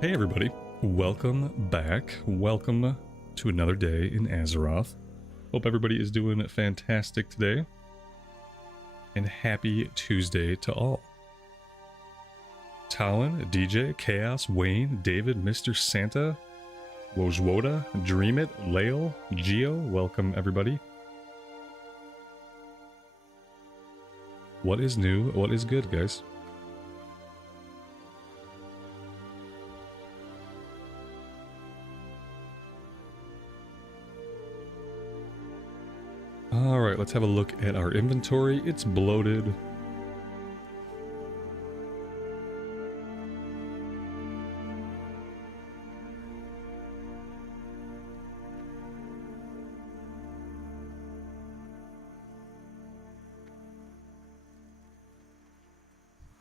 Hey everybody, welcome back. Welcome to another day in Azeroth. Hope everybody is doing fantastic today. And happy Tuesday to all. Talon, DJ, Chaos, Wayne, David, Mr. Santa, Wojwoda, Dream It, Lael, Geo, welcome everybody. What is new? What is good, guys? Alright, let's have a look at our inventory. It's bloated.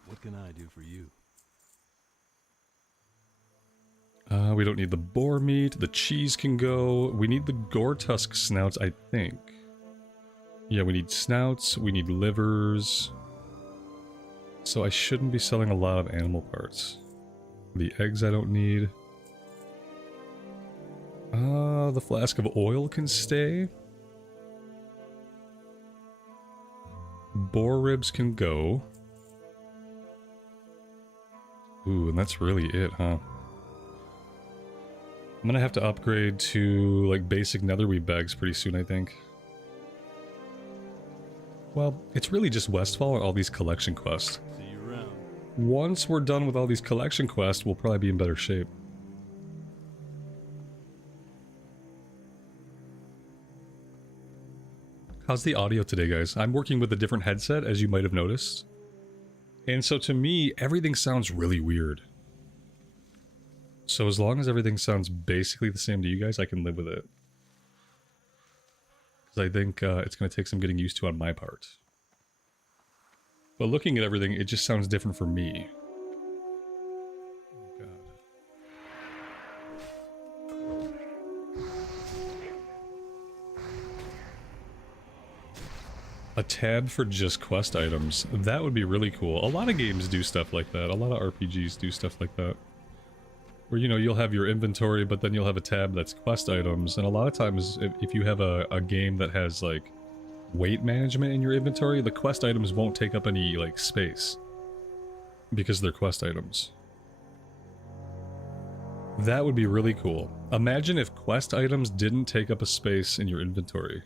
What can I do for you? We don't need the boar meat. The cheese can go. We need the gore tusk snouts, I think. Yeah, we need snouts. We need livers. So I shouldn't be selling a lot of animal parts. The eggs I don't need. The flask of oil can stay. Boar ribs can go. Ooh, and that's really it, huh? I'm gonna have to upgrade to, like, basic netherweed bags pretty soon, I think. Well, it's really just Westfall and all these collection quests. See you around. Once we're done with all these collection quests, we'll probably be in better shape. How's the audio today, guys? I'm working with a different headset, as you might have noticed. And so to me, everything sounds really weird. So as long as everything sounds basically the same to you guys, I can live with it. Because I think it's going to take some getting used to on my part. But looking at everything, it just sounds different for me. Oh, God. A tab for just quest items. That would be really cool. A lot of games do stuff like that. A lot of RPGs do stuff like that. Where, you know, you'll have your inventory, but then you'll have a tab that's quest items. And a lot of times, if you have a game that has, like, weight management in your inventory, the quest items won't take up any, like, space. Because they're quest items. That would be really cool. Imagine if quest items didn't take up a space in your inventory.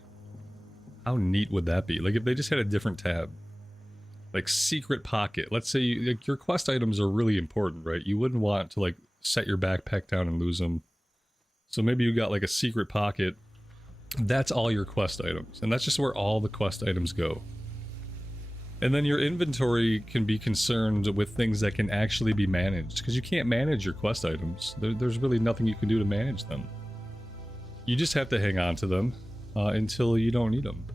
How neat would that be? Like, if they just had a different tab. Like, secret pocket. Let's say like, your quest items are really important, right? You wouldn't want to, like, set your backpack down and lose them. So maybe you got like a secret pocket. That's all your quest items. And that's just where all the quest items go. And then your inventory can be concerned with things that can actually be managed. Because you can't manage your quest items. There's really nothing you can do to manage them. You just have to hang on to them until you don't need them.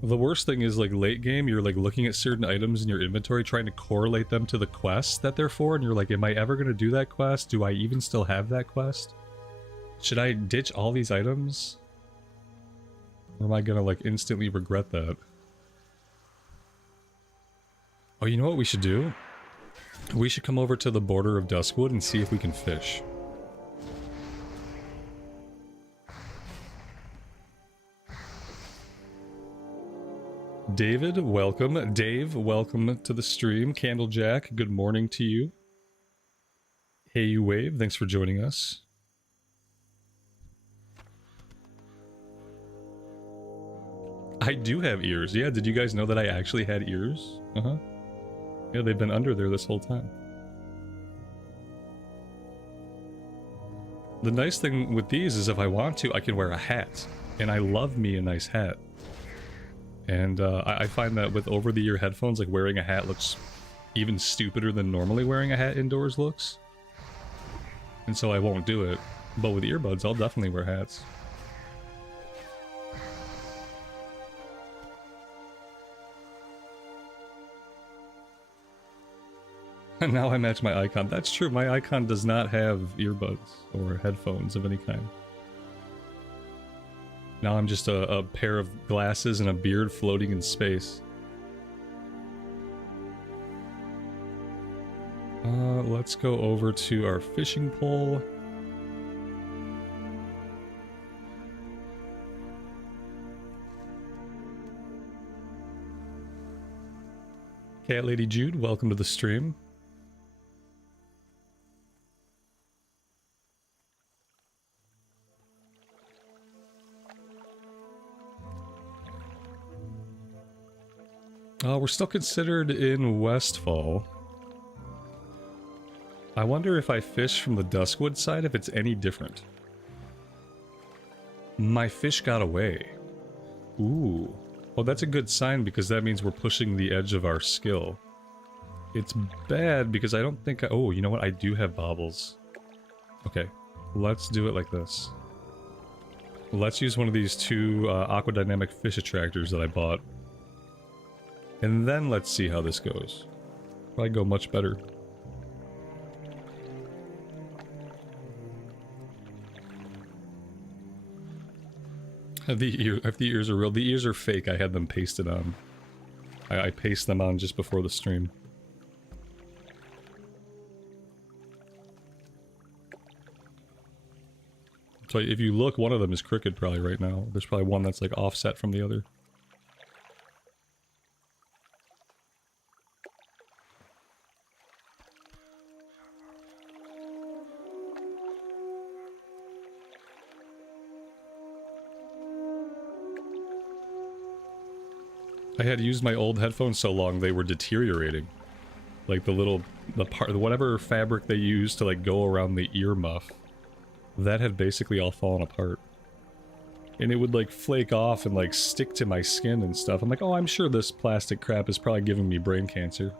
The worst thing is, like, late game, you're like looking at certain items in your inventory, trying to correlate them to the quest that they're for, and you're like, am I ever going to do that quest? Do I even still have that quest? Should I ditch all these items? Or am I going to, like, instantly regret that? Oh, you know what we should do? We should come over to the border of Duskwood and see if we can fish. David, welcome. Dave, welcome to the stream. Candlejack, good morning to you. Hey, you Wave, thanks for joining us. I do have ears. Yeah, did you guys know that I actually had ears? Yeah, they've been under there this whole time. The nice thing with these is if I want to, I can wear a hat. And I love me a nice hat. And I find that with over-the-ear headphones, like, wearing a hat looks even stupider than normally wearing a hat indoors looks. And so I won't do it. But with earbuds, I'll definitely wear hats. And now I match my icon. That's true, my icon does not have earbuds or headphones of any kind. Now I'm just a pair of glasses and a beard floating in space. Let's go over to our fishing pole. Cat Lady Jude, welcome to the stream. We're still considered in Westfall. I wonder if I fish from the duskwood side, if it's any different. My fish got away. Ooh. Oh, that's a good sign because that means we're pushing the edge of our skill. It's bad because I don't think oh, you know what? I do have baubles. Okay, let's do it like this. Let's use one of these two aquadynamic fish attractors that I bought. And then let's see how this goes. Probably go much better. If the ears are real, the ears are fake. I had them pasted on. I pasted them on just before the stream. So if you look, one of them is crooked probably right now. There's probably one that's like offset from the other. I had used my old headphones so long they were deteriorating. Like the part, whatever fabric they used to like go around the ear muff, that had basically all fallen apart. And it would like flake off and like stick to my skin and stuff. I'm like, oh, I'm sure this plastic crap is probably giving me brain cancer.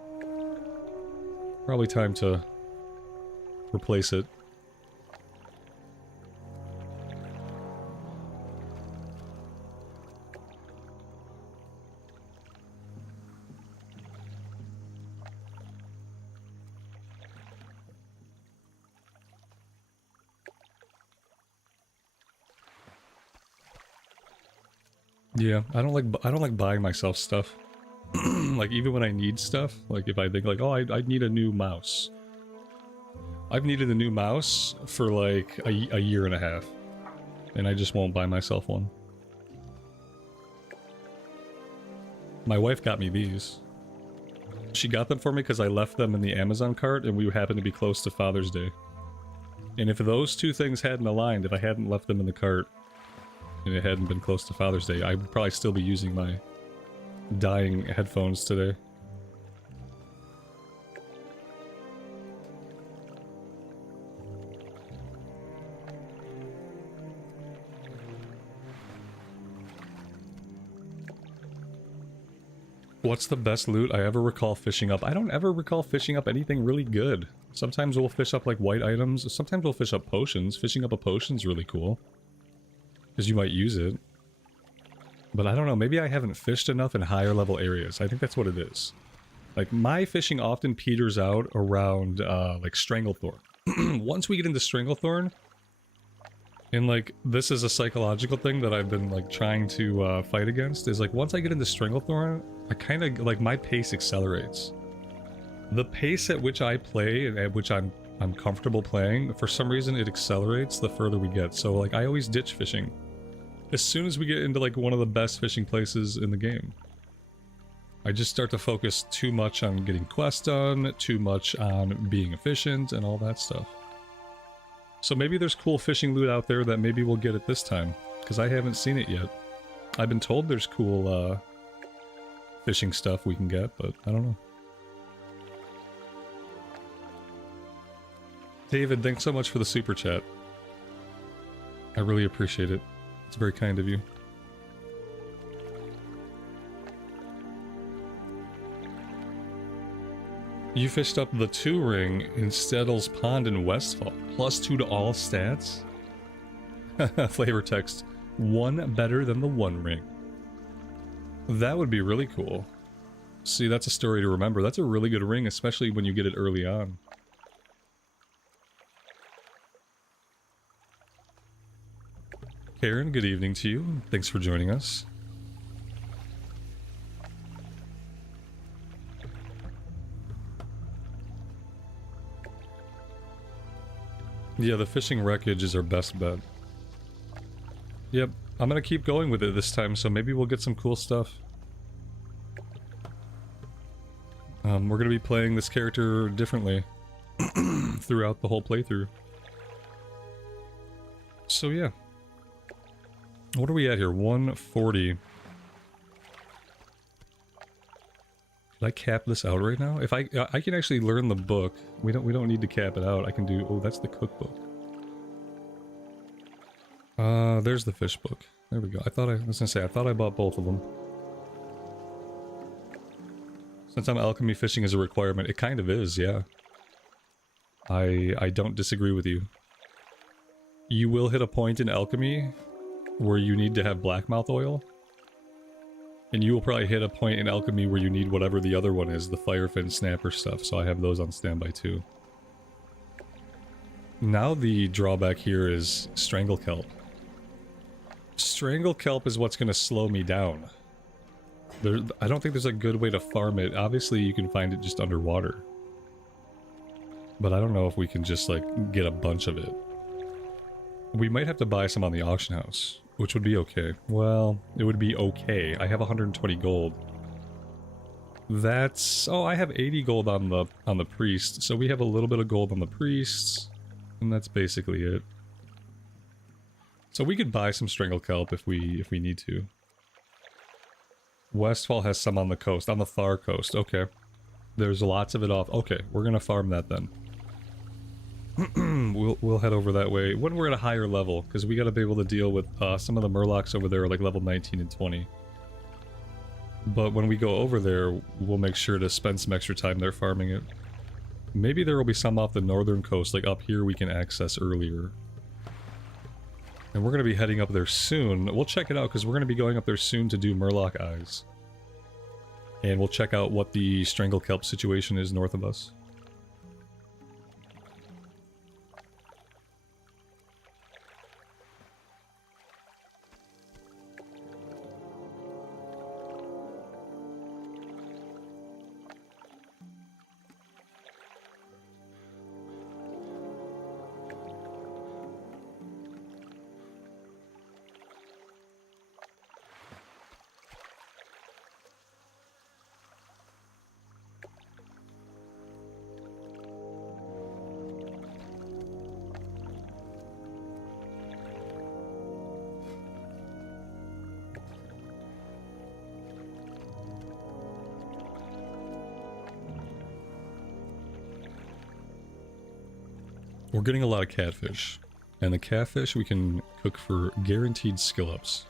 Probably time to replace it. Yeah, I don't like buying myself stuff. Like even when I need stuff, like if I think like, oh, I need a new mouse. I've needed a new mouse for like a year and a half, and I just won't buy myself one. My wife got me these. She got them for me because I left them in the Amazon cart and we happened to be close to Father's Day. And if those two things hadn't aligned, if I hadn't left them in the cart, and it hadn't been close to Father's Day, I would probably still be using my dying headphones today. What's the best loot I ever recall fishing up? I don't ever recall fishing up anything really good. Sometimes we'll fish up like white items, sometimes we'll fish up potions. Fishing up a potion's really cool, because you might use it. But I don't know, maybe I haven't fished enough in higher level areas. I think that's what it is. Like, my fishing often peters out around, like, Stranglethorn. Once we get into Stranglethorn, and, like, this is a psychological thing that I've been, like, trying to fight against, is, like, once I get into Stranglethorn, I kind of, like, my pace accelerates. The pace at which I play, and at which I'm comfortable playing, for some reason it accelerates the further we get. So, like, I always ditch fishing as soon as we get into like one of the best fishing places in the game. I just start to focus too much on getting quests done, too much on being efficient and all that stuff. So maybe there's cool fishing loot out there that maybe we'll get it this time, because I haven't seen it yet. I've been told there's cool fishing stuff we can get, but I don't know. David, thanks so much for the super chat. I really appreciate it. It's very kind of you. You fished up the 2 ring in Steddle's Pond in Westfall. +2 to all stats? Flavor text. 1 better than the 1 ring. That would be really cool. See, that's a story to remember. That's a really good ring, especially when you get it early on. Karen, good evening to you. Thanks for joining us. Yeah, the fishing wreckage is our best bet. Yep, I'm gonna keep going with it this time, so maybe we'll get some cool stuff. We're gonna be playing this character differently throughout the whole playthrough. So yeah. What are we at here? 140. Should I cap this out right now? If I can actually learn the book. We don't need to cap it out. I can do. Oh, that's the cookbook. There's the fish book. There we go. I was gonna say I thought I bought both of them. Since I'm alchemy fishing is a requirement, it kind of is, yeah. I don't disagree with you. You will hit a point in alchemy where you need to have blackmouth oil. And you will probably hit a point in alchemy where you need whatever the other one is, the firefin snapper stuff, so I have those on standby too. Now the drawback here is strangle kelp. Strangle kelp is what's going to slow me down. I don't think there's a good way to farm it. Obviously you can find it just underwater. But I don't know if we can just like get a bunch of it. We might have to buy some on the auction house, which would be okay. Well, it would be okay. I have 120 gold. That's... oh, I have 80 gold on the priest, so we have a little bit of gold on the priests, and that's basically it. So we could buy some strangle kelp if we need to. Westfall has some on the coast, on the far coast. Okay. There's lots of it off. Okay, we're gonna farm that then. We'll head over that way when we're at a higher level, because we gotta be able to deal with some of the Murlocs over there are like level 19 and 20. But when we go over there, we'll make sure to spend some extra time there farming it. Maybe there will be some off the northern coast, like up here we can access earlier. And we're going to be heading up there soon. We'll check it out because we're going to be going up there soon to do Murloc eyes. And we'll check out what the strangle kelp situation is north of us. We're getting a lot of catfish, and the catfish we can cook for guaranteed skill ups.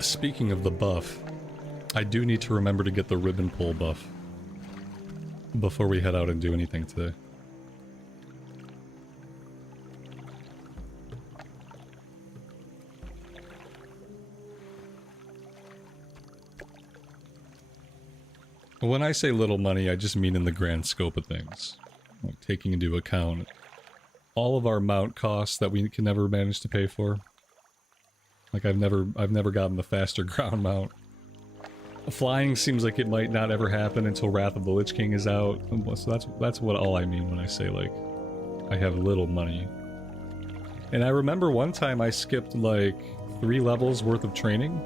Speaking of the buff, I do need to remember to get the ribbon pull buff before we head out and do anything today. When I say little money, I just mean in the grand scope of things, like taking into account all of our mount costs that we can never manage to pay for. Like I've never gotten the faster ground mount. Flying seems like it might not ever happen until Wrath of the Lich King is out. So that's what all I mean when I say like I have little money. And I remember one time I skipped like 3 levels worth of training.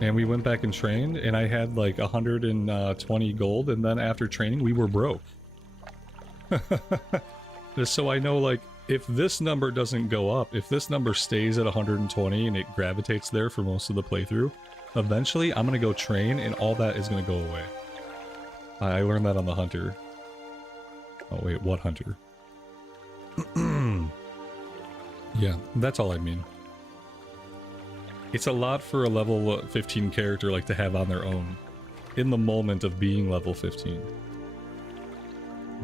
And we went back and trained and I had like 120 gold, and then after training we were broke. Just so I know, like, if this number doesn't go up, if this number stays at 120 and it gravitates there for most of the playthrough, eventually I'm gonna go train and all that is gonna go away. I learned that on the hunter. Oh wait, what hunter? Yeah, that's all I mean. It's a lot for a level 15 character like to have on their own in the moment of being level 15.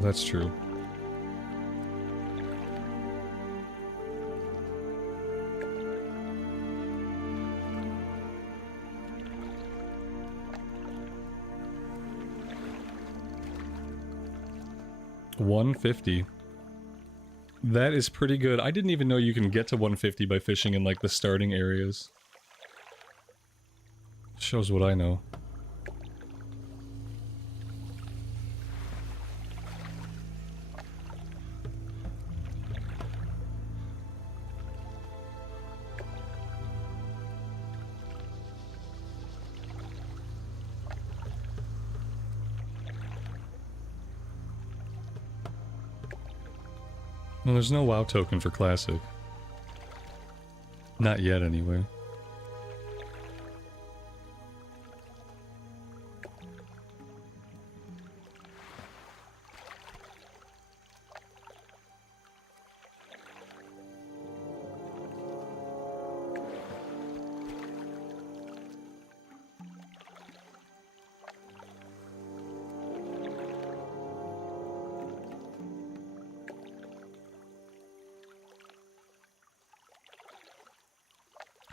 That's true. $150. That is pretty good. I didn't even know you can get to 150 by fishing in like the starting areas. Shows what I know. Well, there's no WoW token for Classic. Not yet, anyway.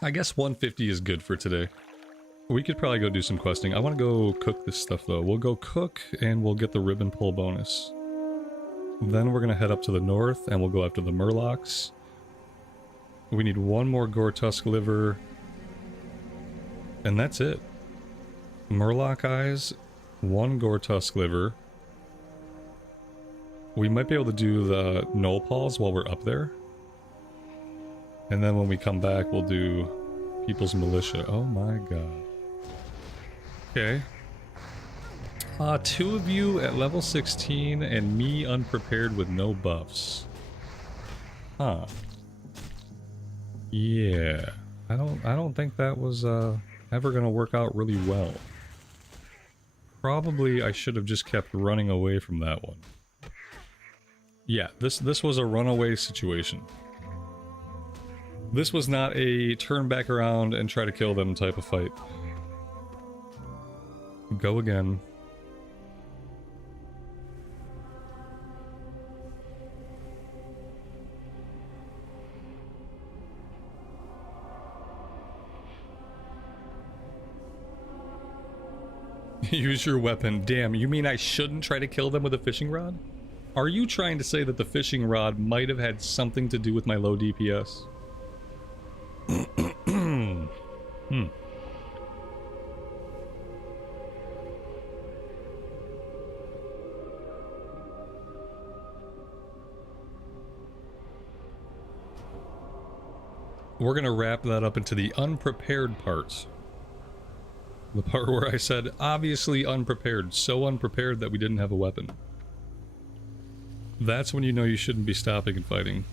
I guess 150 is good for today. We could probably go do some questing. I want to go cook this stuff though. We'll go cook and we'll get the ribbon pull bonus. Then we're going to head up to the north and we'll go after the Murlocs. We need one more Gore Tusk liver. And that's it. Murloc eyes, one Gore Tusk liver. We might be able to do the Knoll Paws while we're up there. And then when we come back, we'll do People's Militia. Oh my god. Okay. 2 of you at level 16 and me unprepared with no buffs. Huh. Yeah. I don't think that was ever gonna work out really well. Probably I should have just kept running away from that one. Yeah, this was a runaway situation. This was not a turn back around and try to kill them type of fight. Go again. Use your weapon. Damn, you mean I shouldn't try to kill them with a fishing rod? Are you trying to say that the fishing rod might have had something to do with my low DPS? We're gonna wrap that up into the unprepared part. The part where I said, obviously unprepared, so unprepared that we didn't have a weapon. That's when you know you shouldn't be stopping and fighting.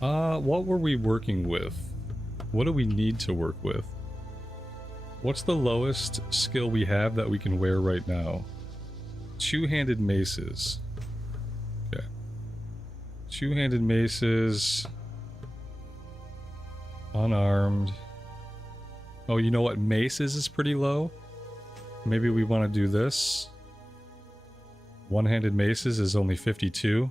What were we working with? What do we need to work with? What's the lowest skill we have that we can wear right now? Two-handed maces. Okay. Two-handed maces. Unarmed. Oh, you know what? Maces is pretty low. Maybe we want to do this. One-handed maces is only 52.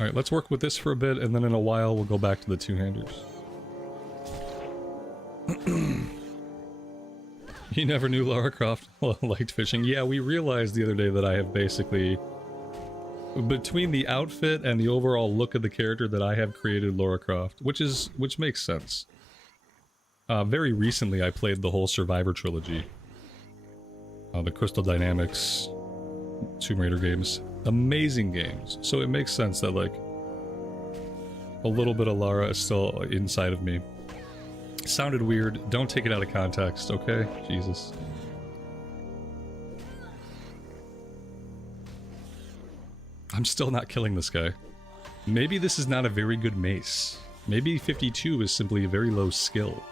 Alright, let's work with this for a bit, and then in a while we'll go back to the two-handers. You never knew Lara Croft liked fishing. Yeah, we realized the other day that I have basically between the outfit and the overall look of the character that I have created, Lara Croft, which makes sense. Very recently, I played the whole Survivor trilogy, the Crystal Dynamics Tomb Raider games. Amazing games. So it makes sense that like a little bit of Lara is still inside of me. Sounded weird. Don't take it out of context, okay? Jesus. I'm still not killing this guy. Maybe this is not a very good mace. Maybe 52 is simply a very low skill.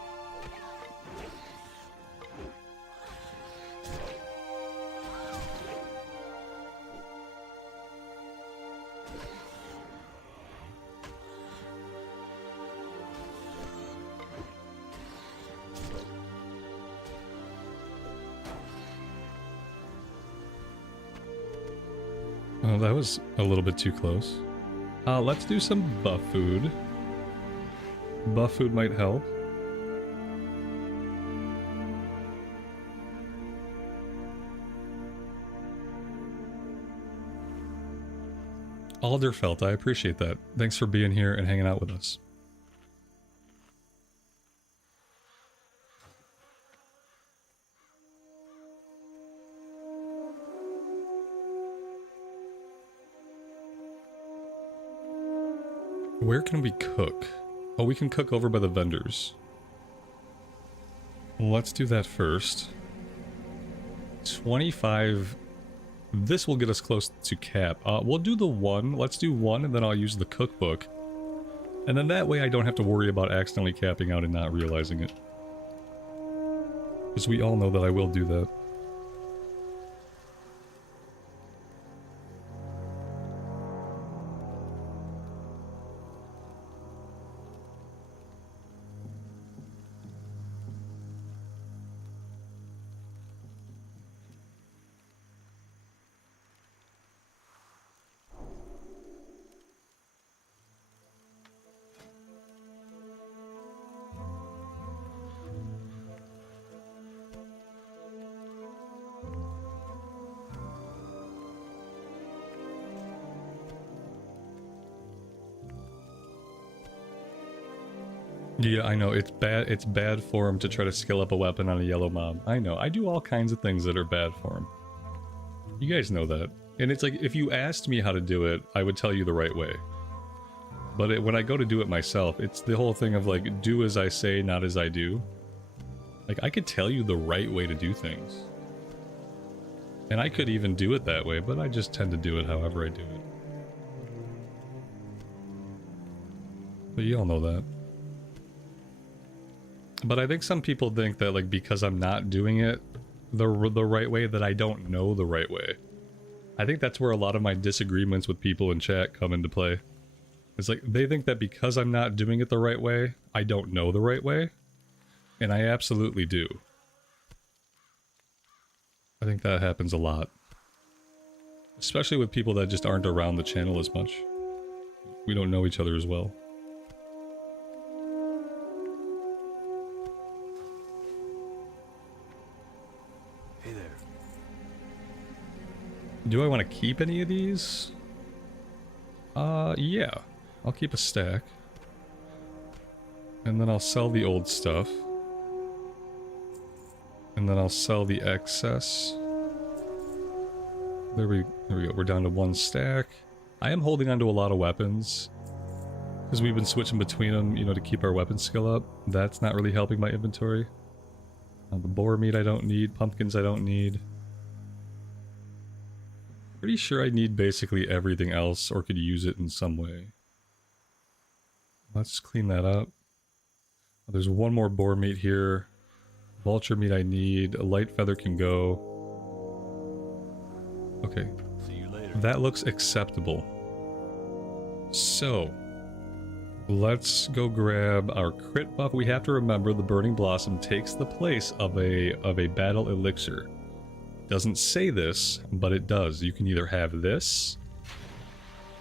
Oh, that was a little bit too close. Let's do some buff food. Buff food might help. Alderfelt, I appreciate that. Thanks for being here and hanging out with us. Where can we cook? Oh, we can cook over by the vendors. Let's do that first. 25. This will get us close to cap. We'll do the one. Let's do one, and then I'll use the cookbook. And then that way I don't have to worry about accidentally capping out and not realizing it. Because we all know that I will do that. Yeah, I know, it's bad form to try to skill up a weapon on a yellow mob. I know, I do all kinds of things that are bad form. You guys know that. And it's like, if you asked me how to do it, I would tell you the right way. But when I go to do it myself, it's the whole thing of like, do as I say, not as I do. Like, I could tell you the right way to do things. And I could even do it that way, but I just tend to do it however I do it. But you all know that. But I think some people think that, like, because I'm not doing it the right way, that I don't know the right way. I think that's where a lot of my disagreements with people in chat come into play. It's like, they think that because I'm not doing it the right way, I don't know the right way. And I absolutely do. I think that happens a lot. Especially with people that just aren't around the channel as much. We don't know each other as well. Do I want to keep any of these? Yeah. I'll keep a stack. And then I'll sell the old stuff. And then I'll sell the excess. There we go. We're down to one stack. I am holding on to a lot of weapons. Because we've been switching between them, you know, to keep our weapon skill up. That's not really helping my inventory. The boar meat I don't need. Pumpkins I don't need. Pretty sure I need basically everything else, or could use it in some way. Let's clean that up. There's one more boar meat here. Vulture meat I need. A light feather can go. Okay. See you later. That looks acceptable. So, let's go grab our crit buff. We have to remember the Burning Blossom takes the place of a battle elixir. Doesn't say this, but it does. You can either have this,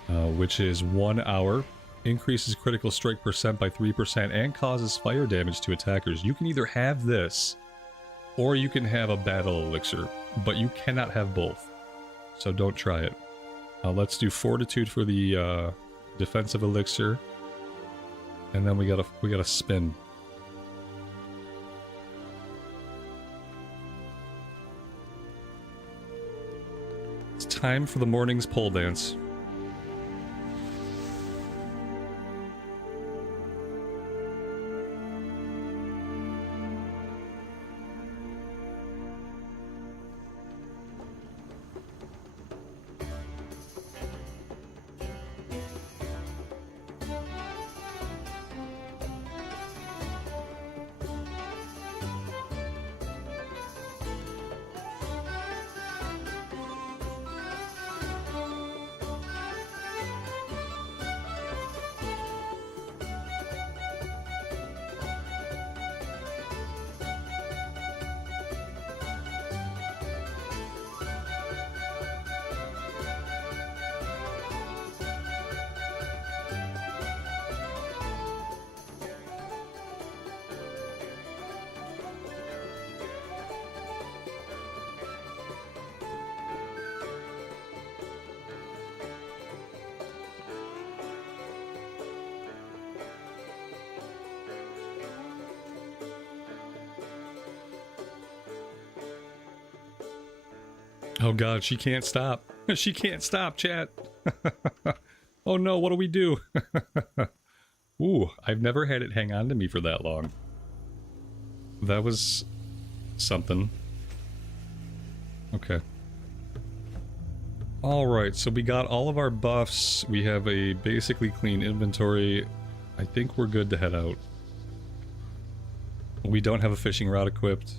which is 1 hour, increases critical strike percent by 3% and causes fire damage to attackers. You can either have this, or you can have a battle elixir, but you cannot have both. So don't try it. Let's do fortitude for the defensive elixir, and then we gotta spin. It's time for the morning's pole dance. Oh god, she can't stop. She can't stop, chat. Oh no, what do we do? Ooh, I've never had it hang on to me for that long. That was something. Okay. Alright, so we got all of our buffs. We have a basically clean inventory. I think we're good to head out. We don't have a fishing rod equipped.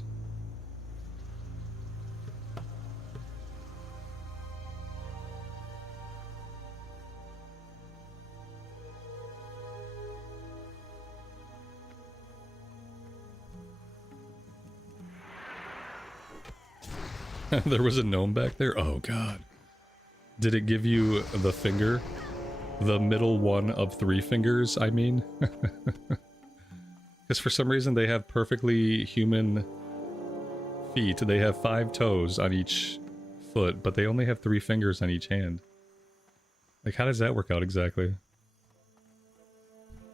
There was a gnome back there? Oh god. Did it give you the finger? The middle one of 3 fingers, I mean? Because for some reason they have perfectly human feet. They have 5 toes on each foot, but they only have 3 fingers on each hand. Like, how does that work out exactly?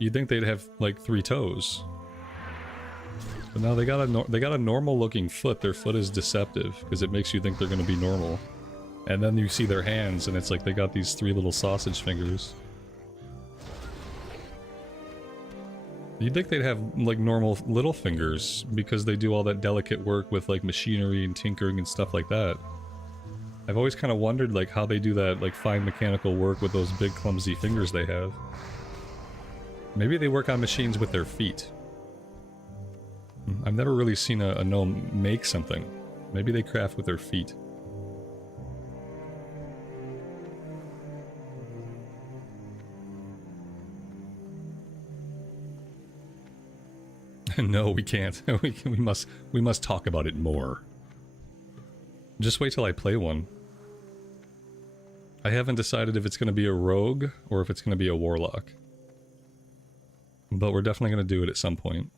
You'd think they'd have, like, 3 toes. But no, they got a normal looking foot. Their foot is deceptive because it makes you think they're going to be normal. And then you see their hands and it's like they got these 3 little sausage fingers. You'd think they'd have like normal little fingers because they do all that delicate work with like machinery and tinkering and stuff like that. I've always kind of wondered like how they do that like fine mechanical work with those big clumsy fingers they have. Maybe they work on machines with their feet. I've never really seen a gnome make something. Maybe they craft with their feet. No, we can't. we must talk about it more. Just wait till I play one. I haven't decided if it's going to be a rogue or if it's going to be a warlock. But we're definitely going to do it at some point.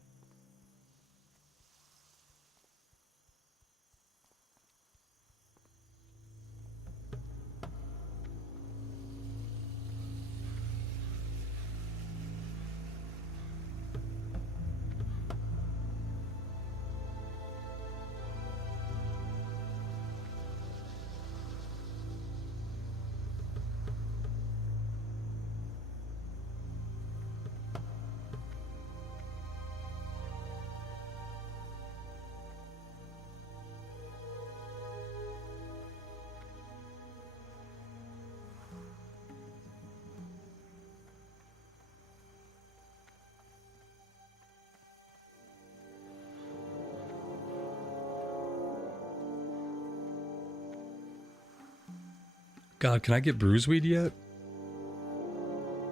God, can I get bruiseweed yet?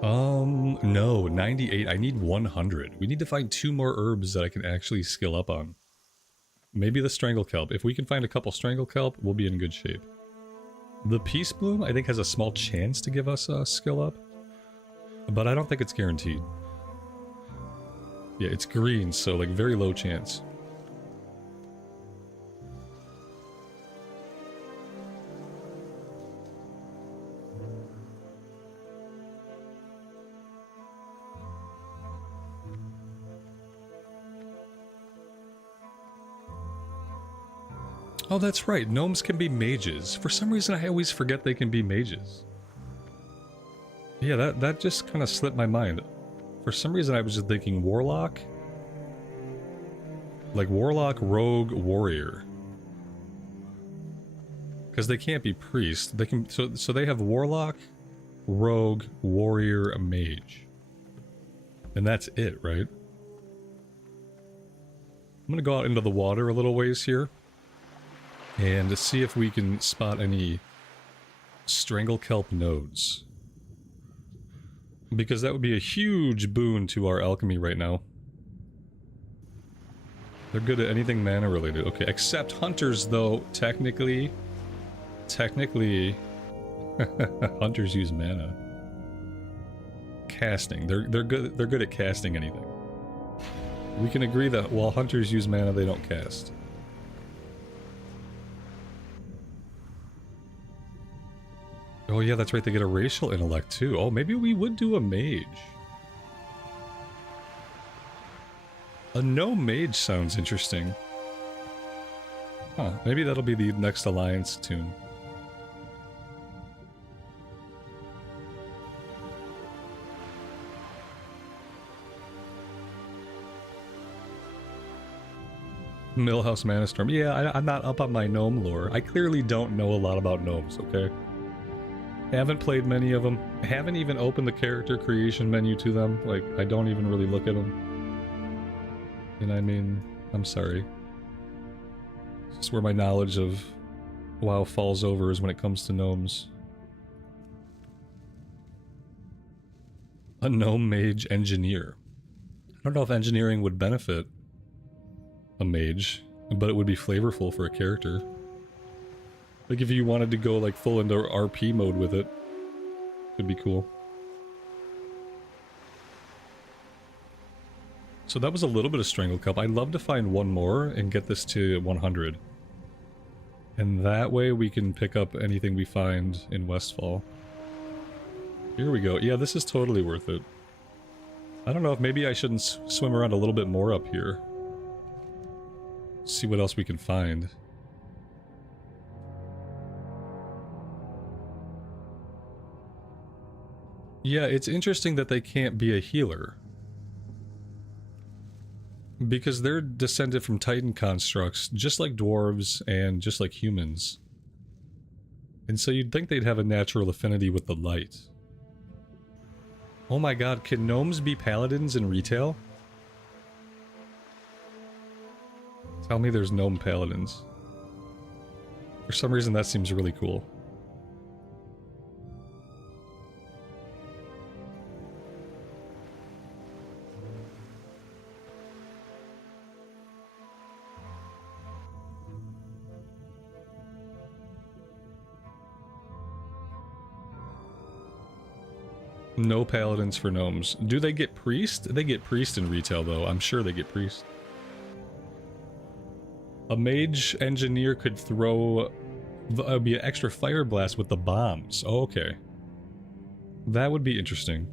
No, 98. I need 100. We need to find 2 more herbs that I can actually skill up on. Maybe the strangle kelp. If we can find a couple strangle kelp, we'll be in good shape. The peace bloom, I think, has a small chance to give us a skill up. But I don't think it's guaranteed. Yeah, it's green, so like very low chance. Oh, that's right. Gnomes can be mages. For some reason, I always forget they can be mages. Yeah, that just kind of slipped my mind. For some reason, I was just thinking warlock. Like warlock, rogue, warrior. Because they can't be priest. They can. So they have warlock, rogue, warrior, mage. And that's it, right? I'm gonna go out into the water a little ways here. And to see if we can spot any strangle kelp nodes. Because that would be a huge boon to our alchemy right now. They're good at anything mana related. Okay, except hunters though, technically, hunters use mana. Casting. They're good at casting anything. We can agree that while hunters use mana, they don't cast. Oh yeah, that's right, they get a racial intellect too. Oh, maybe we would do a mage. A gnome mage sounds interesting. Huh, maybe that'll be the next alliance tune. Millhouse Manastorm. Yeah, I'm not up on my gnome lore. I clearly don't know a lot about gnomes, okay? Haven't played many of them. Haven't even opened the character creation menu to them. Like, I don't even really look at them. And I mean, I'm sorry. It's just where my knowledge of WoW falls over is when it comes to gnomes. A gnome mage engineer. I don't know if engineering would benefit a mage, but it would be flavorful for a character. Like if you wanted to go like full into RP mode with it, could be cool. So that was a little bit of strangle kelp. I'd love to find one more and get this to 100. And that way we can pick up anything we find in Westfall. Here we go. Yeah, this is totally worth it. I don't know if maybe I shouldn't swim around a little bit more up here. See what else we can find. Yeah, it's interesting that they can't be a healer. Because they're descended from Titan constructs, just like dwarves and just like humans. And so you'd think they'd have a natural affinity with the light. Oh my god, can gnomes be paladins in retail? Tell me there's gnome paladins. For some reason that seems really cool. No paladins for gnomes. Do they get priest? They get priest in retail though. I'm sure they get priest. A mage engineer could throw... be an extra fire blast with the bombs. Oh, okay. That would be interesting.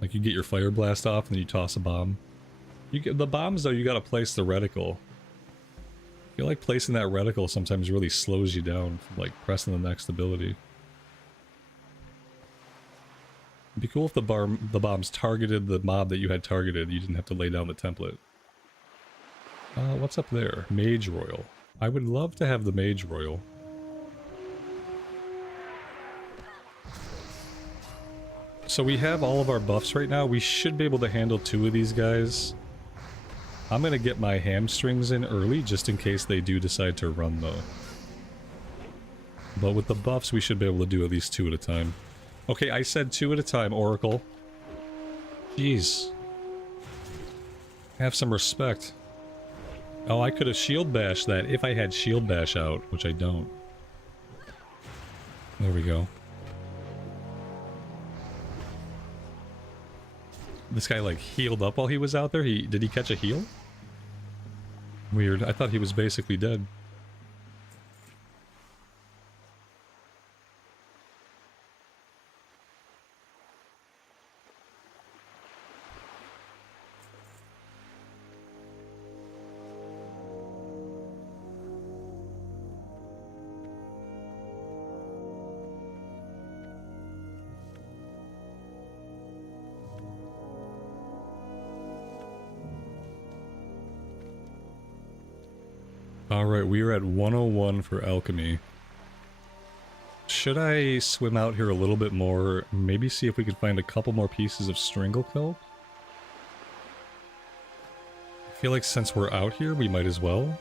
Like you get your fire blast off and then you toss a bomb. You get the bombs though, you gotta place the reticle. I feel like placing that reticle sometimes really slows you down from like pressing the next ability. It'd be cool if the bombs targeted the mob that you had targeted. You didn't have to lay down the template. What's up there? Mage Royal. I would love to have the Mage Royal. So we have all of our buffs right now. We should be able to handle 2 of these guys. I'm gonna get my hamstrings in early just in case they do decide to run though. But with the buffs we should be able to do at least 2 at a time. Okay, I said 2 at a time, Oracle. Jeez. Have some respect. Oh, I could have shield bashed that if I had shield bash out, which I don't. There we go. This guy like healed up while he was out there? Did he catch a heal? Weird. I thought he was basically dead. Alright, we are at 101 for Alchemy. Should I swim out here a little bit more, maybe see if we could find a couple more pieces of strangle kelp? I feel like since we're out here, we might as well.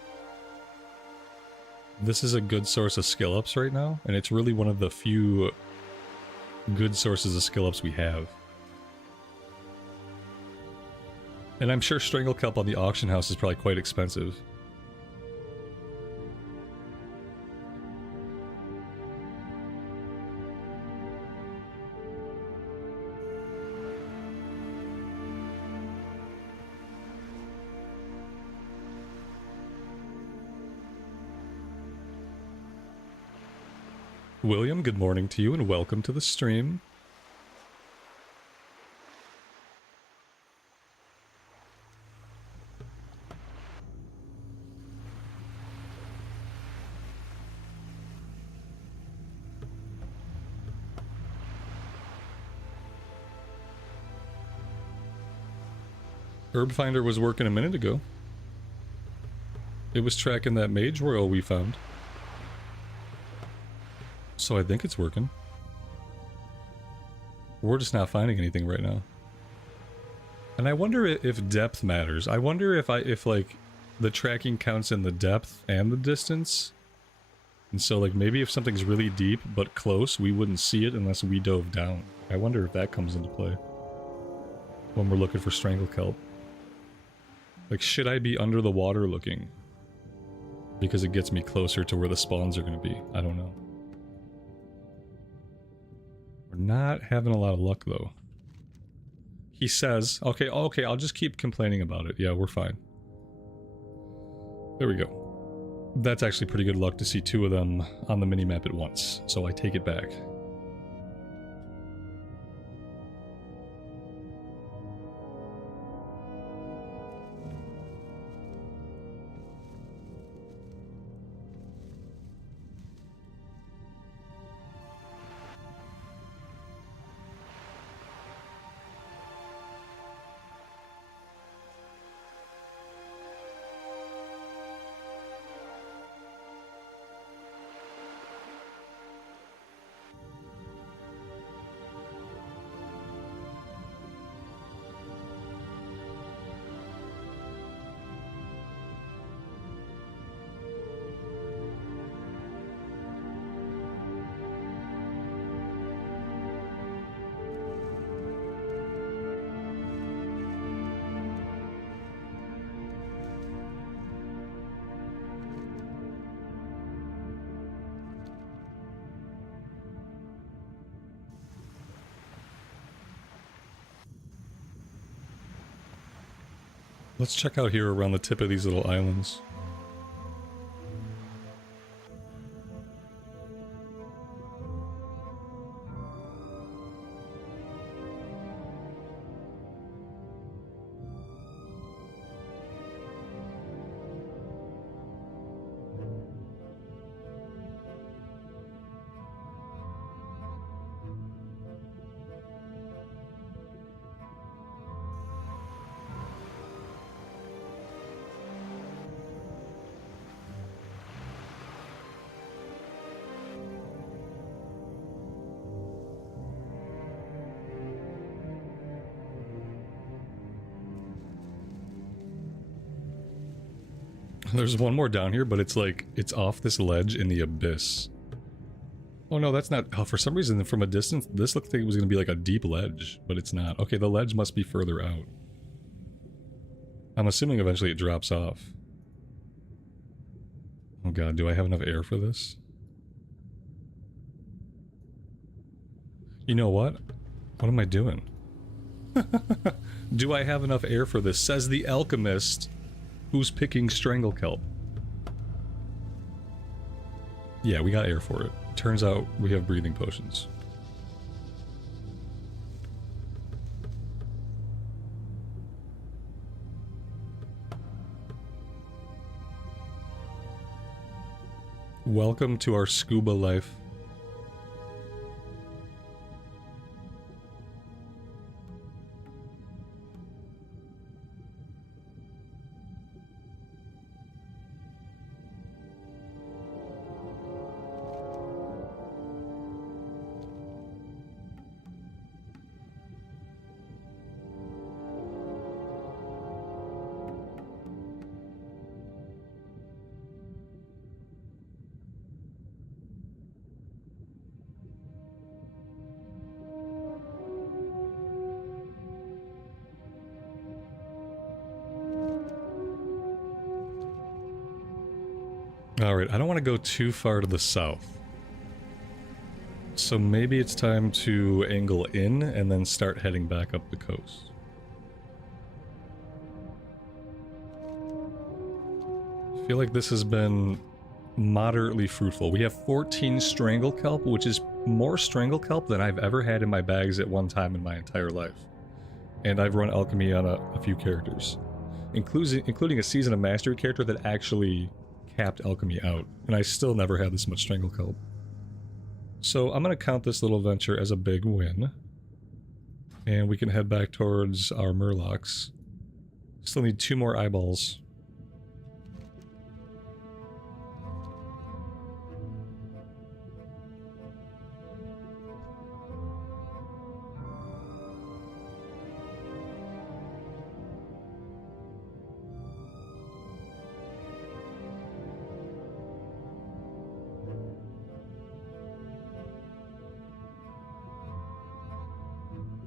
This is a good source of skill ups right now, and it's really one of the few good sources of skill ups we have. And I'm sure strangle kelp on the auction house is probably quite expensive. William, good morning to you and welcome to the stream. Herb Finder was working a minute ago. It was tracking that mage royal we found. So I think it's working. We're just not finding anything right now. And I wonder if depth matters. I wonder if like the tracking counts in the depth and the distance. And so like maybe if something's really deep but close, we wouldn't see it unless we dove down. I wonder if that comes into play when we're looking for strangle kelp. Like, should I be under the water looking? Because it gets me closer to where the spawns are going to be. I don't know. We're not having a lot of luck, though. He says, okay, I'll just keep complaining about it. Yeah, we're fine. There we go. That's actually pretty good luck to see two of them on the minimap at once, so I take it back. Let's check out here around the tip of these little islands. There's one more down here, but it's like, it's off this ledge in the abyss. Oh no, that's not... Oh, for some reason, from a distance, this looked like it was going to be like a deep ledge, but it's not. Okay, the ledge must be further out. I'm assuming eventually it drops off. Oh god, do I have enough air for this? You know what? What am I doing? Do I have enough air for this? Says the alchemist who's picking strangle kelp. Yeah, we got air for it. Turns out we have breathing potions. Welcome to our scuba life. Alright, I don't want to go too far to the south. So maybe it's time to angle in and then start heading back up the coast. I feel like this has been moderately fruitful. We have 14 strangle kelp, which is more strangle kelp than I've ever had in my bags at one time in my entire life. And I've run alchemy on a few characters, including a Season of Mastery character that actually capped alchemy out, and I still never had this much strangle kelp. So I'm going to count this little venture as a big win. And we can head back towards our Murlocs. Still need 2 more eyeballs.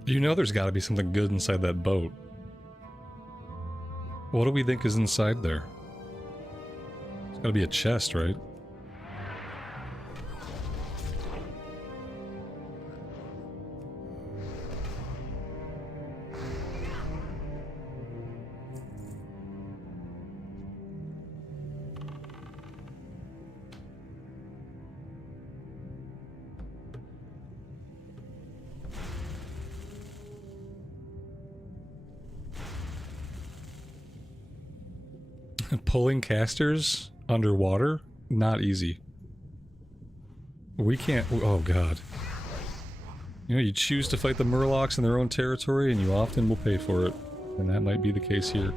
You know there's got to be something good inside that boat. What do we think is inside there? It's got to be a chest, right? Pulling casters underwater? Not easy. We can't... Oh god. You know, you choose to fight the Murlocs in their own territory and you often will pay for it. And that might be the case here.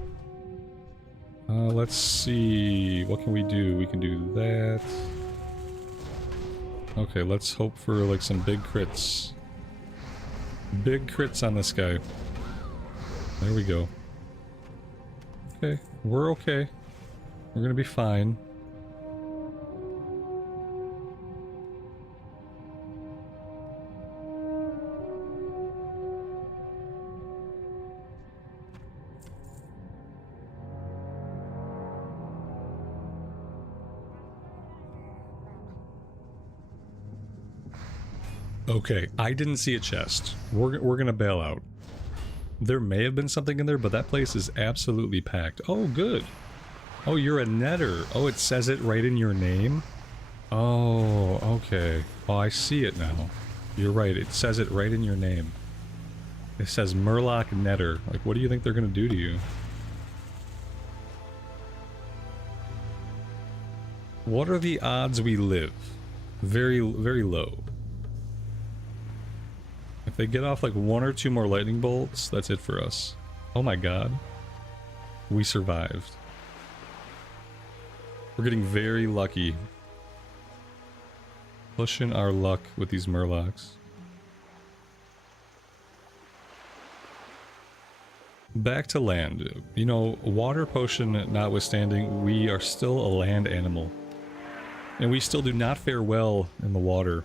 Let's see... What can we do? We can do that. Okay, let's hope for like some big crits. Big crits on this guy. There we go. Okay, we're okay. We're gonna be fine. Okay, I didn't see a chest. We're gonna bail out. There may have been something in there, but that place is absolutely packed. Oh, good. Oh, you're a netter. Oh, it says it right in your name? Oh, okay. Oh, I see it now. You're right, it says it right in your name. It says Murloc Netter. Like, what do you think they're gonna do to you? What are the odds we live? Very, very low. If they get off like 1 or 2 more lightning bolts, that's it for us. Oh my god. We survived. We're getting very lucky. Pushing our luck with these Murlocs. Back to land. You know, water potion notwithstanding, we are still a land animal. And we still do not fare well in the water.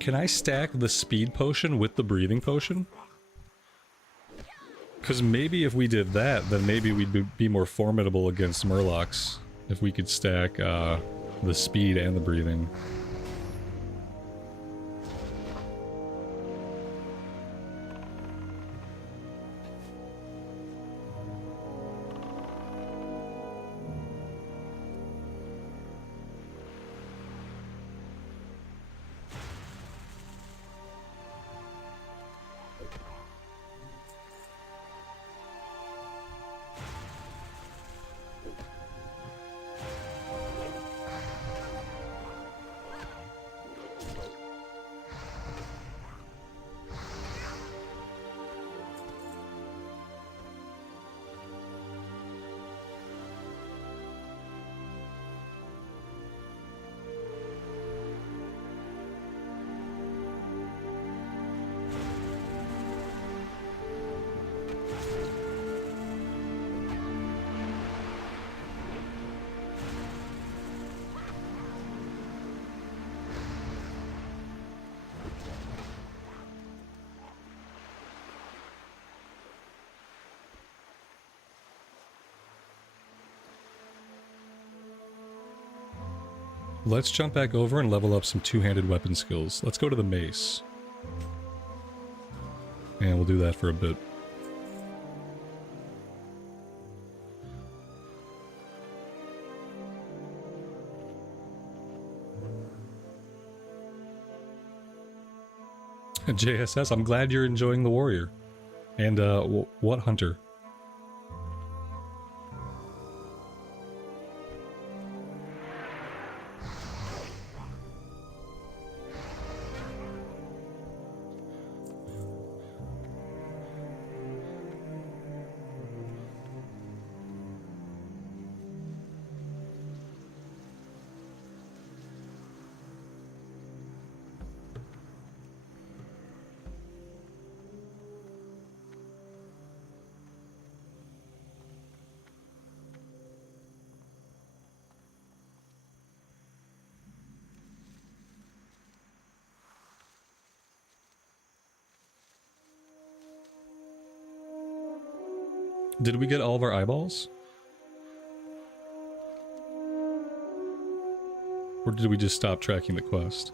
Can I stack the speed potion with the breathing potion? Because maybe if we did that, then maybe we'd be more formidable against Murlocs. If we could stack the speed and the breathing. Let's jump back over and level up some two-handed weapon skills. Let's go to the mace. And we'll do that for a bit. JSS, I'm glad you're enjoying the warrior. And, what hunter? Did we get all of our eyeballs? Or did we just stop tracking the quest?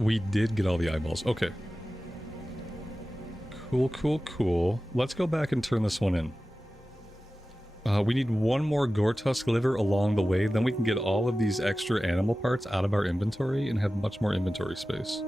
We did get all the eyeballs. Okay. Cool, cool, cool. Let's go back and turn this one in. We need one more Gortusk liver along the way, then we can get all of these extra animal parts out of our inventory and have much more inventory space.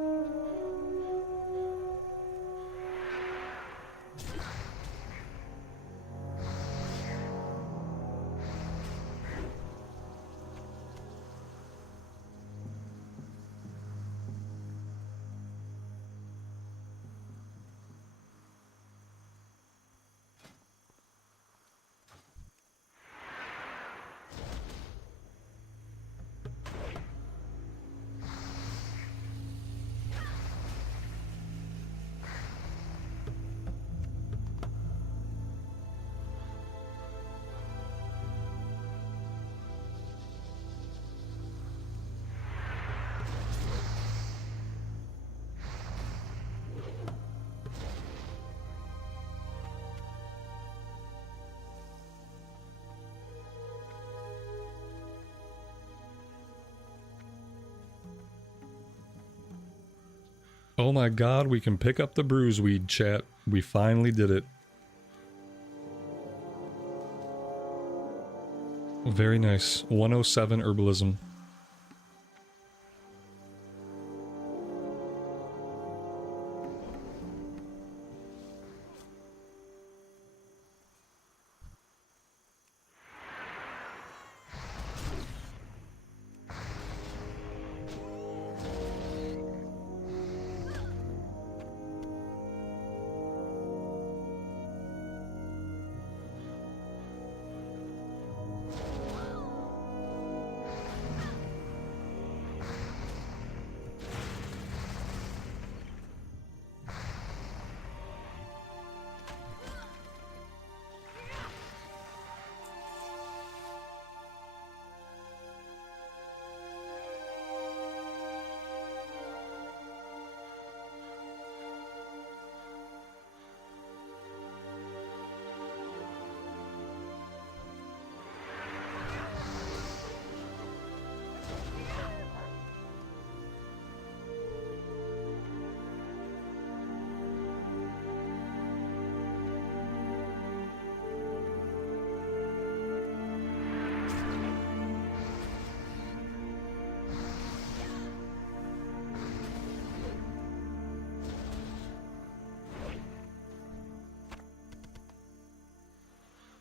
Oh my god, we can pick up the bruiseweed, chat. We finally did it. Very nice. 107 Herbalism.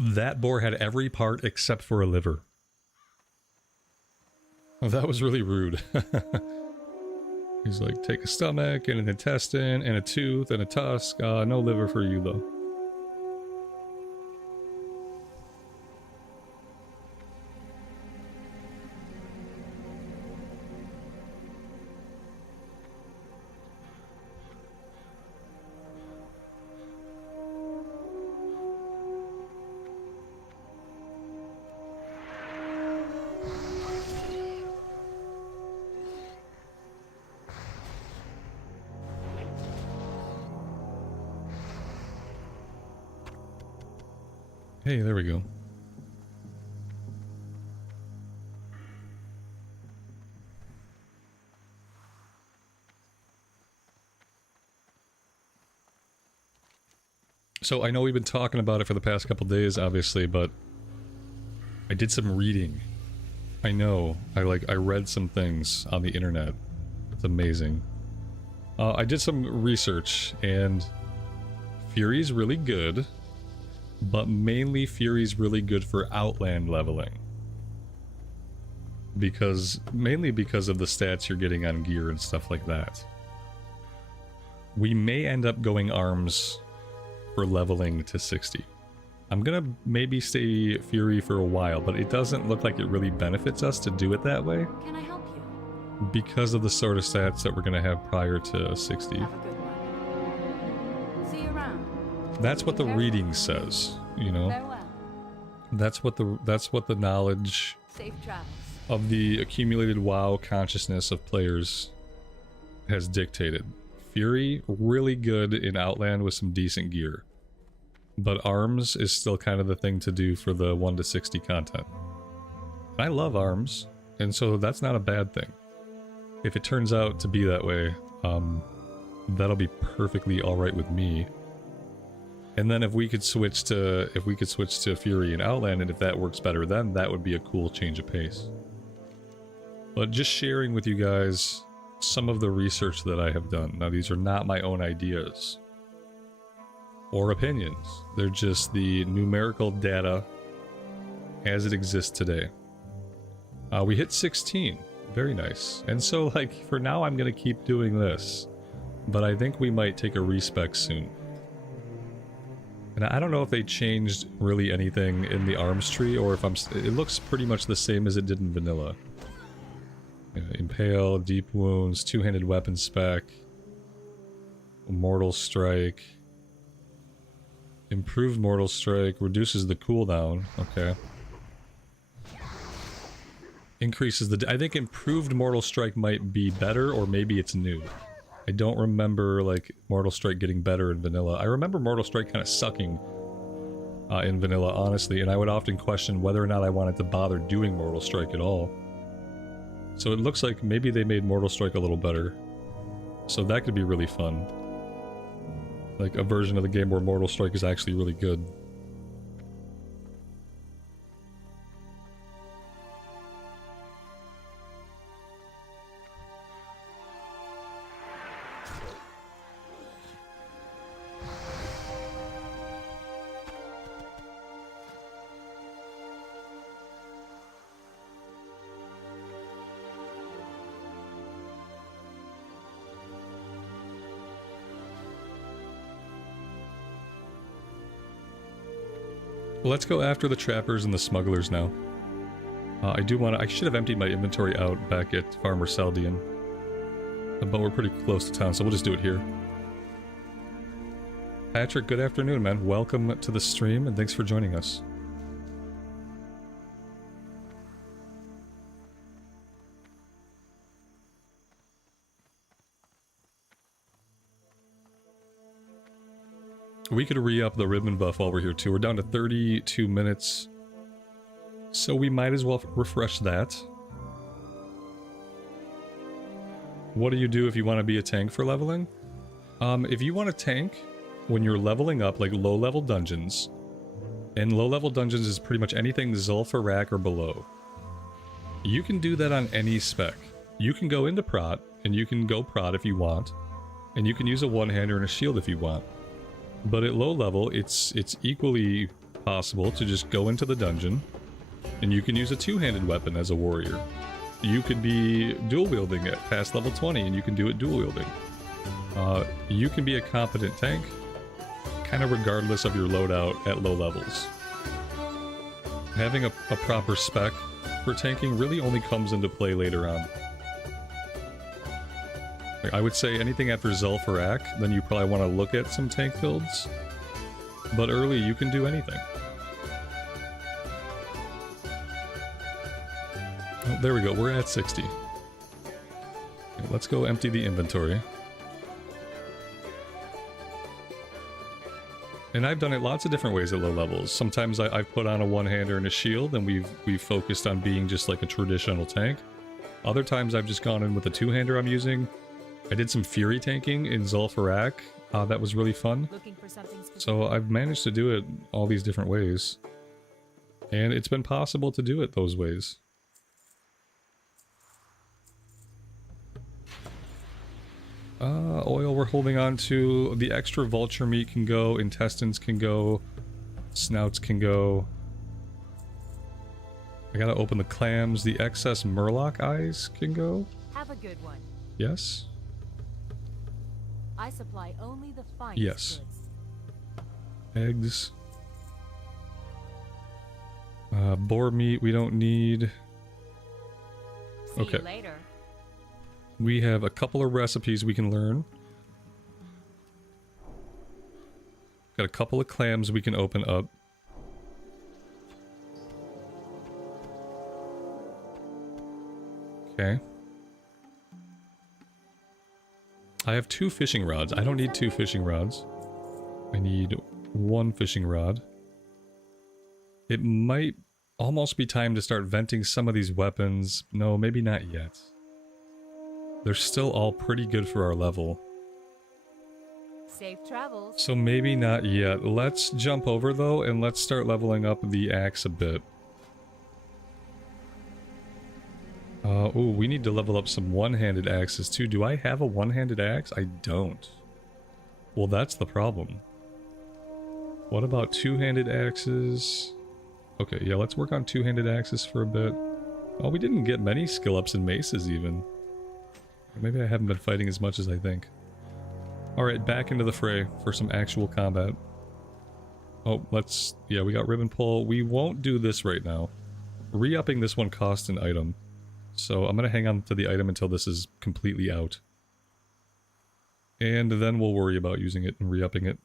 That boar had every part except for a liver. Oh, that was really rude. He's like, take a stomach and an intestine and a tooth and a tusk. No liver for you though. Hey, there we go. So I know we've been talking about it for the past couple days, obviously, but I did some reading. I know. I read some things on the internet. It's amazing. I did some research, and Fury's really good, but mainly Fury's really good for Outland leveling. Mainly because of the stats you're getting on gear and stuff like that. We may end up going arms for leveling to 60. I'm gonna maybe stay Fury for a while, but it doesn't look like it really benefits us to do it that way. Can I help you? Because of the sort of stats that we're gonna have prior to 60. Have a good one. See you around. That's what the reading says, you know? Farewell. That's what the knowledge Safe travels. of the accumulated WoW consciousness of players has dictated. Fury, really good in Outland with some decent gear. But arms is still kind of the thing to do for the 1 to 60 content. I love arms, and so that's not a bad thing. If it turns out to be that way, that'll be perfectly alright with me. And then if we could switch to Fury and Outland, and if that works better then, that would be a cool change of pace. But just sharing with you guys some of the research that I have done. Now, these are not my own ideas or opinions. They're just the numerical data as it exists today. We hit 16. Very nice. And so, like, for now I'm going to keep doing this. But I think we might take a respec soon. And I don't know if they changed really anything in the arms tree, or if it looks pretty much the same as it did in vanilla. Impale, deep wounds, two-handed weapon spec, mortal strike, improved mortal strike, reduces the cooldown. Okay. Increases the... I think improved mortal strike might be better, or maybe it's new. I don't remember, like, mortal strike getting better in vanilla. I remember mortal strike kind of sucking in vanilla, honestly, and I would often question whether or not I wanted to bother doing mortal strike at all. So it looks like maybe they made mortal strike a little better. So that could be really fun. Like a version of the game where mortal strike is actually really good. Let's go after the trappers and the smugglers now. I should have emptied my inventory out back at Farmer Saldian. But we're pretty close to town, so we'll just do it here. Patrick, good afternoon, man. Welcome to the stream, and thanks for joining us. We could re-up the ribbon buff while we're here too. We're down to 32 minutes. So we might as well refresh that. What do you do if you want to be a tank for leveling? If you want to tank when you're leveling up, like low-level dungeons, and low-level dungeons is pretty much anything Zul'Farrak or below, you can do that on any spec. You can go into prot, and you can go prot if you want, and you can use a one-hander and a shield if you want. But at low level, it's equally possible to just go into the dungeon, and you can use a two-handed weapon as a warrior. You could be dual-wielding it past level 20, and you can do it dual-wielding. You can be a competent tank, kind of regardless of your loadout at low levels. Having a proper spec for tanking really only comes into play later on. I would say anything after Zul'Farrak, then you probably want to look at some tank builds. But early, you can do anything. Oh, there we go, we're at 60. Okay, let's go empty the inventory. And I've done it lots of different ways at low levels. Sometimes I've put on a one-hander and a shield, and we've focused on being just like a traditional tank. Other times I've just gone in with a two-hander I'm using. I did some Fury tanking in Zul'Farrak, That was really fun. Looking for something specific? So I've managed to do it all these different ways. And it's been possible to do it those ways. Oil we're holding on to. The extra vulture meat can go. Intestines can go. Snouts can go. I gotta open the clams. The excess Murloc eyes can go. Have a good one. Yes. I supply only the finest Yes. goods. Eggs. Boar meat we don't need. See Okay. you later. We have a couple of recipes we can learn. Got a couple of clams we can open up. Okay. I have 2 fishing rods. I don't need 2 fishing rods. I need 1 fishing rod. It might almost be time to start venting some of these weapons. No, maybe not yet. They're still all pretty good for our level. Safe travels. So maybe not yet. Let's jump over though and let's start leveling up the axe a bit. Ooh, we need to level up some one-handed axes too. Do I have a one-handed axe? I don't. Well, that's the problem. What about two-handed axes? Okay, yeah, let's work on two-handed axes for a bit. Oh, we didn't get many skill ups in maces even. Maybe I haven't been fighting as much as I think. Alright, back into the fray for some actual combat. Oh, let's... yeah, we got ribbon pull. We won't do this right now. Re-upping this one costs an item. So I'm going to hang on to the item until this is completely out. And then we'll worry about using it and re-upping it.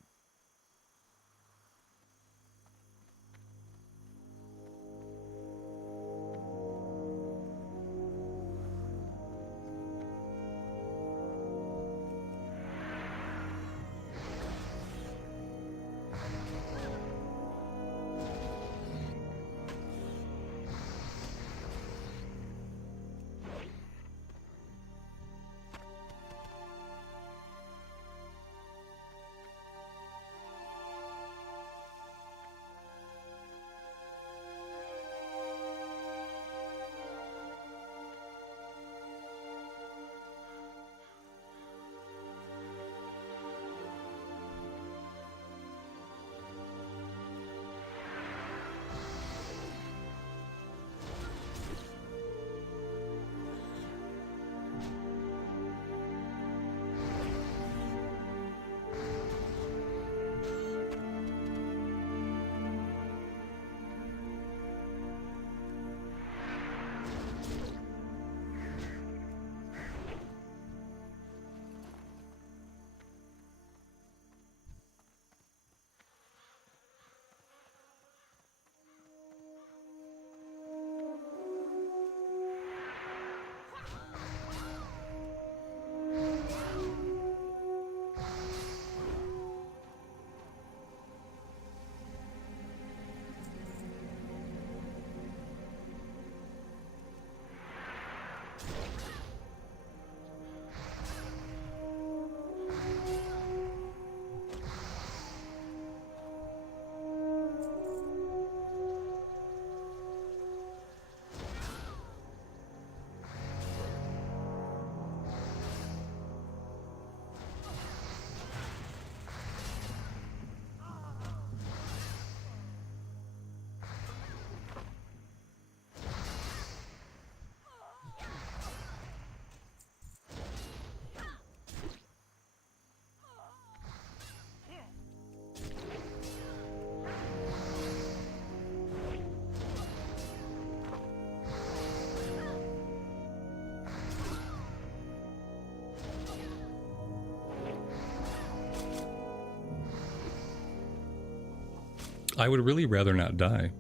I would really rather not die.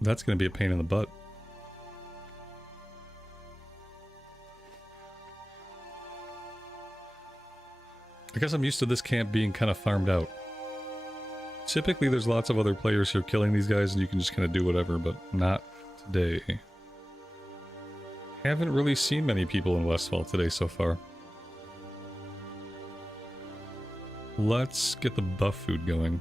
That's going to be a pain in the butt. I guess I'm used to this camp being kind of farmed out. Typically there's lots of other players who are killing these guys and you can just kind of do whatever, but not today. Haven't really seen many people in Westfall today so far. Let's get the buff food going.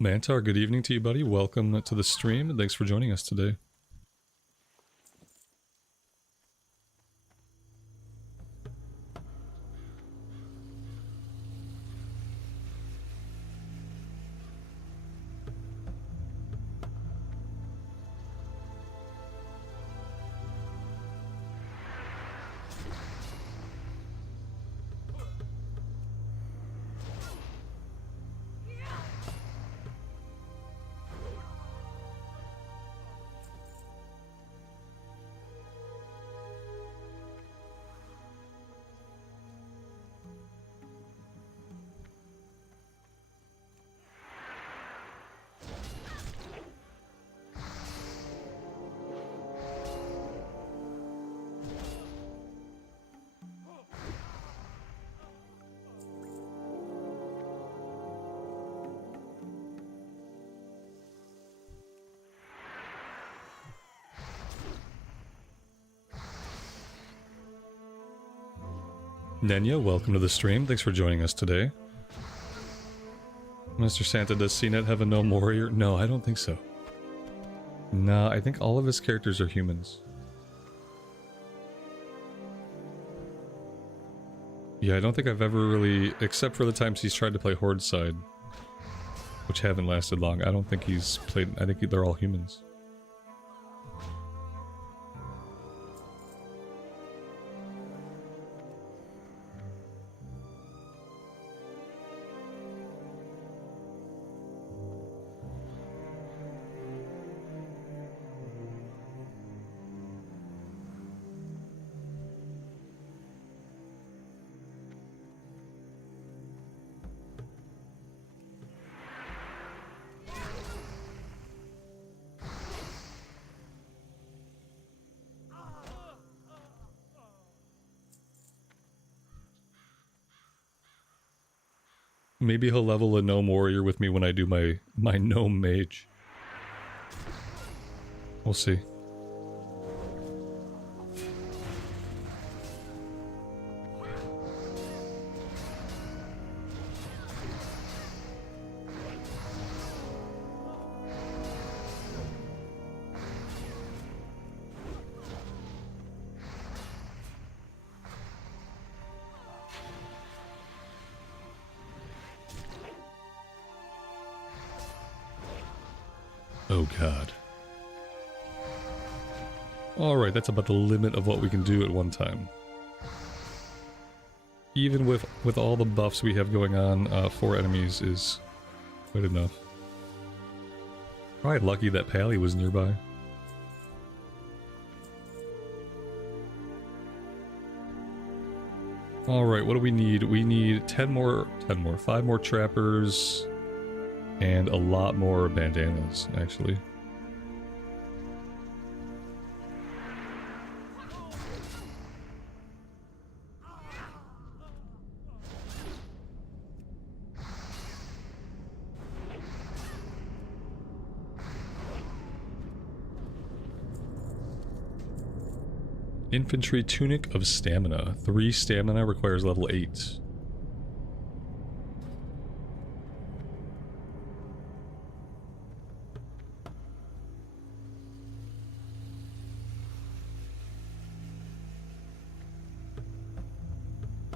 Mantar, good evening to you, buddy. Welcome to the stream, and thanks for joining us today. Nenya, welcome to the stream. Thanks for joining us today. Mr. Santa, does CNET have a gnome warrior? No, I don't think so. No, I think all of his characters are humans. Yeah, I don't think I've ever really, except for the times he's tried to play Horde side, which haven't lasted long. I don't think he's played, I think they're all humans. Maybe he'll level a gnome warrior with me when I do my gnome mage. We'll see. Oh god. Alright, that's about the limit of what we can do at one time. Even with all the buffs we have going on, 4 enemies is quite enough. Probably lucky that Pally was nearby. Alright, what do we need? We need 5 more trappers, and a lot more bandanas, actually. Infantry Tunic of Stamina. 3 stamina requires level 8.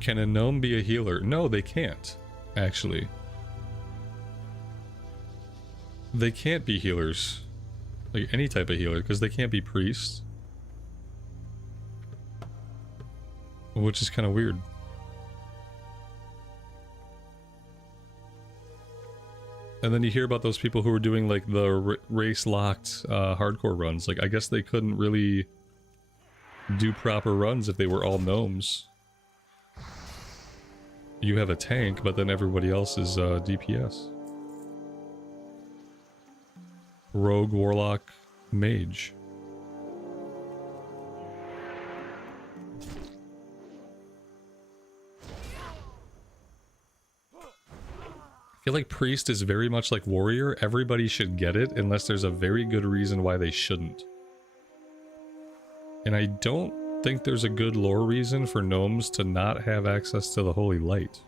Can a gnome be a healer? No, they can't, actually. They can't be healers. Like any type of healer, because they can't be priests. Which is kind of weird. And then you hear about those people who were doing like the race-locked hardcore runs. Like, I guess they couldn't really do proper runs if they were all gnomes. You have a tank, but then everybody else is DPS. Rogue, Warlock, Mage. I feel like Priest is very much like Warrior. Everybody should get it unless there's a very good reason why they shouldn't. And I don't think there's a good lore reason for gnomes to not have access to the Holy Light.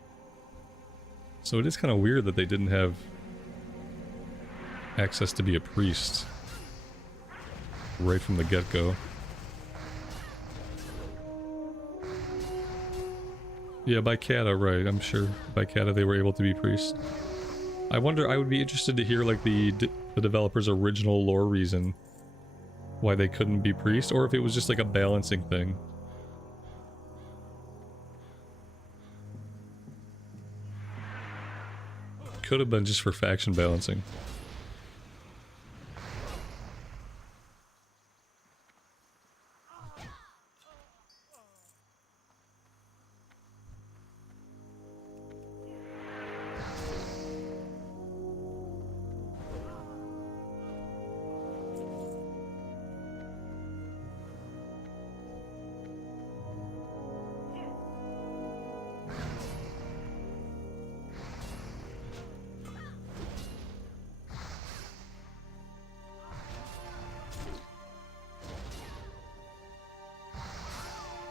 So it is kind of weird that they didn't have access to be a priest right from the get-go. Yeah, by Kata, right, I'm sure. By Kata they were able to be priests. I wonder, I would be interested to hear like the developer's original lore reason why they couldn't be priests, or if it was just like a balancing thing. Could have been just for faction balancing.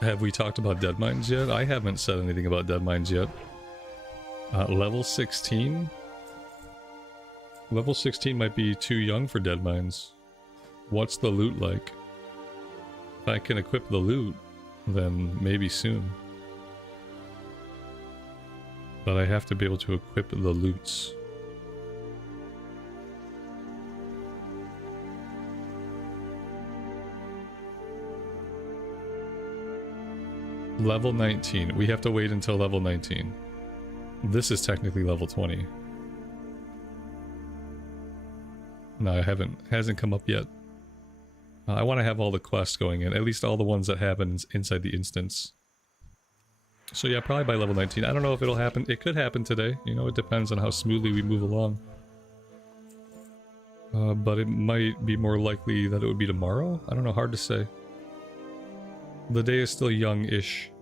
Have we talked about dead mines yet? I haven't said anything about dead mines yet. Level 16? Level 16 might be too young for dead mines. What's the loot like? If I can equip the loot, then maybe soon. But I have to be able to equip the loots. Level 19. We have to wait until level 19. This is technically level 20. No, I haven't. Hasn't come up yet. I want to have all the quests going in. At least all the ones that happen inside the instance. So yeah, probably by level 19. I don't know if it'll happen. It could happen today. You know, it depends on how smoothly we move along. But it might be more likely that it would be tomorrow. I don't know. Hard to say. The day is still young-ish.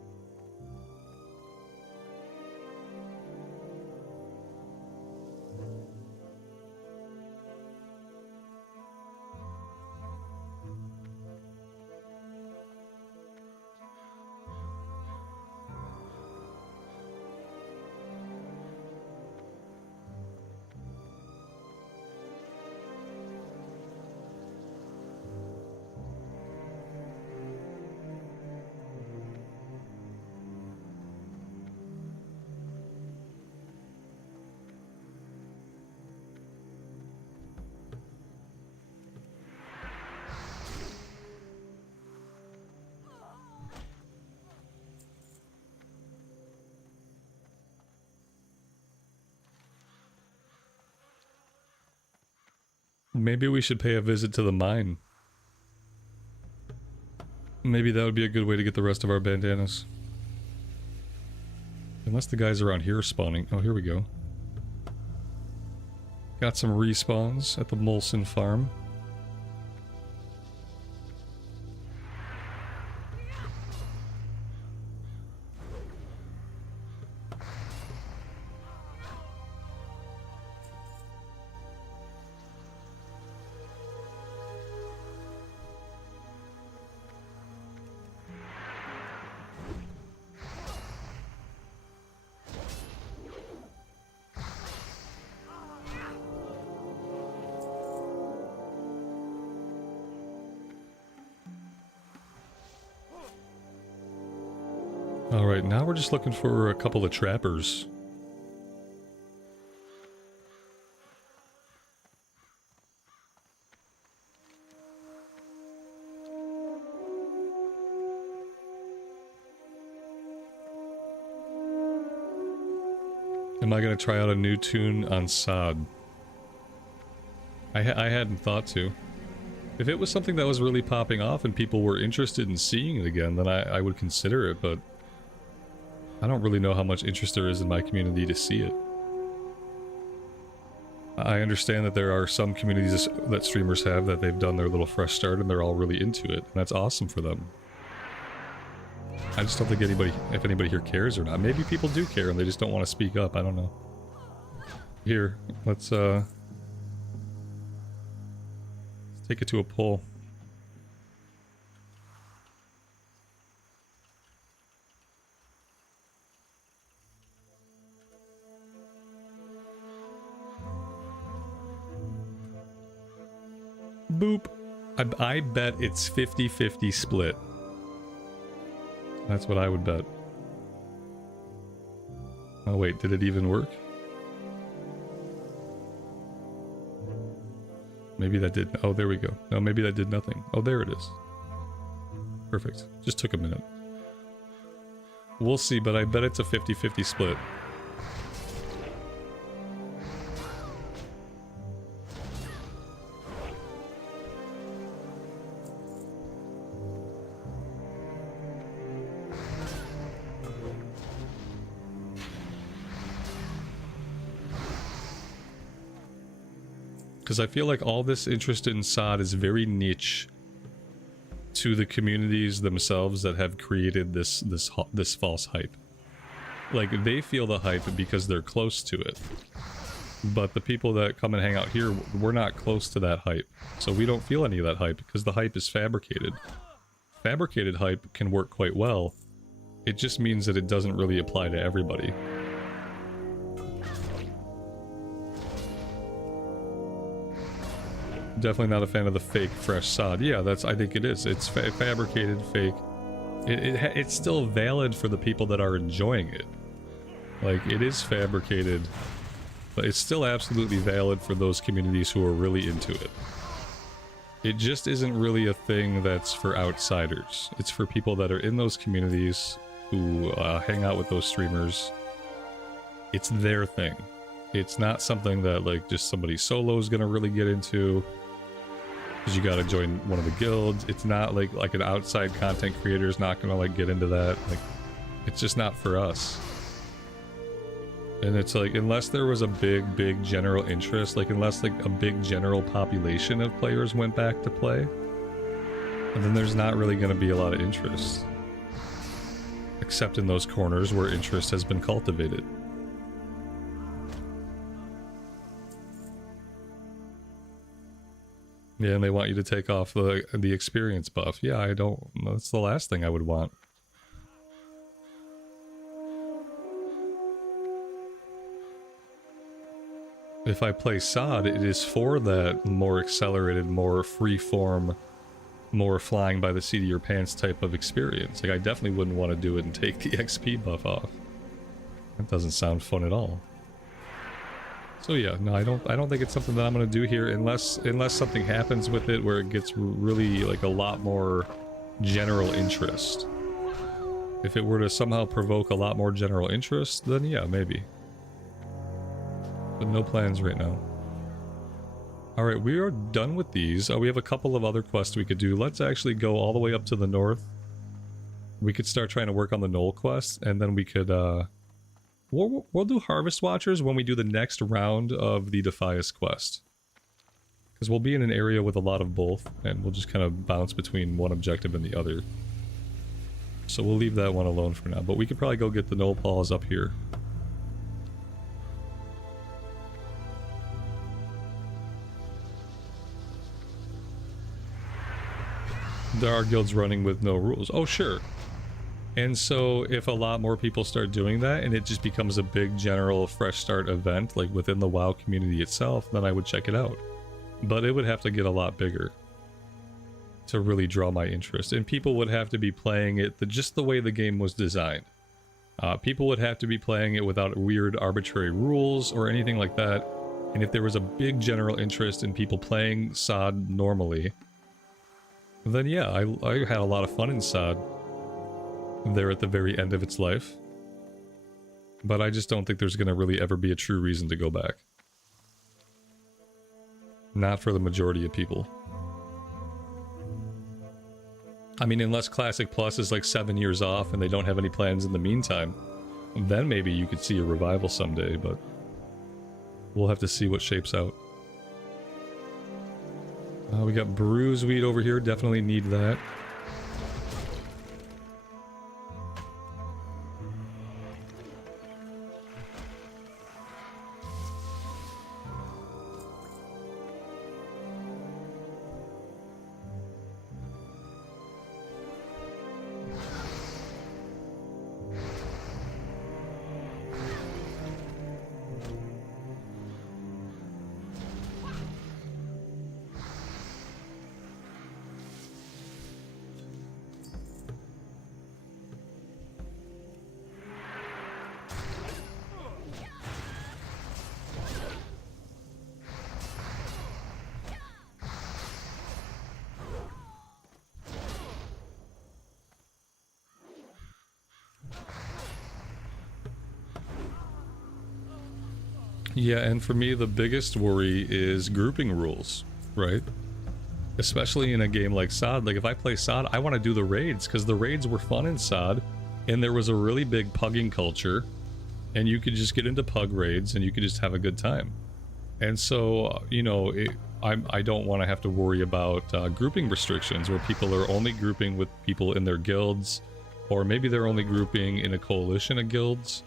Maybe we should pay a visit to the mine. Maybe that would be a good way to get the rest of our bandanas. Unless the guys around here are spawning. Oh, here we go. Got some respawns at the Molson farm. Alright, now we're just looking for a couple of trappers. Am I going to try out a new tune on Sod? I hadn't thought to. If it was something that was really popping off and people were interested in seeing it again, then I would consider it, but I don't really know how much interest there is in my community to see it. I understand that there are some communities that streamers have that they've done their little fresh start and they're all really into it, and that's awesome for them. I just don't think if anybody here cares or not. Maybe people do care and they just don't want to speak up, I don't know. Here, let's take it to a poll. Boop. I bet it's 50-50 split. That's what I would bet. Oh wait, did it even work? Maybe that did. Oh, there we go. No, maybe that did nothing. Oh, there it is. Perfect. Just took a minute. We'll see, but I bet it's a 50-50 split. Because I feel like all this interest in Sod is very niche to the communities themselves that have created this false hype. Like, they feel the hype because they're close to it. But the people that come and hang out here, we're not close to that hype. So we don't feel any of that hype because the hype is fabricated. Fabricated hype can work quite well. It just means that it doesn't really apply to everybody. Definitely not a fan of the fake fresh Sod. Yeah, I think it is. It's fabricated, fake. It's still valid for the people that are enjoying it. Like, it is fabricated, but it's still absolutely valid for those communities who are really into it. It just isn't really a thing that's for outsiders. It's for people that are in those communities who hang out with those streamers. It's their thing. It's not something that, like, just somebody solo is gonna really get into. Because you gotta join one of the guilds. It's not like an outside content creator is not gonna like get into that. Like, it's just not for us. And it's like, unless there was a big general interest, like unless like a big general population of players went back to play, and then there's not really gonna be a lot of interest. Except in those corners where interest has been cultivated. Yeah, and they want you to take off the experience buff. Yeah, I don't... That's the last thing I would want. If I play Sod, it is for that more accelerated, more free-form, more flying by the seat of your pants type of experience. Like, I definitely wouldn't want to do it and take the XP buff off. That doesn't sound fun at all. So yeah, no, I don't think it's something that I'm gonna do here unless something happens with it where it gets really like a lot more general interest. If it were to somehow provoke a lot more general interest, then yeah, maybe. But no plans right now. Alright, we are done with these. We have a couple of other quests we could do. Let's actually go all the way up to the north. We could start trying to work on the Knoll quest, and then we could We'll do Harvest Watchers when we do the next round of the Defias quest. Because we'll be in an area with a lot of both, and we'll just kind of bounce between one objective and the other. So we'll leave that one alone for now, but we could probably go get the Knoll Paws up here. There are guilds running with no rules. Oh, sure. And so if a lot more people start doing that and it just becomes a big general fresh start event like within the WoW community itself, then I would check it out. But it would have to get a lot bigger to really draw my interest, and people would have to be playing it just the way the game was designed. People would have to be playing it without weird arbitrary rules or anything like that. And if there was a big general interest in people playing SOD normally, then yeah, I had a lot of fun in SOD there at the very end of its life. But I just don't think there's going to really ever be a true reason to go back. Not for the majority of people. I mean, unless Classic Plus is like 7 years off and they don't have any plans in the meantime, then maybe you could see a revival someday, but we'll have to see what shapes out. We got Bruiseweed over here, definitely need that. Yeah, and for me, the biggest worry is grouping rules, right? Especially in a game like SOD. Like, if I play SOD, I want to do the raids, because the raids were fun in SOD, and there was a really big pugging culture, and you could just get into pug raids, and you could just have a good time. And so, you know, I don't want to have to worry about grouping restrictions, where people are only grouping with people in their guilds, or maybe they're only grouping in a coalition of guilds.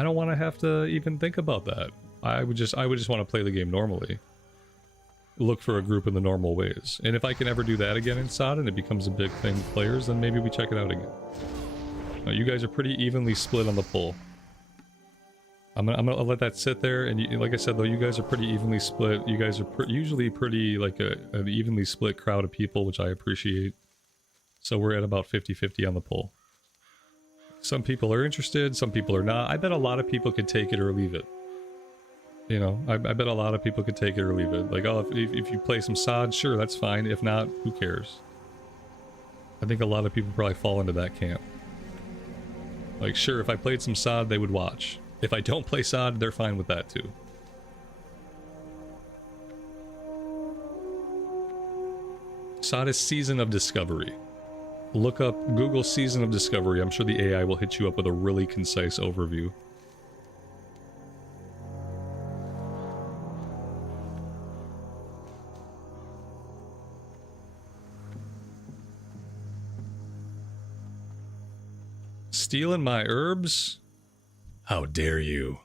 I don't want to have to even think about that. I would just want to play the game normally. Look for a group in the normal ways. And if I can ever do that again in SOD and it becomes a big thing with players, then maybe we check it out again. Now, you guys are pretty evenly split on the poll. I'm gonna let that sit there, and you, like I said though, you guys are pretty evenly split. You guys are usually pretty like an evenly split crowd of people, which I appreciate. So we're at about 50-50 on the poll. Some people are interested, some people are not. I bet a lot of people could take it or leave it. You know, I bet a lot of people could take it or leave it. Like, oh, if you play some SOD, sure, that's fine. If not, who cares? I think a lot of people probably fall into that camp. Like, sure, if I played some SOD, they would watch. If I don't play SOD, they're fine with that too. SOD is Season of Discovery. Look up Google Season of Discovery. I'm sure the AI will hit you up with a really concise overview. Stealing my herbs? How dare you?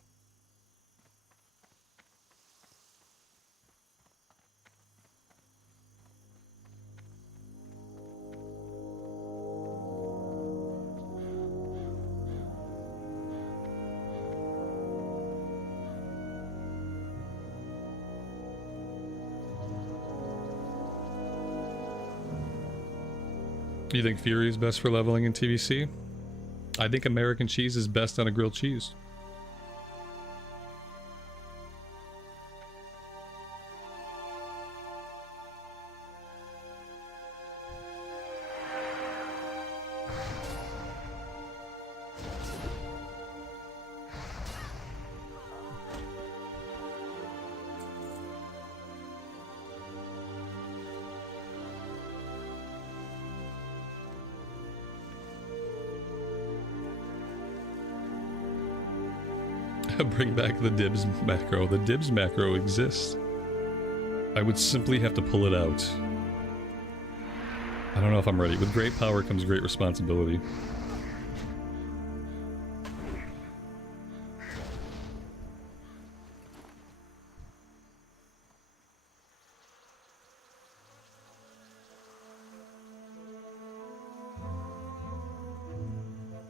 You think Fury is best for leveling in TVC? I think American cheese is best on a grilled cheese. Bring back the dibs macro. The dibs macro exists. I would simply have to pull it out. I don't know if I'm ready. With great power comes great responsibility.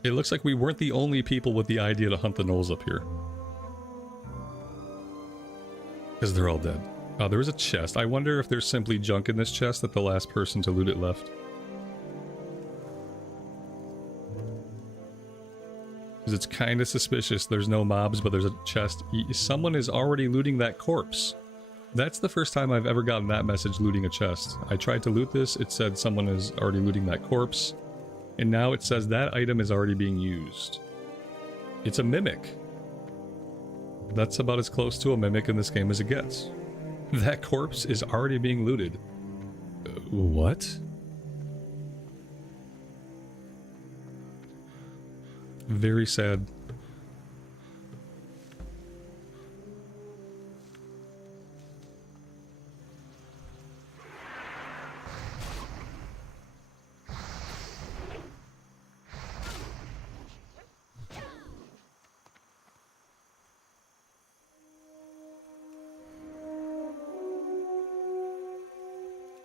It looks like we weren't the only people with the idea to hunt the gnolls up here. Because they're all dead. Oh, there was a chest. I wonder if there's simply junk in this chest that the last person to loot it left. Because it's kind of suspicious. There's no mobs, but there's a chest. Someone is already looting that corpse. That's the first time I've ever gotten that message, looting a chest. I tried to loot this, it said someone is already looting that corpse. And now it says that item is already being used. It's a mimic. That's about as close to a mimic in this game as it gets. That corpse is already being looted. What? Very sad.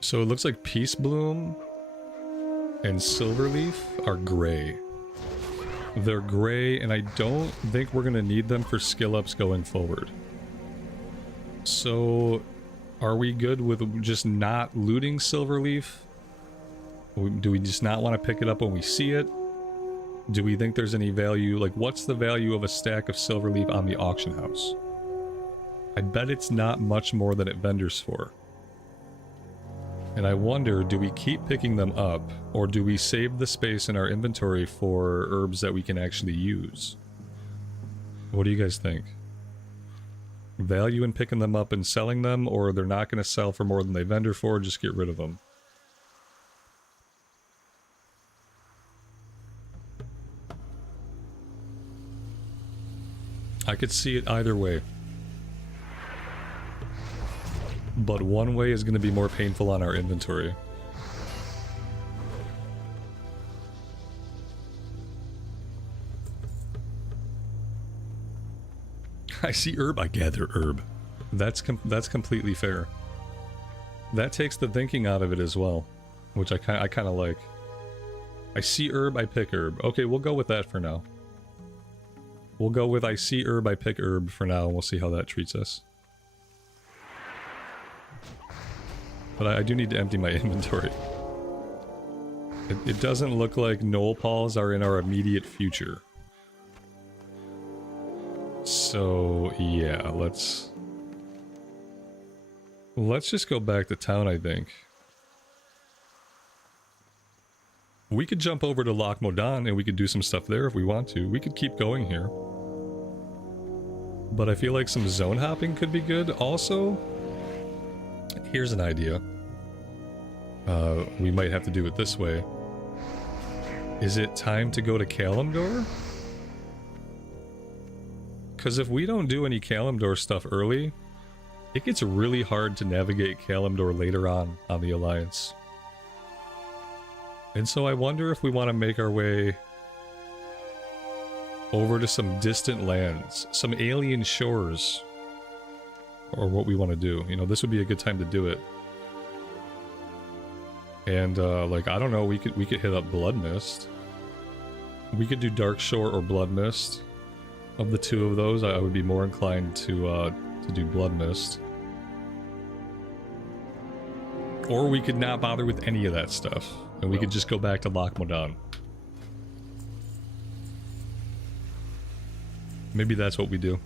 So it looks like Peace Bloom and Silverleaf are gray. They're gray, and I don't think we're going to need them for skill ups going forward. So, are we good with just not looting Silverleaf? Do we just not want to pick it up when we see it? Do we think there's any value? Like, what's the value of a stack of Silverleaf on the auction house? I bet it's not much more than it vendors for. And I wonder, do we keep picking them up, or do we save the space in our inventory for herbs that we can actually use? What do you guys think? Value in picking them up and selling them, or they're not going to sell for more than they vendor for, just get rid of them? I could see it either way. But one way is going to be more painful on our inventory. I see herb, I gather herb. That's completely fair. That takes the thinking out of it as well, which I kind of like. I see herb, I pick herb. Okay, we'll go with that for now. We'll go with I see herb, I pick herb for now, and we'll see how that treats us. But I do need to empty my inventory. It doesn't look like knoll palls are in our immediate future. So, yeah, let's just go back to town, I think. We could jump over to Loch Modan and we could do some stuff there if we want to. We could keep going here. But I feel like some zone hopping could be good. Also, here's an idea. We might have to do it this way. Is it time to go to Kalimdor? Because if we don't do any Kalimdor stuff early, it gets really hard to navigate Kalimdor later on the Alliance. And so I wonder if we want to make our way over to some distant lands, some alien shores, or what we want to do. You know, this would be a good time to do it. And like, I don't know, we could hit up Blood Mist. We could do Dark Shore or Blood Mist. Of the two of those, I would be more inclined to do Blood Mist. Or we could not bother with any of that stuff, and we could just go back to Loch Modan. Maybe that's what we do.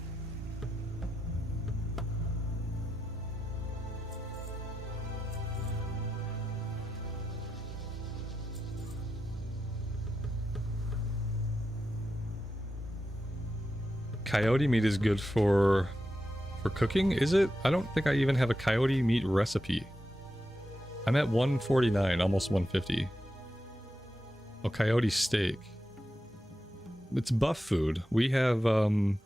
Coyote meat is good for cooking, is it? I don't think I even have a coyote meat recipe. I'm at 149, almost 150. Oh, coyote steak. It's buff food. We have some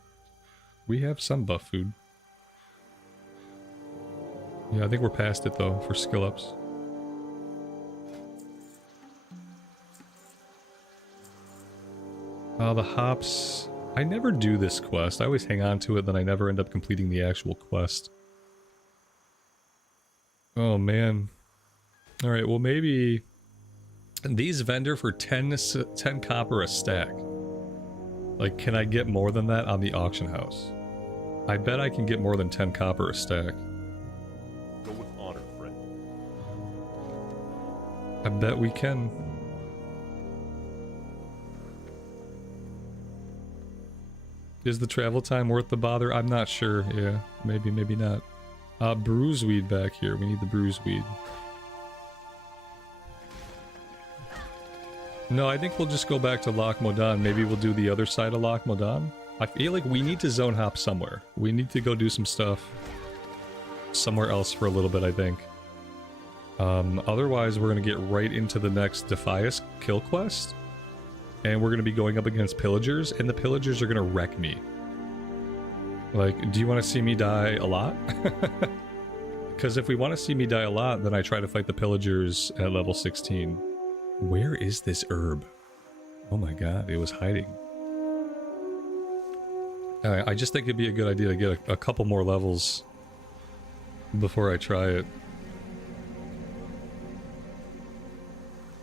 buff food. Yeah, I think we're past it though for skill ups. The hops. I never do this quest. I always hang on to it, then I never end up completing the actual quest. Oh man. Alright, well maybe... These vendor for 10 copper a stack. Like, can I get more than that on the auction house? I bet I can get more than 10 copper a stack. Go with honor, friend. I bet we can. Is the travel time worth the bother? I'm not sure. Yeah, maybe, maybe not. Bruiseweed back here. We need the bruiseweed. No, I think we'll just go back to Loch Modan. Maybe we'll do the other side of Loch Modan. I feel like we need to zone hop somewhere. We need to go do some stuff somewhere else for a little bit, I think. Otherwise, we're going to get right into the next Defias kill quest. And we're going to be going up against pillagers, and the pillagers are going to wreck me. Like, do you want to see me die a lot? Because if we want to see me die a lot, then I try to fight the pillagers at level 16. Where is this herb? Oh my god, it was hiding. I just think it'd be a good idea to get a couple more levels before I try it.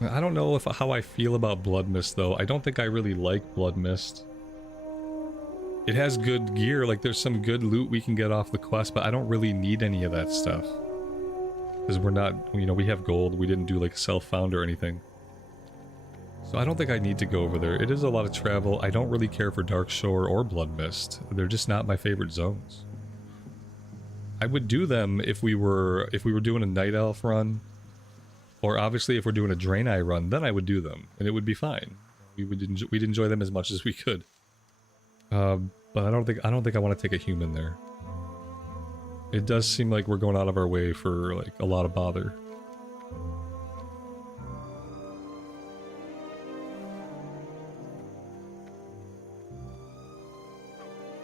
I don't know how I feel about Blood Mist, though. I don't think I really like Blood Mist. It has good gear, like there's some good loot we can get off the quest, but I don't really need any of that stuff. Because we're not, you know, we have gold, we didn't do like self-found or anything. So I don't think I need to go over there. It is a lot of travel. I don't really care for Darkshore or Blood Mist. They're just not my favorite zones. I would do them if we were doing a Night Elf run. Or obviously if we're doing a Draenei run, then I would do them. And it would be fine. We'd enjoy them as much as we could. But I don't think I want to take a human there. It does seem like we're going out of our way for like a lot of bother.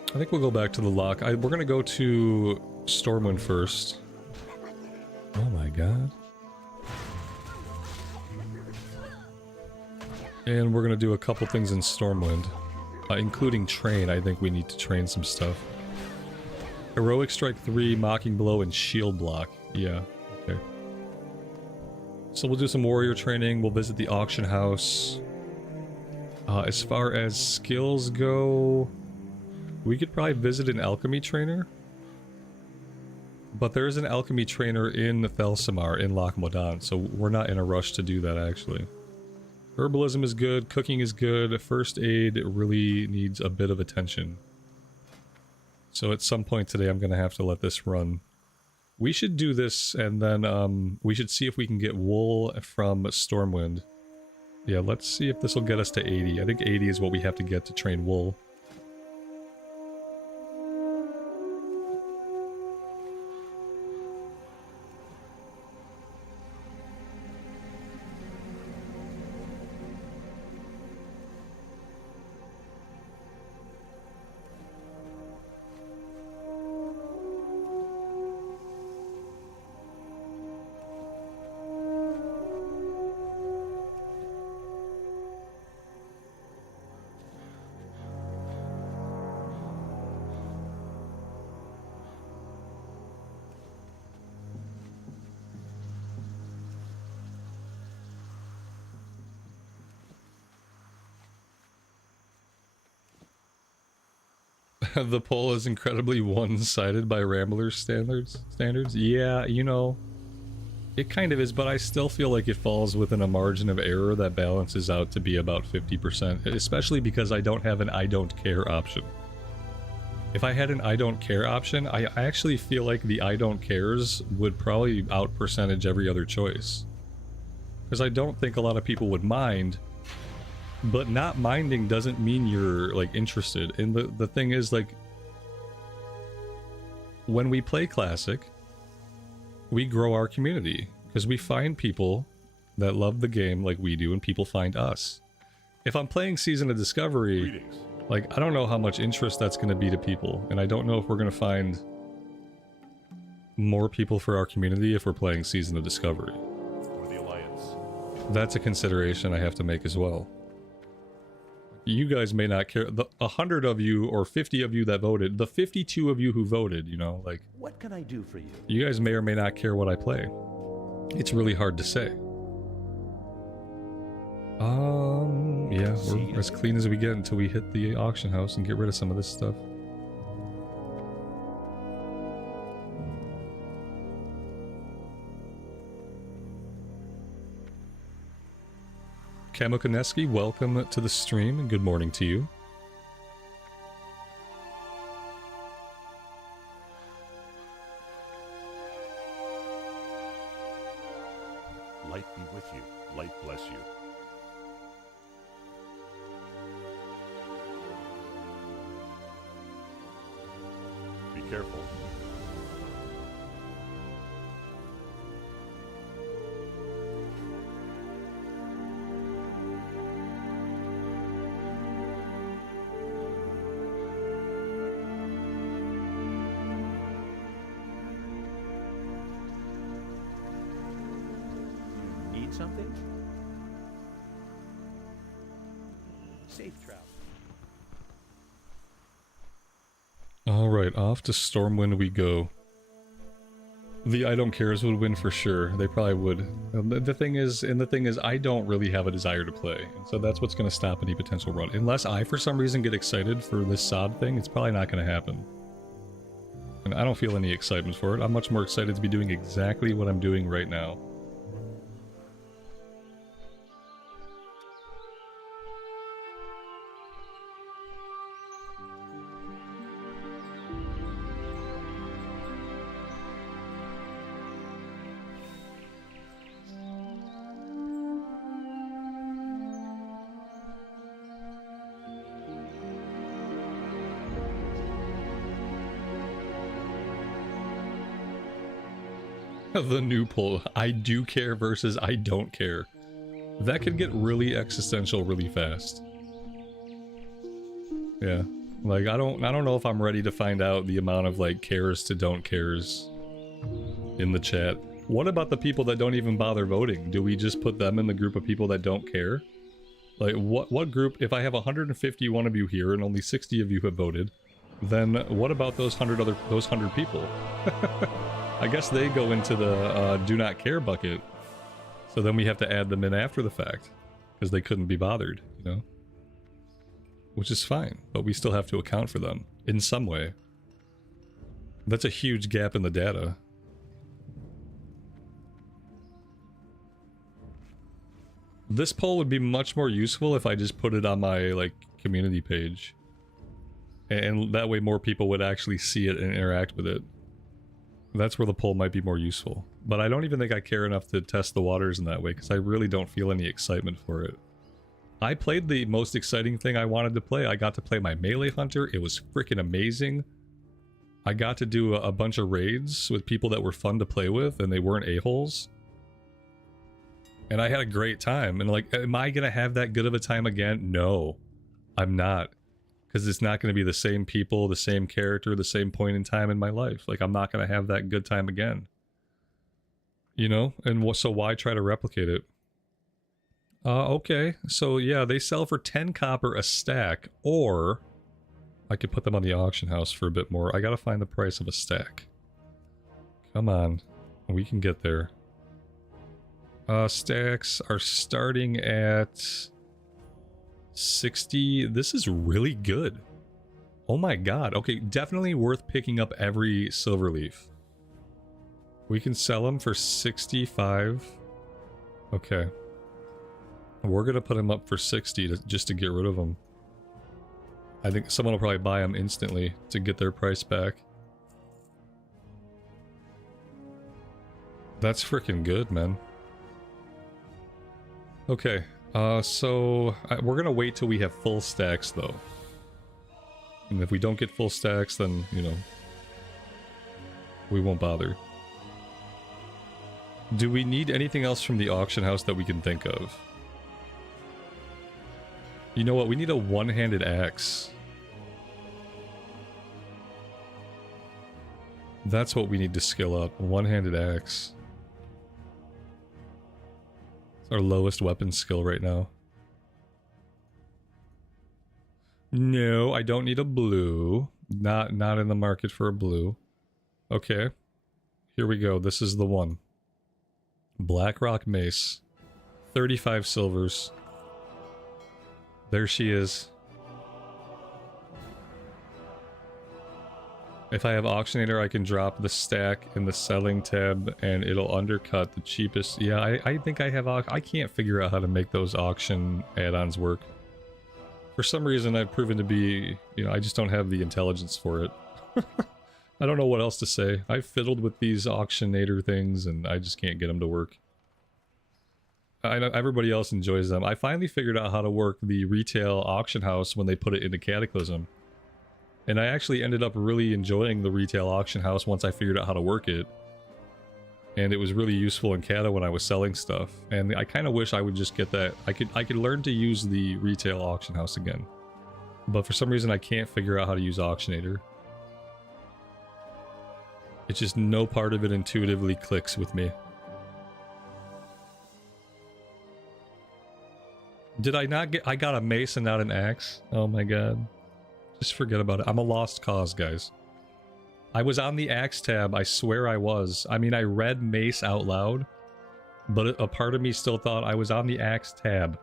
I think we'll go back to the lock. We're gonna go to Stormwind first. Oh my god. And we're gonna do a couple things in Stormwind. Including train. I think we need to train some stuff. Heroic Strike 3, Mocking Blow, and Shield Block. Yeah, okay. So we'll do some warrior training. We'll visit the auction house. As far as skills go, we could probably visit an alchemy trainer. But there is an alchemy trainer in Thelsamar, in Loch Modan, so we're not in a rush to do that, actually. Herbalism is good, cooking is good, first aid really needs a bit of attention. So at some point today I'm going to have to let this run. We should do this and then we should see if we can get wool from Stormwind. Yeah, let's see if this will get us to 80. I think 80 is what we have to get to train wool. The poll is incredibly one-sided by Rambler's standards. Yeah, you know, it kind of is, but I still feel like it falls within a margin of error that balances out to be about 50%, especially because I don't have an I don't care option. If I had an I don't care option, I actually feel like the I don't cares would probably out-percentage every other choice. Because I don't think a lot of people would mind. But not minding doesn't mean you're, like, interested. And the thing is, like, when we play Classic, we grow our community. Because we find people that love the game like we do, and people find us. If I'm playing Season of Discovery, Greetings. like, I don't know how much interest that's going to be to people. And I don't know if we're going to find more people for our community if we're playing Season of Discovery. For the Alliance. That's a consideration I have to make as well. You guys may not care. The 100 of you or 50 of you that voted, the 52 of you who voted, you know, like, what can I do for you? You guys may or may not care what I play. It's really hard to say. Yeah, we're as clean as we get until we hit the auction house and get rid of some of this stuff. Kamokaneski, welcome to the stream and good morning to you. Careful. Need something? Safe travel. Alright, off to Stormwind we go. The I don't cares would win for sure. They probably would. The thing is, I don't really have a desire to play. And so that's what's going to stop any potential run. Unless I, for some reason, get excited for this sod thing, it's probably not going to happen. And I don't feel any excitement for it. I'm much more excited to be doing exactly what I'm doing right now. The new poll, I do care versus I don't care. That could get really existential really fast. Yeah. Like I don't know if I'm ready to find out the amount of like cares to don't cares in the chat. What about the people that don't even bother voting? Do we just put them in the group of people that don't care? Like what group, if I have 151 of you here and only 60 of you have voted, then what about those 100 people? I guess they go into the do not care bucket. So then we have to add them in after the fact. Because they couldn't be bothered, you know? Which is fine, but we still have to account for them in some way. That's a huge gap in the data. This poll would be much more useful if I just put it on my, like, community page. And that way more people would actually see it and interact with it. That's where the poll might be more useful. But I don't even think I care enough to test the waters in that way, because I really don't feel any excitement for it. I played the most exciting thing I wanted to play. I got to play my melee hunter. It was freaking amazing. I got to do a bunch of raids with people that were fun to play with, and they weren't a-holes. And I had a great time. And like, am I going to have that good of a time again? No, I'm not. Because it's not going to be the same people, the same character, the same point in time in my life. Like, I'm not going to have that good time again. You know? And so why try to replicate it? Okay. So, yeah, they sell for 10 copper a stack. Or, I could put them on the auction house for a bit more. I got to find the price of a stack. Come on. We can get there. Stacks are starting at 60. This is really good. Oh my god. Okay, definitely worth picking up every silver leaf. We can sell them for 65. Okay. We're gonna put them up for 60 just to get rid of them. I think someone will probably buy them instantly to get their price back. That's freaking good, man. Okay. So we're gonna wait till we have full stacks, though. And if we don't get full stacks, then, you know, we won't bother. Do we need anything else from the auction house that we can think of? You know what? We need a one-handed axe. That's what we need to skill up. One-handed axe. Our lowest weapon skill right now. No, I don't need a blue. Not in the market for a blue. Okay. Here we go. This is the one. Blackrock Mace. 35 silvers. There she is. If I have Auctionator, I can drop the stack in the selling tab and it'll undercut the cheapest. Yeah, I think I have... I can't figure out how to make those auction add-ons work. For some reason, I've proven to be... You know, I just don't have the intelligence for it. I don't know what else to say. I've fiddled with these Auctionator things and I just can't get them to work. I know everybody else enjoys them. I finally figured out how to work the retail auction house when they put it into Cataclysm. And I actually ended up really enjoying the retail auction house once I figured out how to work it. And it was really useful in Kata when I was selling stuff. And I kind of wish I would just get that. I could learn to use the retail auction house again. But for some reason I can't figure out how to use Auctionator. It's just no part of it intuitively clicks with me. Did I not get... I got a mace and not an axe? Oh my god. Just forget about it. I'm a lost cause, guys. I was on the axe tab, I swear I was. I mean, I read mace out loud, but a part of me still thought I was on the axe tab.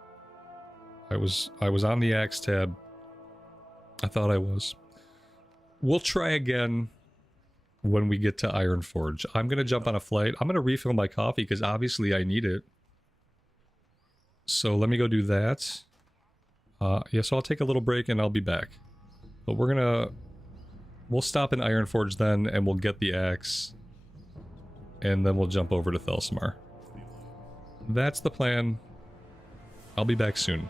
I was on the axe tab. I thought I was. We'll try again when we get to Ironforge. I'm gonna jump on a flight. I'm gonna refill my coffee because obviously I need it. So let me go do that. Yeah, so I'll take a little break and I'll be back. But we'll stop in Ironforge then, and we'll get the axe. And then we'll jump over to Thelsmar. That's the plan. I'll be back soon.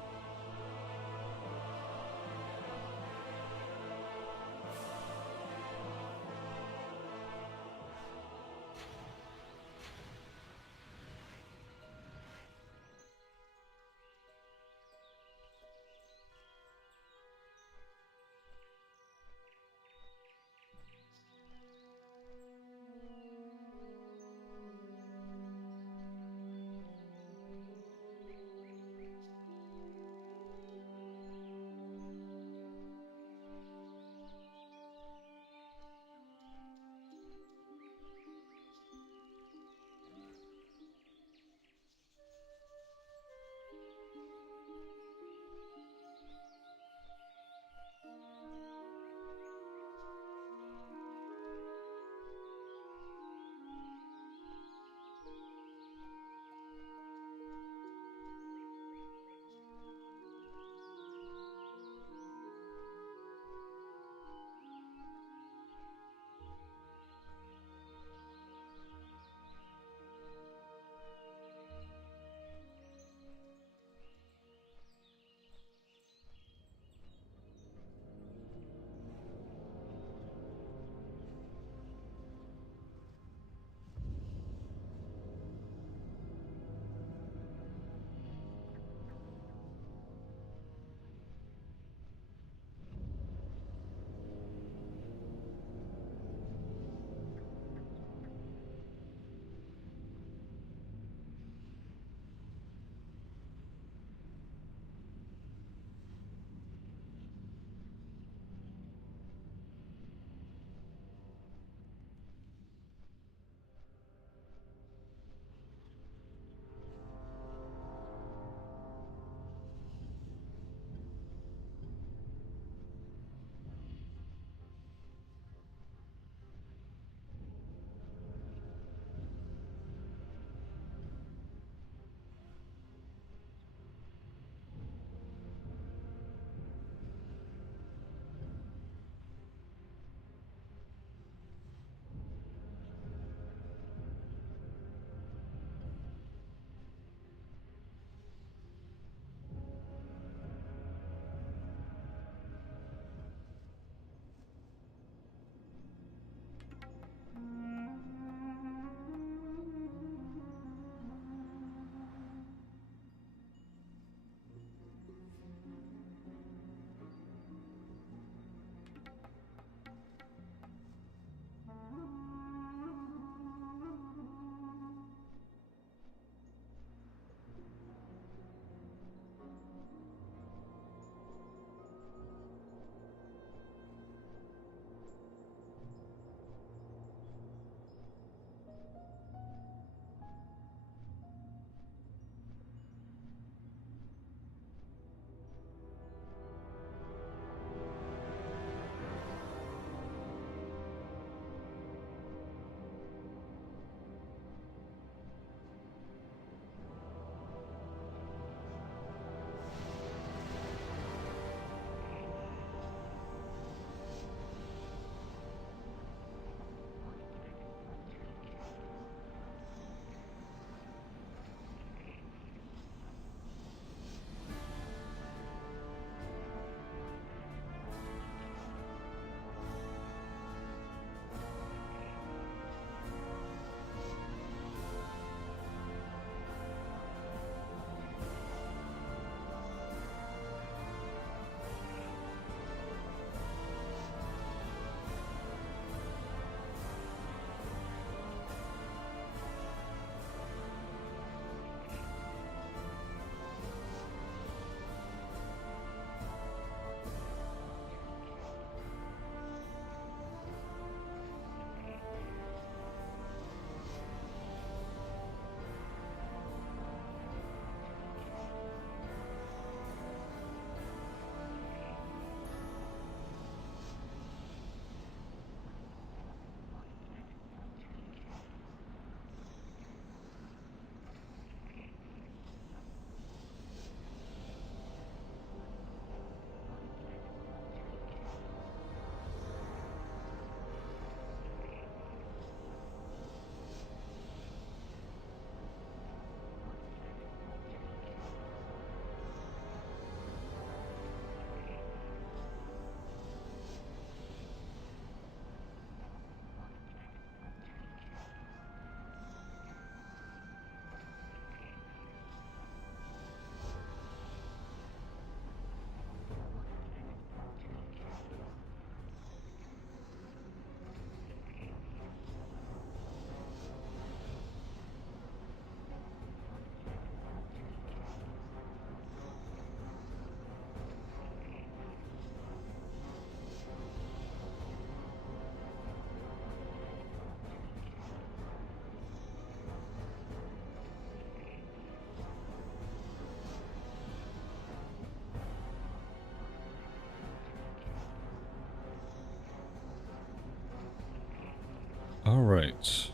Alright. Let's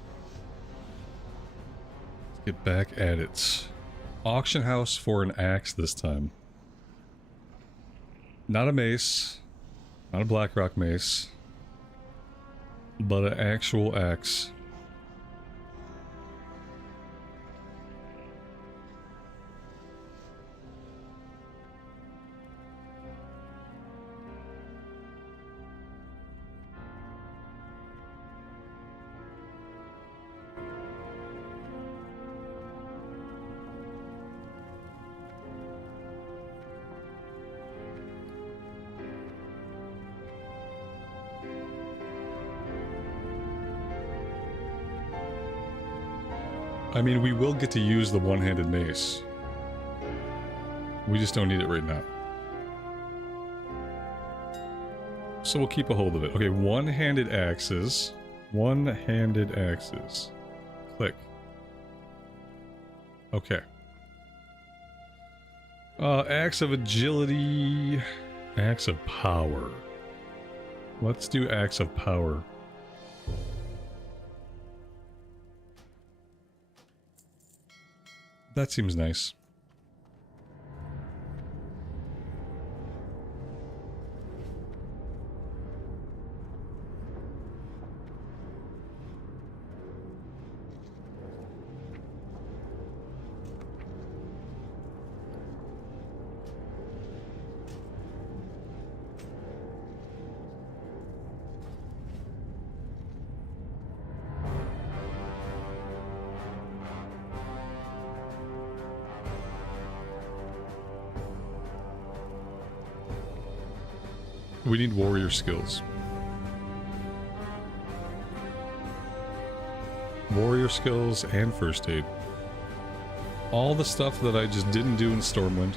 get back at it. Auction house for an axe this time. Not a mace. Not a Blackrock mace. But an actual axe. I mean, we will get to use the one-handed mace. We just don't need it right now. So we'll keep a hold of it. Okay, one-handed axes. One-handed axes. Click. Okay. Axe of agility. Axe of power. Let's do axe of power. That seems nice. We need warrior skills. Warrior skills and first aid. All the stuff that I just didn't do in Stormwind.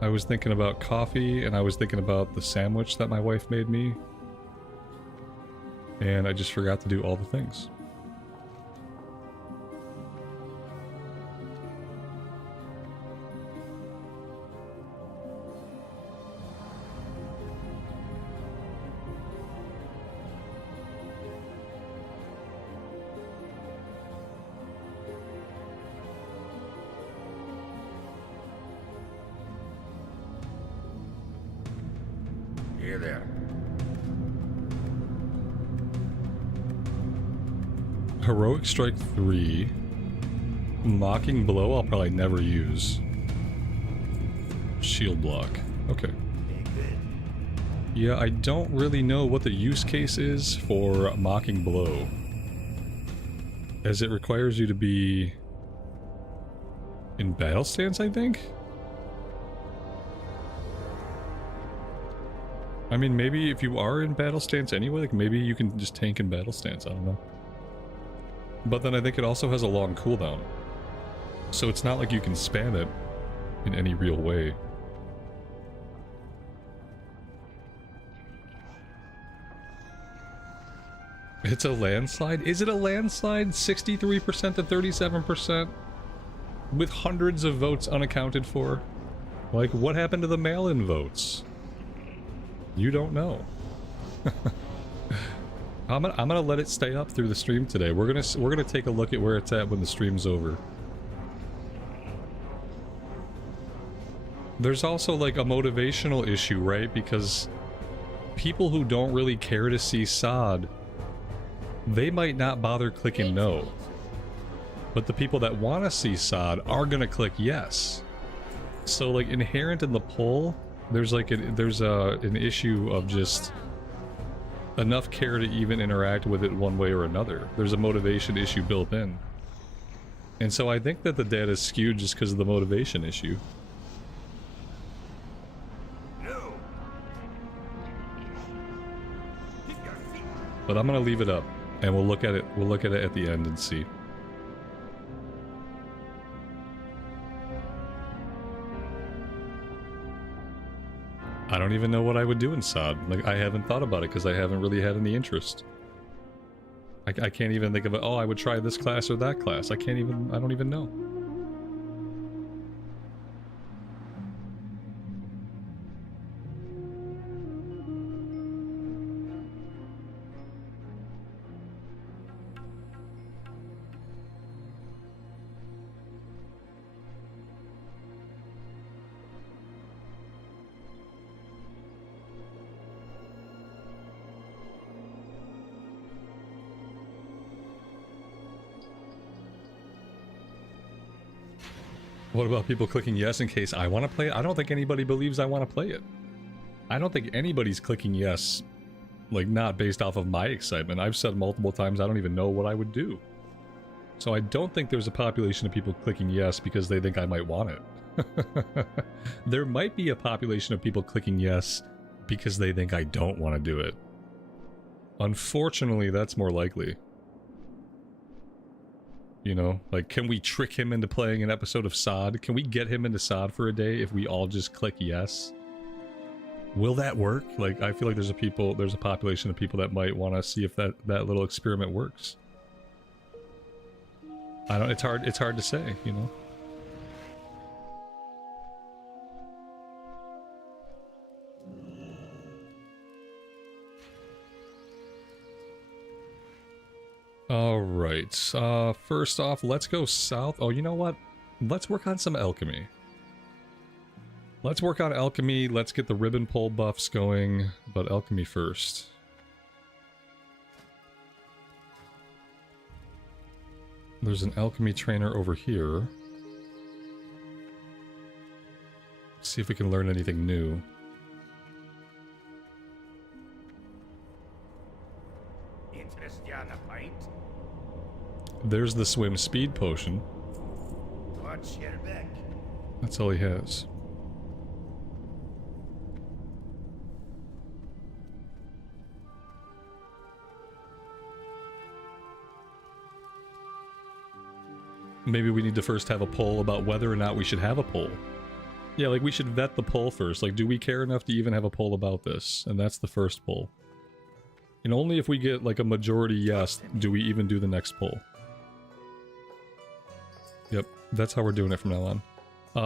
I was thinking about coffee, and I was thinking about the sandwich that my wife made me. And I just forgot to do all the things. Here there. Heroic Strike 3. Mocking Blow I'll probably never use. Shield Block. Okay. Yeah, I don't really know what the use case is for Mocking Blow. As it requires you to be in battle stance, I think? I mean, maybe if you are in battle stance anyway, like maybe you can just tank in battle stance, I don't know. But then I think it also has a long cooldown. So it's not like you can spam it in any real way. It's a landslide? Is it a landslide? 63% to 37%? With hundreds of votes unaccounted for? Like, what happened to the mail-in votes? You don't know. I'm gonna let it stay up through the stream today. We're gonna take a look at where it's at when the stream's over. There's also like a motivational issue, right? Because people who don't really care to see sod, they might not bother clicking no. But the people that want to see sod are gonna click yes. So like inherent in the poll, there's an issue of just enough care to even interact with it one way or another. There's a motivation issue built in. And so I think that the data is skewed just because of the motivation issue. No. But I'm gonna leave it up and we'll look at it at the end and see. I don't even know what I would do in sod. Like, I haven't thought about it because I haven't really had any interest. I can't even think of it. Oh, I would try this class or that class. I don't even know. What about people clicking yes in case I want to play it? I don't think anybody believes I want to play it. I don't think anybody's clicking yes, like, not based off of my excitement. I've said multiple times I don't even know what I would do. So I don't think there's a population of people clicking yes because they think I might want it. There might be a population of people clicking yes because they think I don't want to do it. Unfortunately, that's more likely. You know, like, can we trick him into playing an episode of SOD? Can we get him into SOD for a day if we all just click yes? Will that work? Like, I feel like there's a population of people that might want to see if that little experiment works. I don't, it's hard to say, you know? Alright, first off, let's go south. Oh, you know what? Let's work on some alchemy. Let's work on alchemy, let's get the ribbon pull buffs going, but alchemy first. There's an alchemy trainer over here. See if we can learn anything new. There's the swim speed potion. Watch your back. That's all he has. Maybe we need to first have a poll about whether or not we should have a poll. Yeah, like, we should vet the poll first. Like, do we care enough to even have a poll about this? And that's the first poll. And only if we get, like, a majority yes do we even do the next poll. Yep, that's how we're doing it from now on.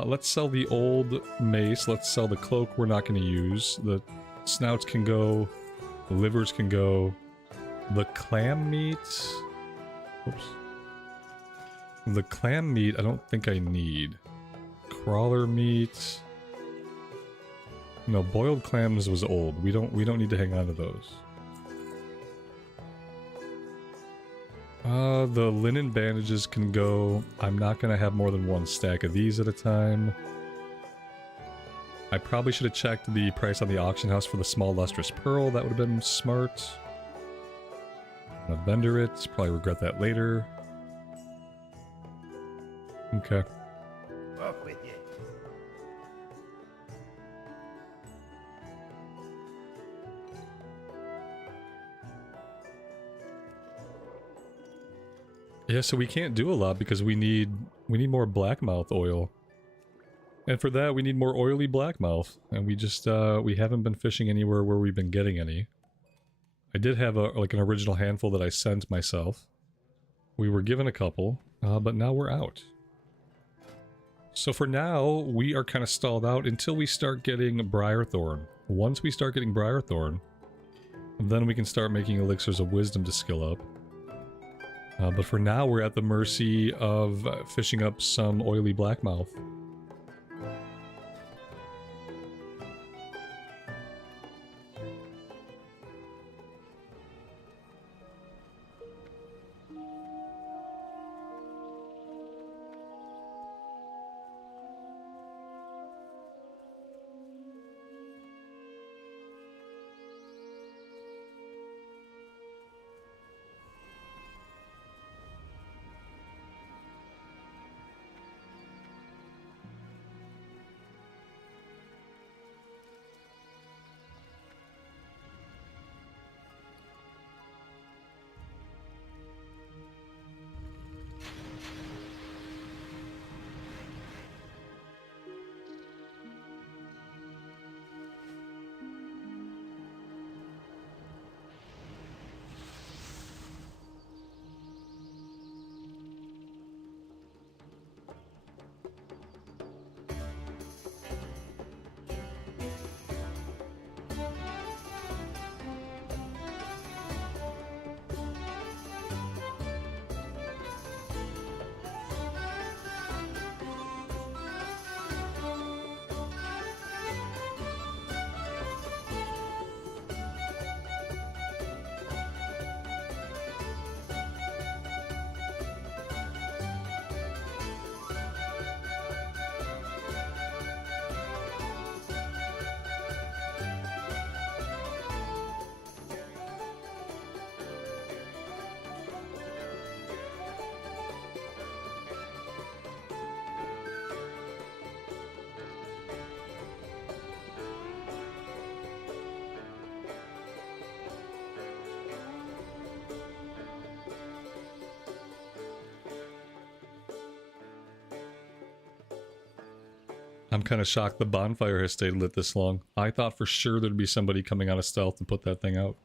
Let's sell the old mace. Let's sell the cloak we're not going to use. The snouts can go. The livers can go. The clam meat... Oops. The clam meat I don't think I need. Crawler meat... No, boiled clams was old. We don't need to hang on to those. The linen bandages can go. I'm not gonna have more than one stack of these at a time. I probably should have checked the price on the auction house for the small lustrous pearl. That would have been smart. I'm gonna vendor it. Probably regret that later. Okay. Off with you. Yeah, so we can't do a lot because we need more blackmouth oil. And for that we need more oily blackmouth. And we just we haven't been fishing anywhere where we've been getting any. I did have like an original handful that I sent myself. We were given a couple, but now we're out. So for now, we are kind of stalled out until we start getting Briarthorn. Once we start getting Briarthorn, then we can start making elixirs of wisdom to skill up. But for now, we're at the mercy of fishing up some oily blackmouth. I'm kind of shocked the bonfire has stayed lit this long. I thought for sure there'd be somebody coming out of stealth and put that thing out.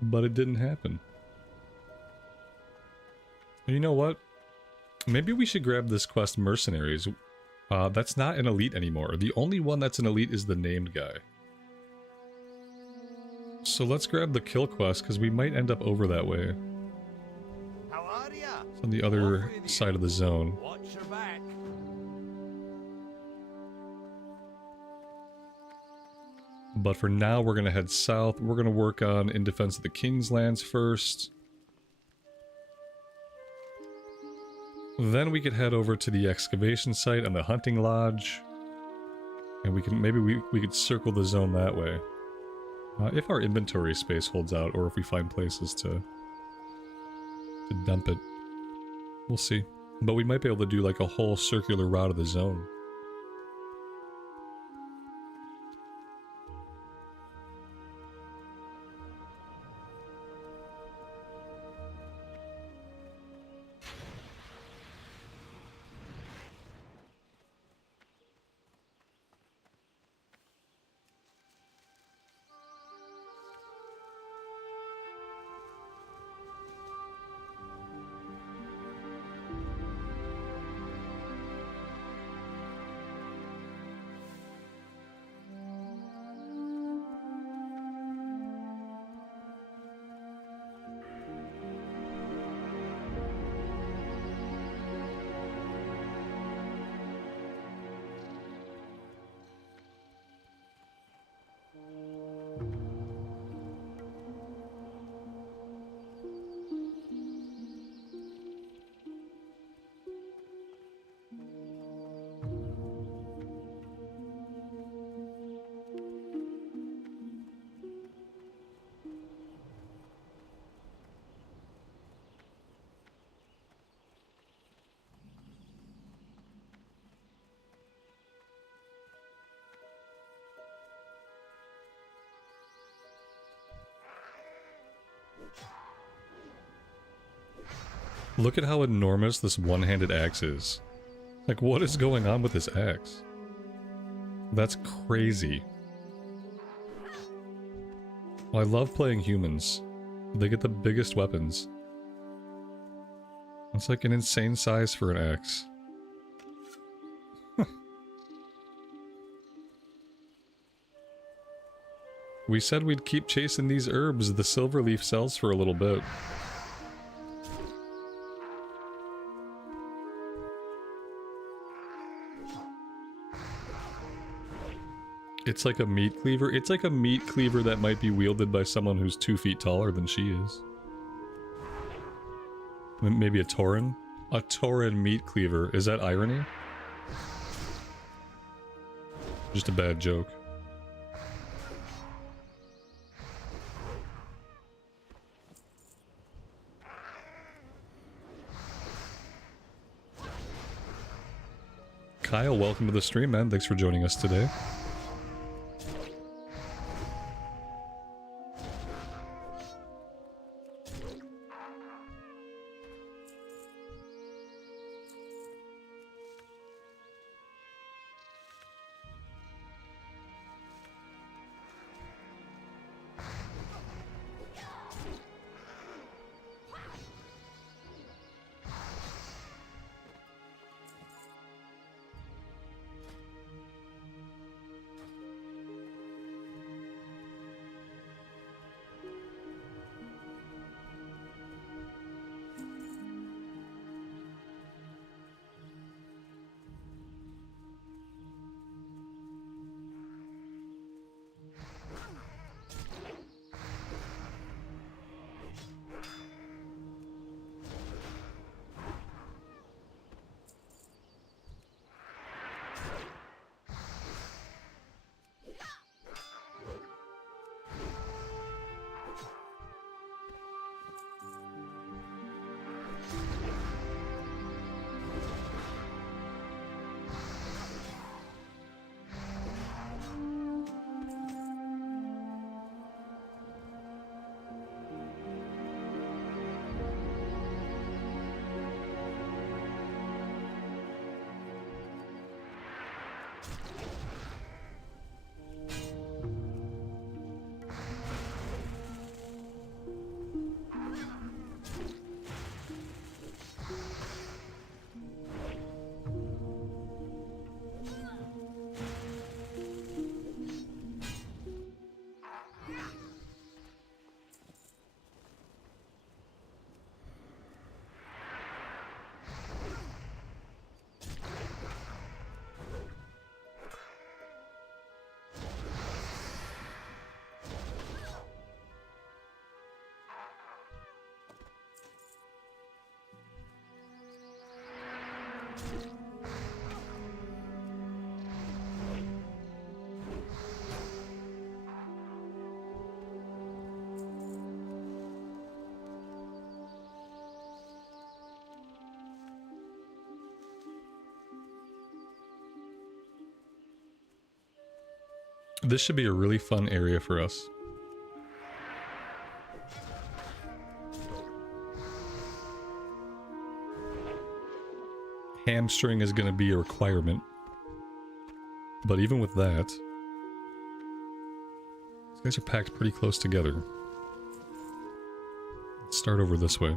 But it didn't happen. You know what? Maybe we should grab this quest, Mercenaries. That's not an elite anymore. The only one that's an elite is the named guy. So let's grab the kill quest, because we might end up over that way. How are ya? It's on the other side of the zone. Watch your back. But for now, we're going to head south. We're going to work on In Defense of the King's Lands first. Then we could head over to the excavation site and the hunting lodge. And we can maybe we could circle the zone that way. If our inventory space holds out, or if we find places to dump it. We'll see. But we might be able to do like a whole circular route of the zone. Look at how enormous this one-handed axe is. Like, what is going on with this axe? That's crazy. I love playing humans. They get the biggest weapons. It's like an insane size for an axe. We said we'd keep chasing these herbs. The silver leaf sells for a little bit. It's like a meat cleaver. It's like a meat cleaver that might be wielded by someone who's 2 feet taller than she is. Maybe a Tauren? A Tauren meat cleaver. Is that irony? Just a bad joke. Kyle, welcome to the stream, man. Thanks for joining us today. This should be a really fun area for us. Hamstring is going to be a requirement. But even with that, these guys are packed pretty close together. Let's start over this way.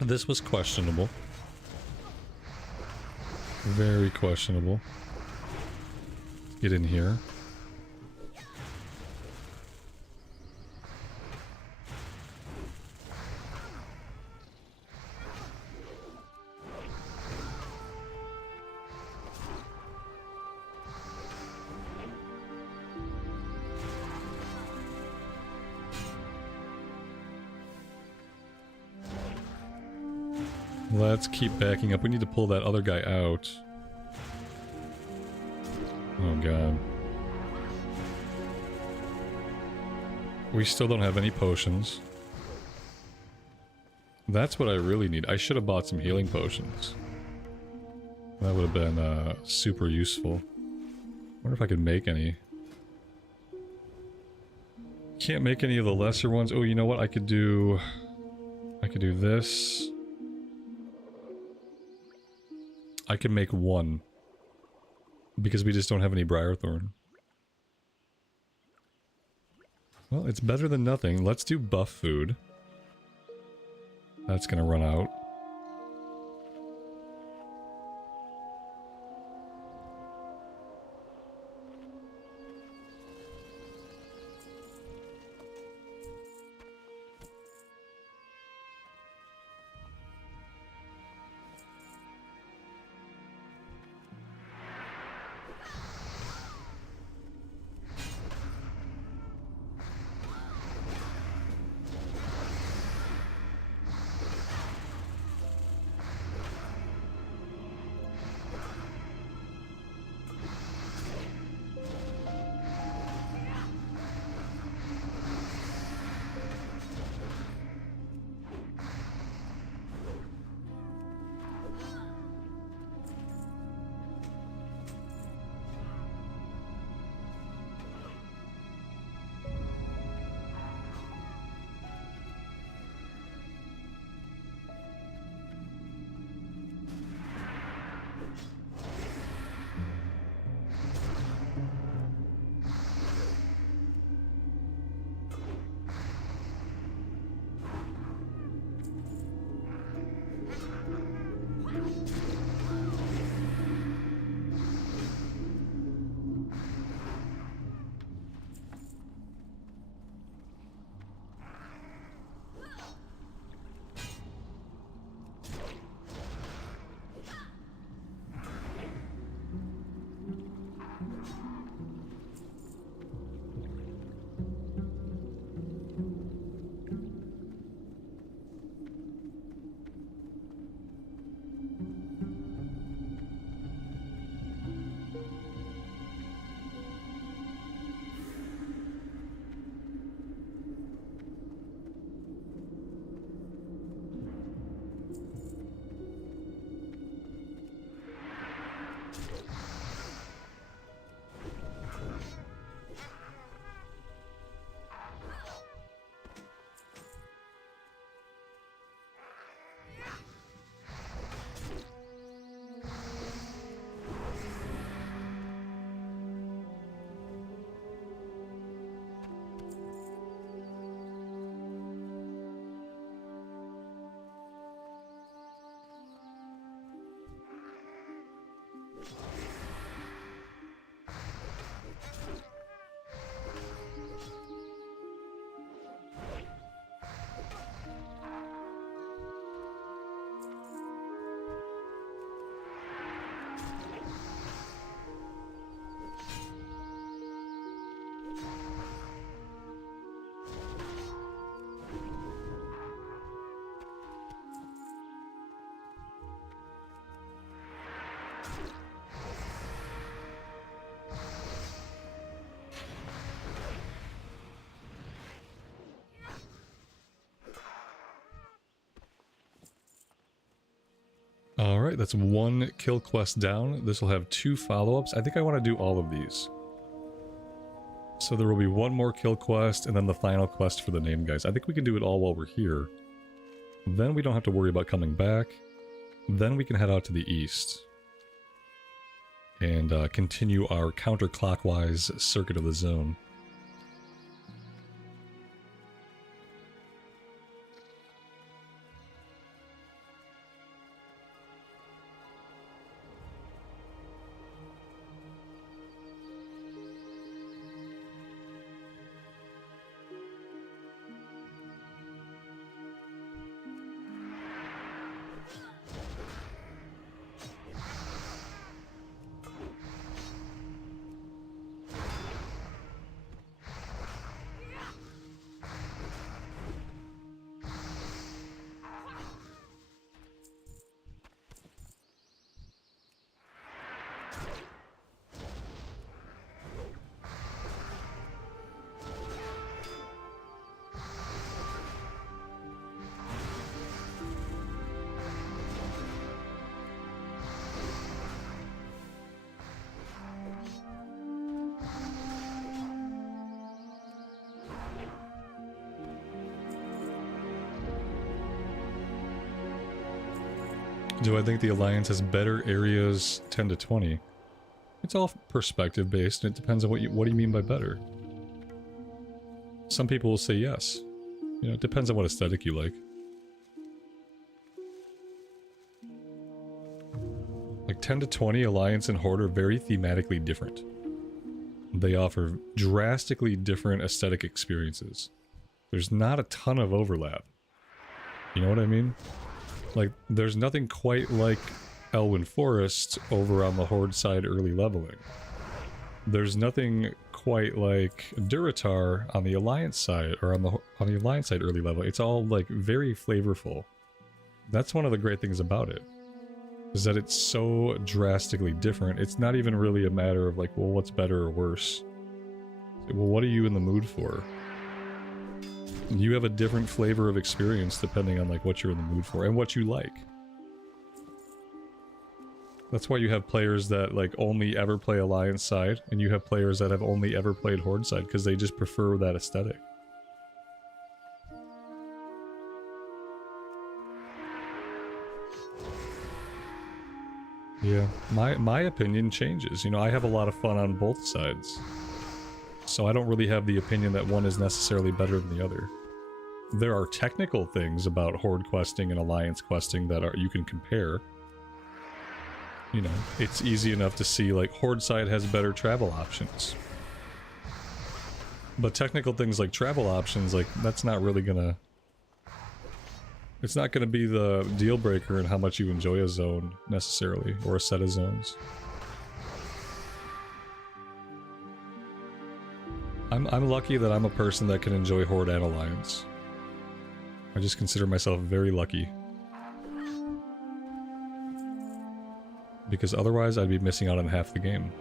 This was questionable. Very questionable. Let's get in here. Let's keep backing up. We need to pull that other guy out. Oh god. We still don't have any potions. That's what I really need. I should have bought some healing potions. That would have been super useful. Wonder if I could make any. Can't make any of the lesser ones. Oh, you know what? I could do this. I can make one. Because we just don't have any Briarthorn. Well, it's better than nothing. Let's do buff food. That's gonna run out. Alright, that's one kill quest down. This will have 2 follow-ups. I think I want to do all of these. So there will be one more kill quest, and then the final quest for the name guys. I think we can do it all while we're here. Then we don't have to worry about coming back. Then we can head out to the east. And continue our counterclockwise circuit of the zone. Do I think the Alliance has better areas 10 to 20? It's all perspective based, and it depends on what do you mean by better. Some people will say yes. You know, it depends on what aesthetic you like. Like 10 to 20, Alliance and Horde are very thematically different. They offer drastically different aesthetic experiences. There's not a ton of overlap. You know what I mean? Like, there's nothing quite like Elwyn Forest over on the Horde side early leveling. There's nothing quite like Durotar on the Alliance side, or on the Alliance side early leveling. It's all, like, very flavorful. That's one of the great things about it, is that it's so drastically different. It's not even really a matter of, like, well, what's better or worse? Well, what are you in the mood for? You have a different flavor of experience depending on like what you're in the mood for and what you like. That's why you have players that like only ever play Alliance side, and you have players that have only ever played Horde side because they just prefer that aesthetic. Yeah, my opinion changes. You know, I have a lot of fun on both sides. So I don't really have the opinion that one is necessarily better than the other. There are technical things about Horde questing and Alliance questing that you can compare. You know, it's easy enough to see like Horde side has better travel options. But technical things like travel options, like that's not really gonna... It's not gonna be the deal breaker in how much you enjoy a zone necessarily, or a set of zones. I'm lucky that I'm a person that can enjoy Horde and Alliance. I just consider myself very lucky. Because otherwise I'd be missing out on half the game.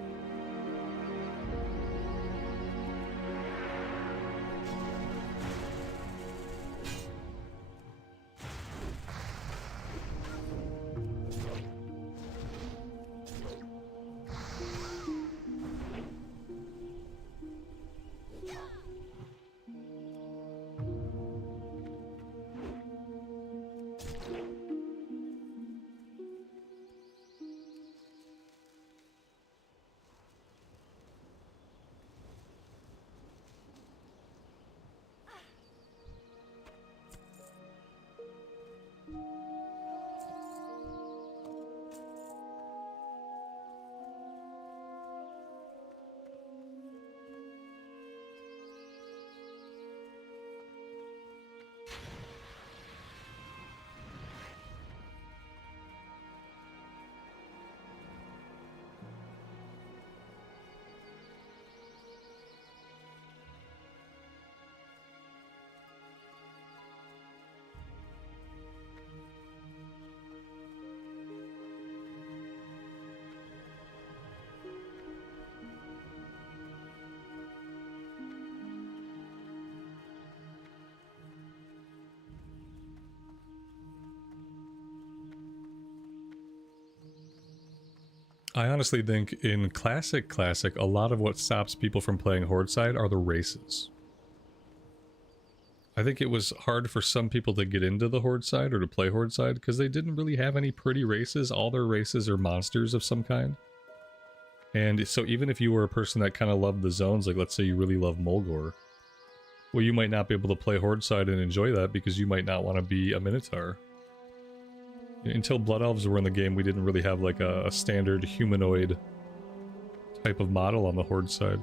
I honestly think in Classic, a lot of what stops people from playing Horde side are the races. I think it was hard for some people to get into the Horde side or to play Horde side because they didn't really have any pretty races. All their races are monsters of some kind. And so even if you were a person that kind of loved the zones, like let's say you really love Mulgore, well, you might not be able to play Horde side and enjoy that because you might not want to be a Minotaur. Until Blood Elves were in the game, we didn't really have like a standard humanoid type of model on the Horde side.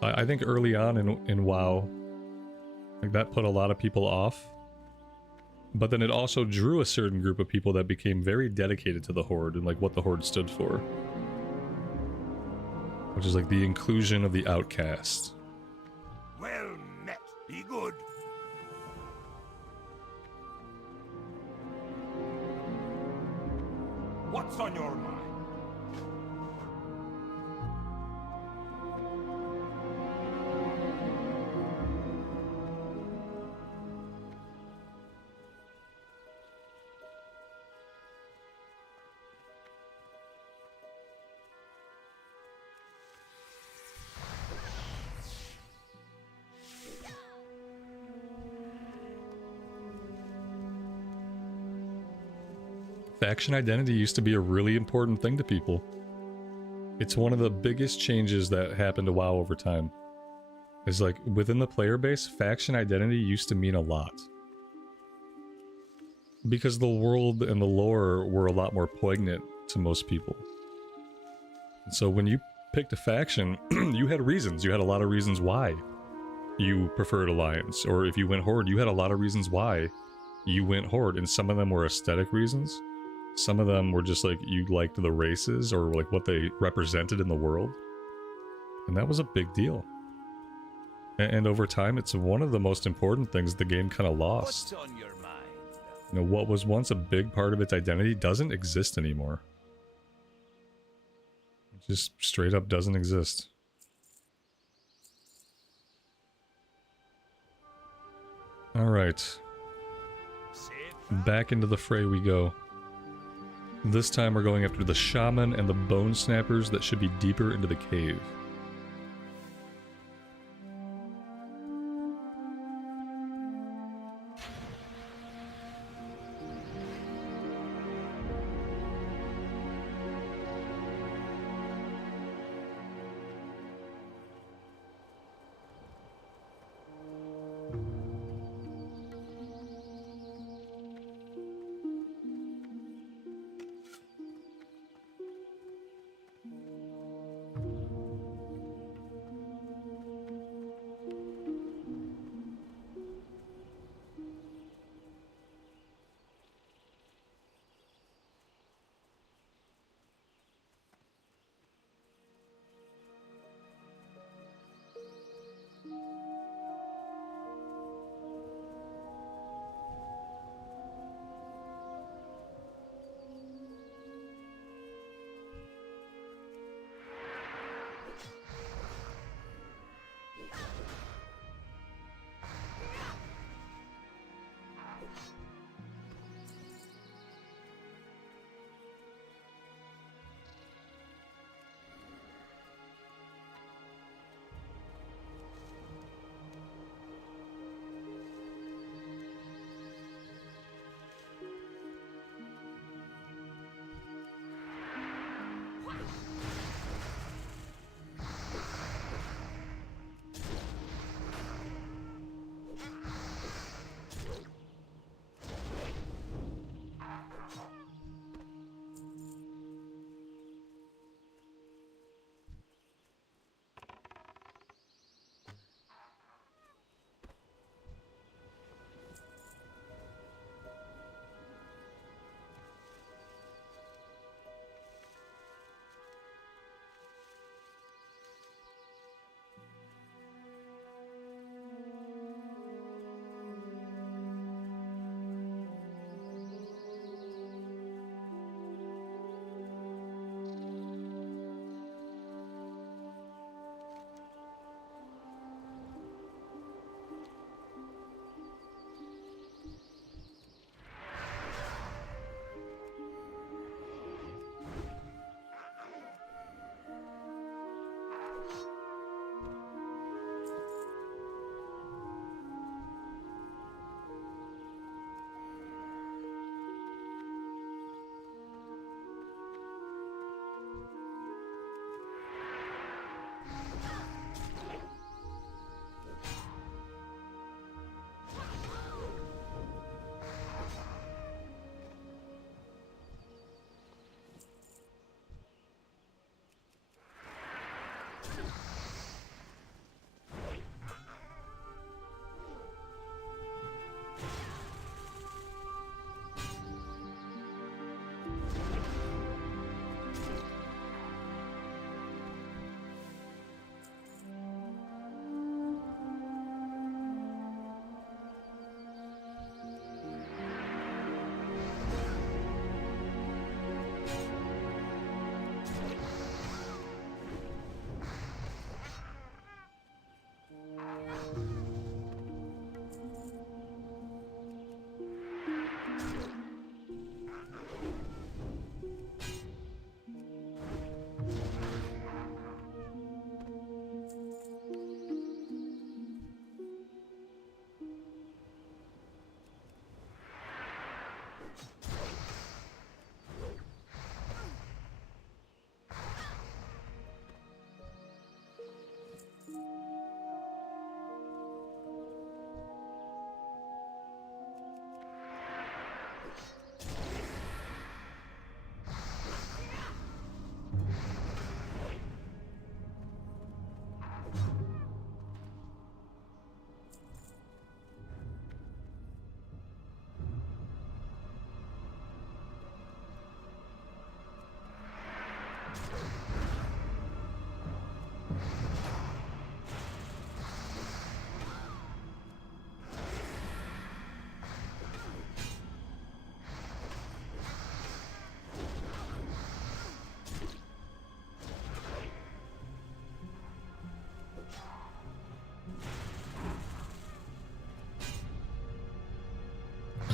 So I think early on in WoW, like that put a lot of people off. But then it also drew a certain group of people that became very dedicated to the Horde and like what the Horde stood for. Which is like the inclusion of the outcast. Well met. Be good. What's on your mind? Faction identity used to be a really important thing to people. It's one of the biggest changes that happened to WoW over time. Is like, within the player base, faction identity used to mean a lot. Because the world and the lore were a lot more poignant to most people. And so when you picked a faction, you had reasons. You had a lot of reasons why you preferred Alliance. Or if you went Horde, you had a lot of reasons why you went Horde. And some of them were aesthetic reasons. Some of them were just like you liked the races or like what they represented in the world. And that was a big deal. And over time, it's one of the most important things the game kind of lost. What's on your mind? You know, what was once a big part of its identity doesn't exist anymore. It just straight up doesn't exist. Alright. Back into the fray we go. This time we're going after the shaman and the bone snappers that should be deeper into the cave.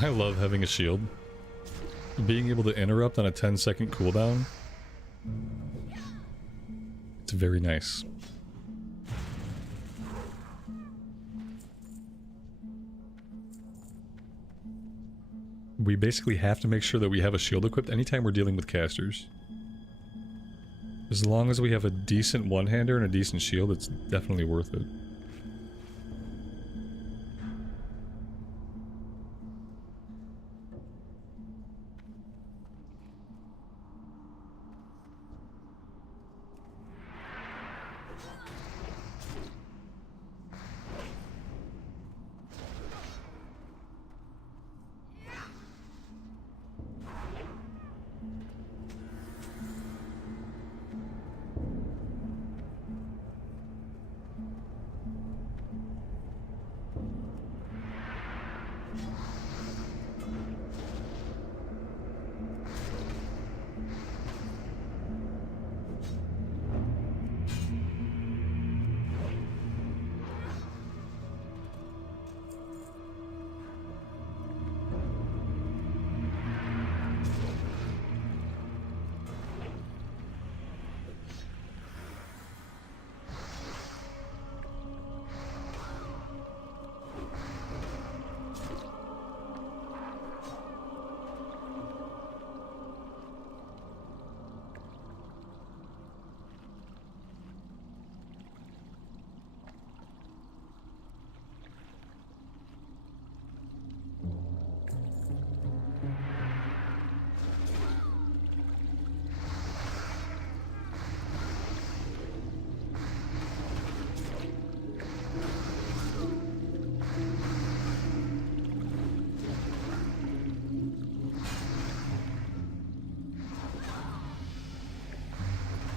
I love having a shield. Being able to interrupt on a 10-second cooldown. It's very nice. We basically have to make sure that we have a shield equipped anytime we're dealing with casters. As long as we have a decent one-hander and a decent shield, it's definitely worth it.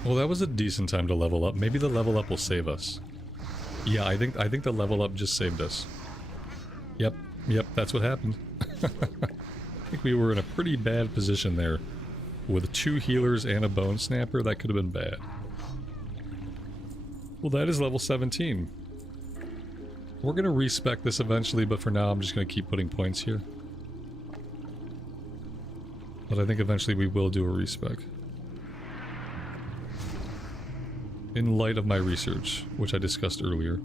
Well, that was a decent time to level up. Maybe the level up will save us. Yeah, I think the level up just saved us. Yep, that's what happened. I think we were in a pretty bad position there. With 2 healers and a bone snapper, that could have been bad. Well, that is level 17. We're gonna respec this eventually, but for now I'm just gonna keep putting points here. But I think eventually we will do a respec. In light of my research, which I discussed earlier.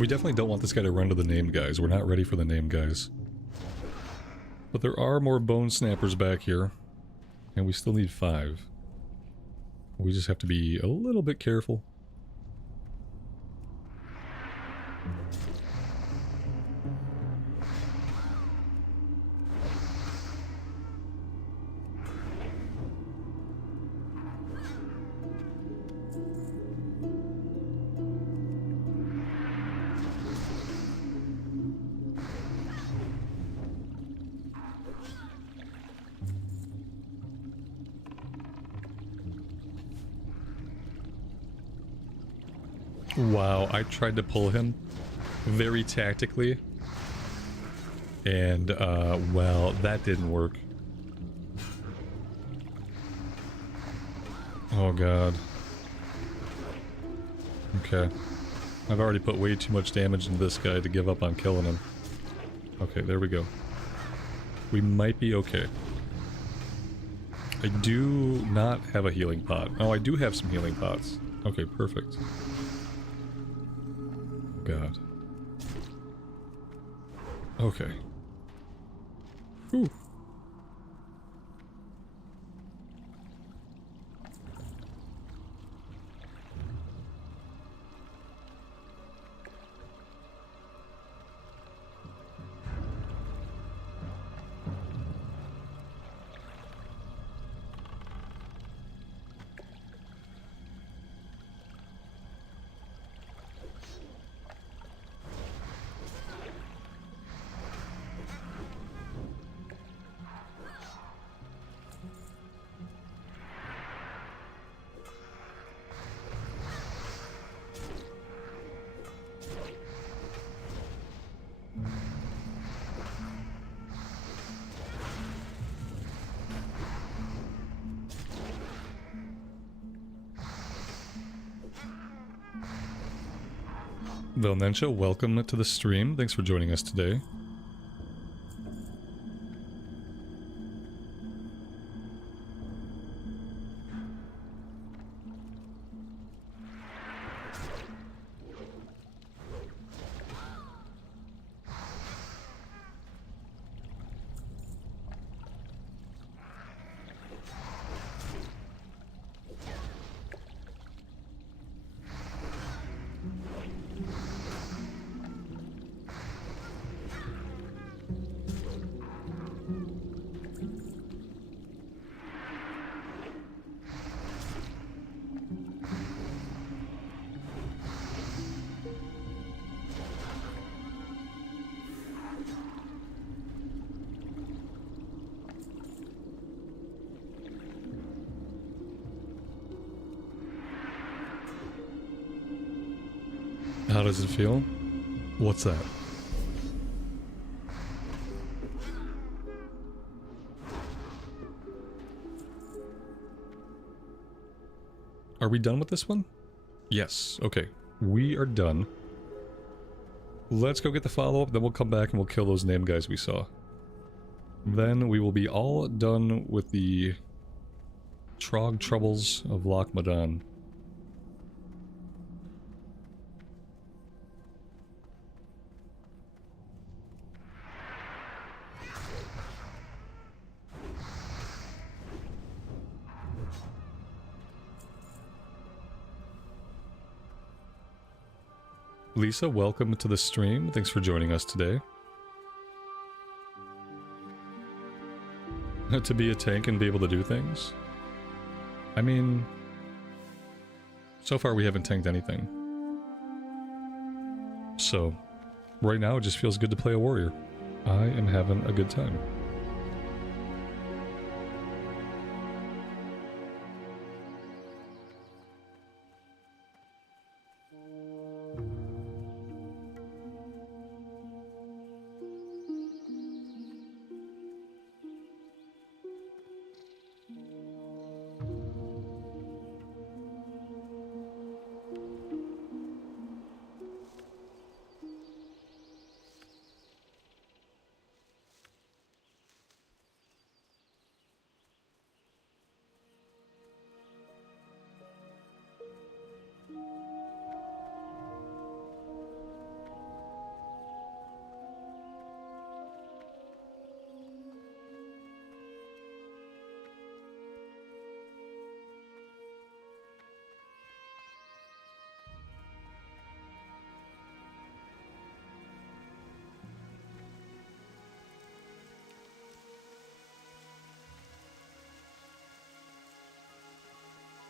We definitely don't want this guy to run to the name guys. We're not ready for the name guys. But there are more bone snappers back here. And we still need 5. We just have to be a little bit careful. Wow, I tried to pull him very tactically. And, well, that didn't work. Oh god. Okay. I've already put way too much damage into this guy to give up on killing him. Okay, there we go. We might be okay. I do not have a healing pot. Oh, I do have some healing pots. Okay, perfect. God. Okay. Whew. Velnentia, welcome to the stream. Thanks for joining us today. How does it feel? What's that? Are we done with this one? Yes. Okay. We are done. Let's go get the follow-up, then we'll come back and we'll kill those name guys we saw. Then we will be all done with the Trog troubles of Loch Madan. Lisa, welcome to the stream. Thanks for joining us today. To be a tank and be able to do things? I mean, so far we haven't tanked anything. So, right now it just feels good to play a warrior. I am having a good time.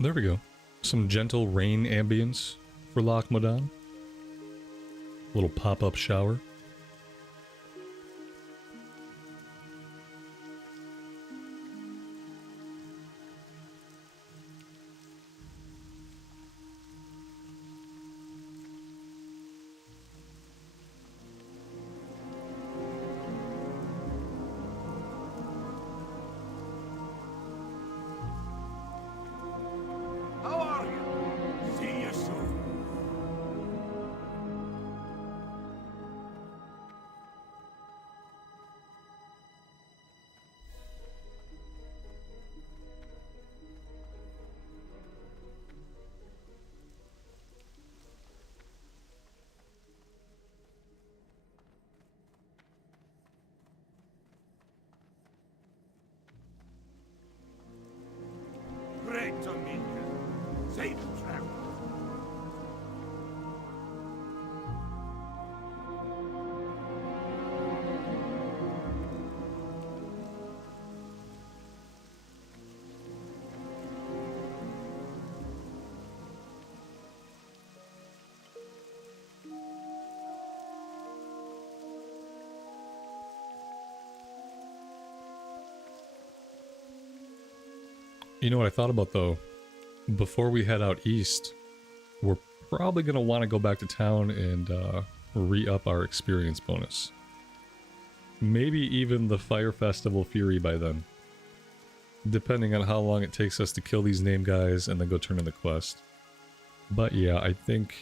There we go. Some gentle rain ambience for Lochmadan. Little pop-up shower. How are you? See you soon. Great to meet you. Safe travel. You know what I thought about though? Before we head out east, we're probably going to want to go back to town and re-up our experience bonus. Maybe even the Fire Festival Fury by then. Depending on how long it takes us to kill these name guys and then go turn in the quest. But yeah, I think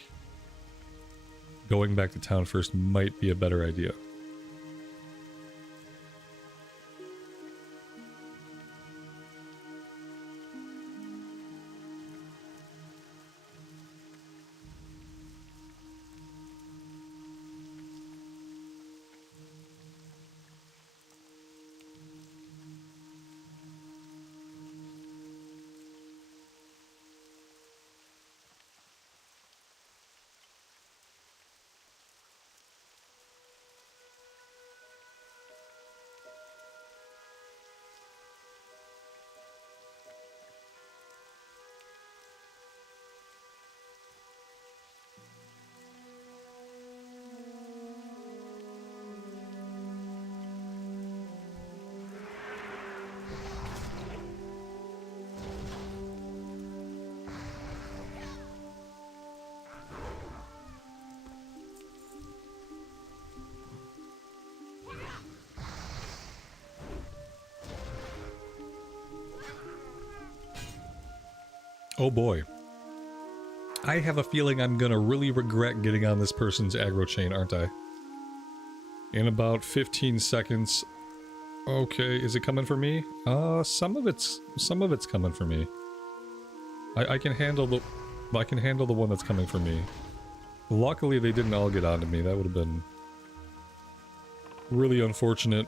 going back to town first might be a better idea. Oh boy. I have a feeling I'm gonna really regret getting on this person's aggro chain, aren't I? In about 15 seconds. Okay, is it coming for me? Some of it's coming for me. I can handle the one that's coming for me. Luckily they didn't all get onto me. That would have been really unfortunate.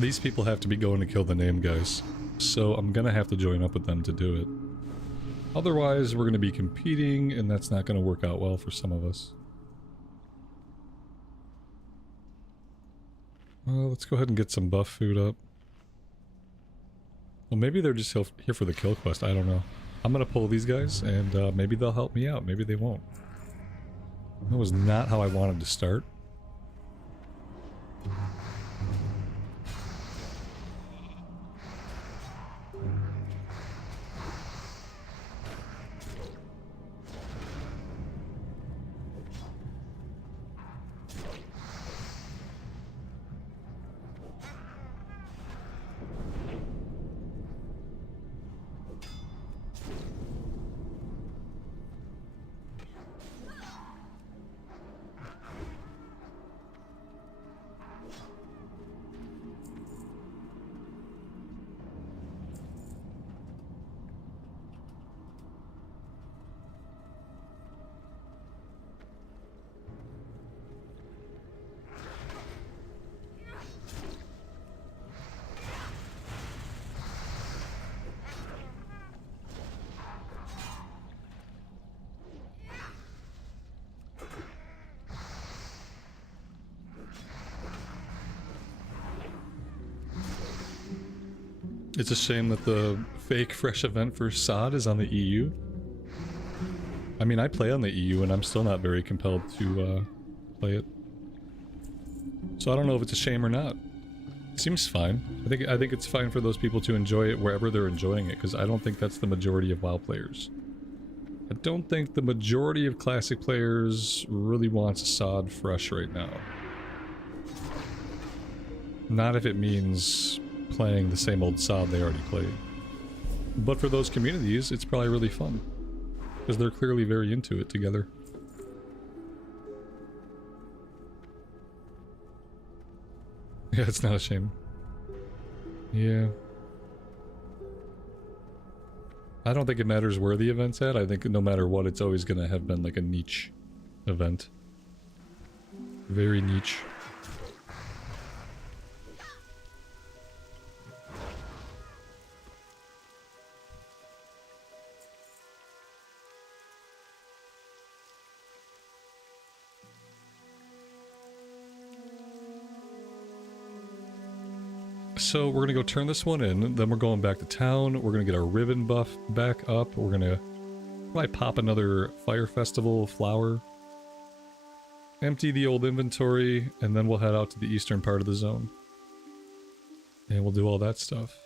These people have to be going to kill the name guys, so I'm gonna have to join up with them to do it. Otherwise, we're gonna be competing, and that's not gonna work out well for some of us. Let's go ahead and get some buff food up. Well, maybe they're just here for the kill quest, I don't know. I'm gonna pull these guys, and maybe they'll help me out, maybe they won't. That was not how I wanted to start. It's a shame that the fake fresh event for SOD is on the EU. I mean, I play on the EU and I'm still not very compelled to play it. So I don't know if it's a shame or not. It seems fine. I think it's fine for those people to enjoy it wherever they're enjoying it, because I don't think that's the majority of WoW players. I don't think the majority of Classic players really wants SOD fresh right now. Not if it means playing the same old SOD they already played. But for those communities, it's probably really fun, because they're clearly very into it together. Yeah, it's not a shame. Yeah. I don't think it matters where the event's at. I think no matter what, it's always gonna have been like a niche event. Very niche. So we're gonna go turn this one in, then we're going back to town, we're gonna get our ribbon buff back up, we're gonna probably pop another Fire Festival flower, empty the old inventory, and then we'll head out to the eastern part of the zone. And we'll do all that stuff.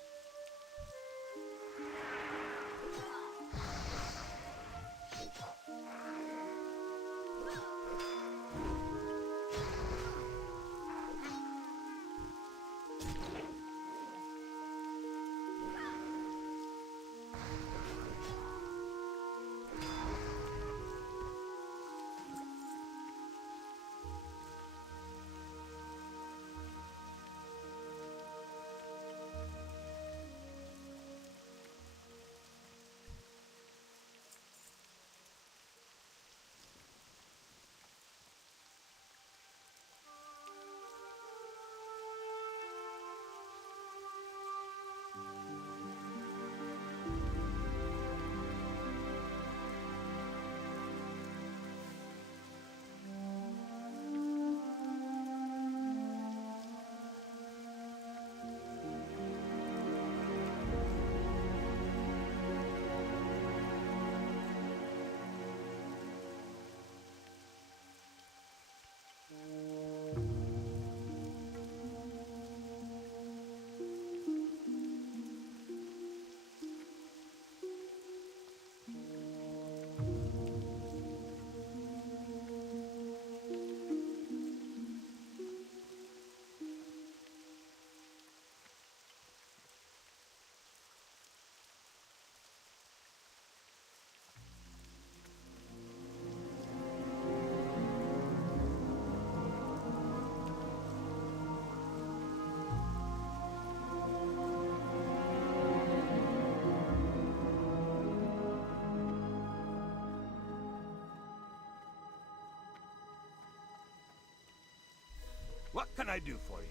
What can I do for you?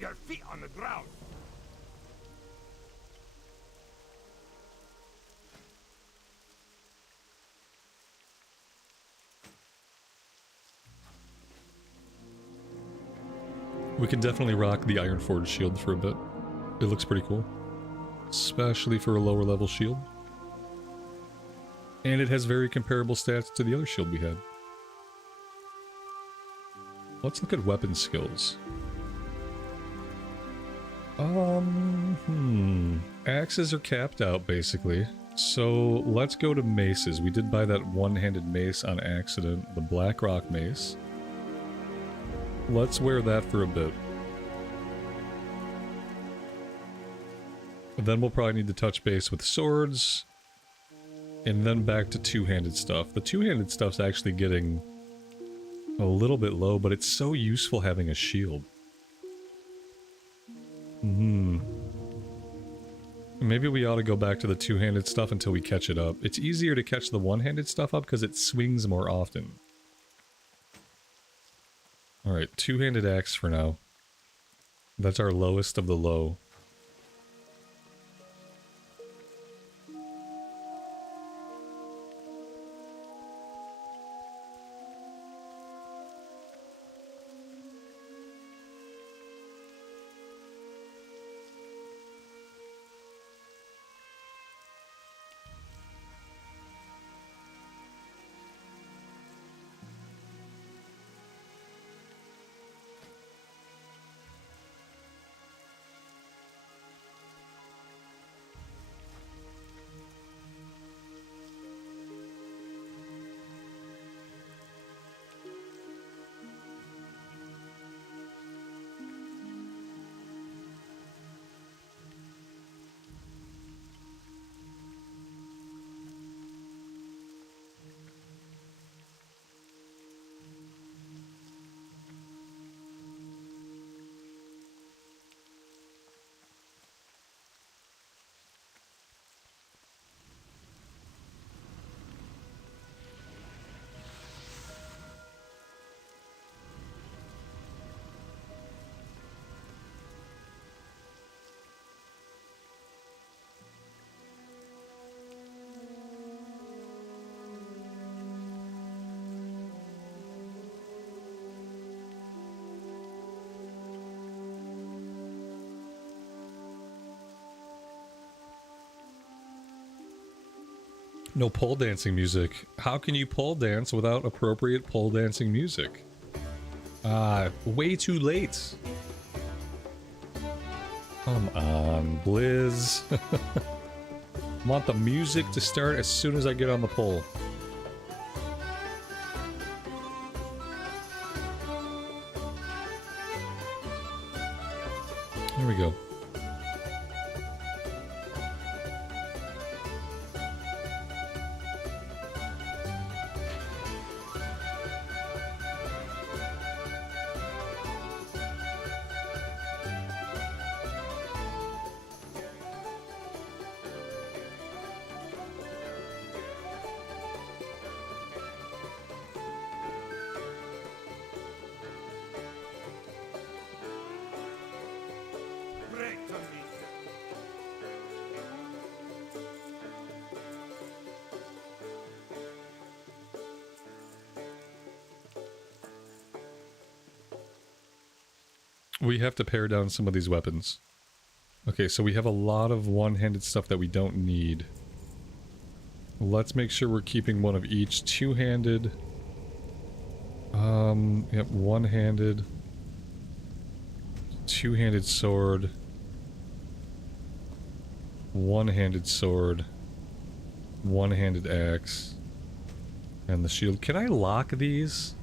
Your feet on the ground. We can definitely rock the Iron Forge shield for a bit. It looks pretty cool. Especially for a lower level shield. And it has very comparable stats to the other shield we had. Let's look at weapon skills. Axes are capped out, basically. So, let's go to maces. We did buy that one-handed mace on accident, the Black Rock mace. Let's wear that for a bit. Then we'll probably need to touch base with swords. And then back to two-handed stuff. The two-handed stuff's actually getting a little bit low, but it's so useful having a shield. Maybe we ought to go back to the two-handed stuff until we catch it up. It's easier to catch the one-handed stuff up because it swings more often. Alright, two-handed axe for now. That's our lowest of the low. No pole dancing music. How can you pole dance without appropriate pole dancing music? Way too late. Come on, Blizz. I want the music to start as soon as I get on the pole. There we go. We have to pare down some of these weapons. Okay, so we have a lot of one-handed stuff that we don't need. Let's make sure we're keeping one of each. Two-handed. Yep, one-handed. Two-handed sword. One-handed sword. One-handed axe. And the shield. Can I lock these?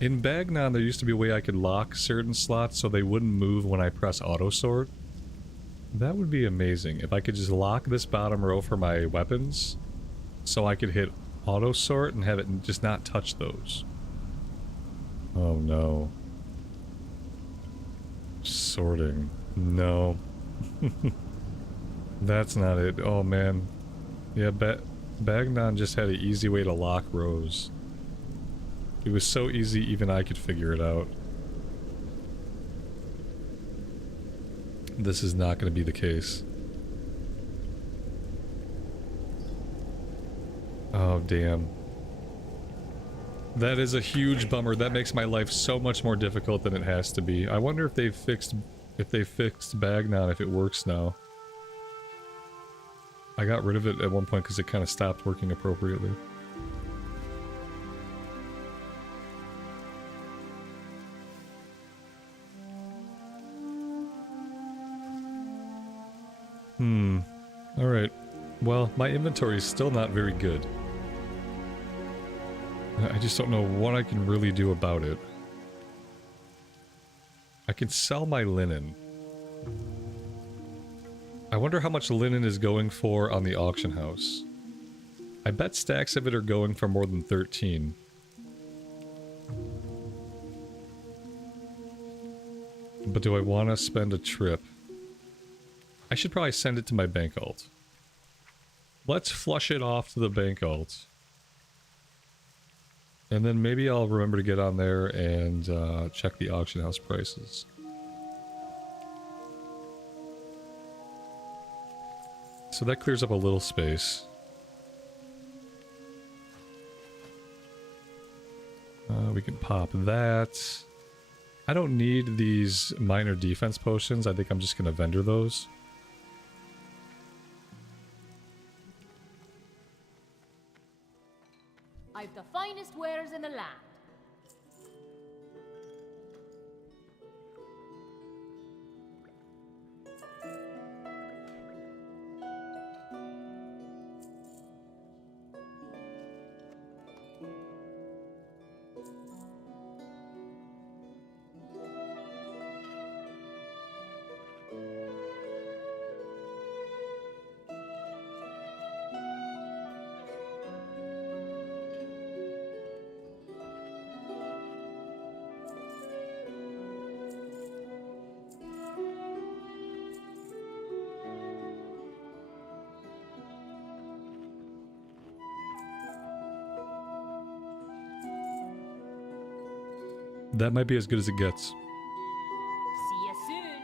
In Baganator, there used to be a way I could lock certain slots so they wouldn't move when I press auto sort. That would be amazing. If I could just lock this bottom row for my weapons, so I could hit auto sort and have it just not touch those. Oh no. Sorting. No. That's not it. Oh man. Yeah, Baganator just had an easy way to lock rows. It was so easy even I could figure it out. this is not going to be the case. Oh, damn. That is a huge bummer. That makes my life so much more difficult than it has to be. I wonder if they fixed Baganator, if it works now. I got rid of it at one point because it kind of stopped working appropriately. Alright. Well, my inventory is still not very good. I just don't know what I can really do about it. I can sell my linen. I wonder how much linen is going for on the auction house. I bet stacks of it are going for more than 13. But do I want to spend a trip? I should probably send it to my bank alt. Let's flush it off to the bank alt. And then maybe I'll remember to get on there and check the auction house prices. So that clears up a little space. We can pop that. I don't need these minor defense potions. I think I'm just going to vendor those. I've the finest wares in the land. That might be as good as it gets. See you soon.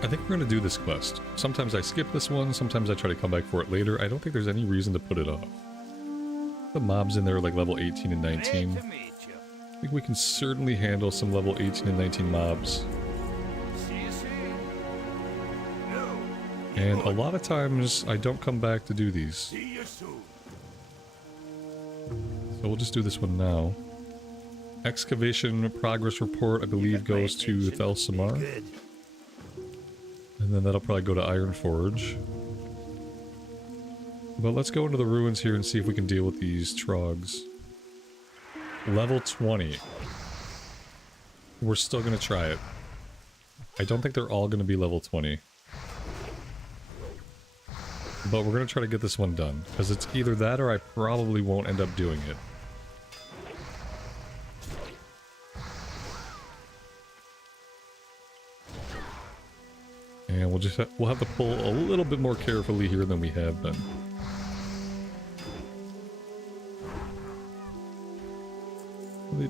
I think we're going to do this quest. Sometimes I skip this one, sometimes I try to come back for it later. I don't think there's any reason to put it off. The mobs in there are like level 18 and 19. Glad to meet you. I think we can certainly handle some level 18 and 19 mobs. See you soon. No. And a lot of times I don't come back to do these. See you soon. So we'll just do this one now. Excavation progress report, I believe, goes to Thelsamar. Good. And then that'll probably go to Ironforge. But let's go into the ruins here and see if we can deal with these Trogs. Level 20. We're still going to try it. I don't think they're all going to be level 20. But we're going to try to get this one done. Because it's either that or I probably won't end up doing it. And we'll have to pull a little bit more carefully here than we have been.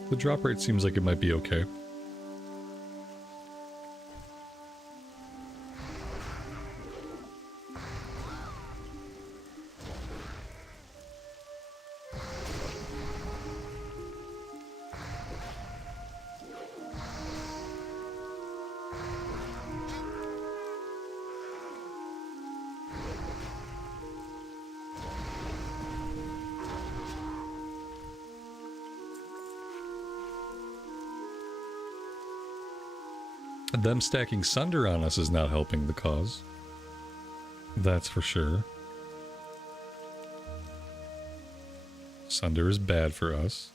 The drop rate seems like it might be okay. Them stacking Sunder on us is not helping the cause. That's for sure. Sunder is bad for us.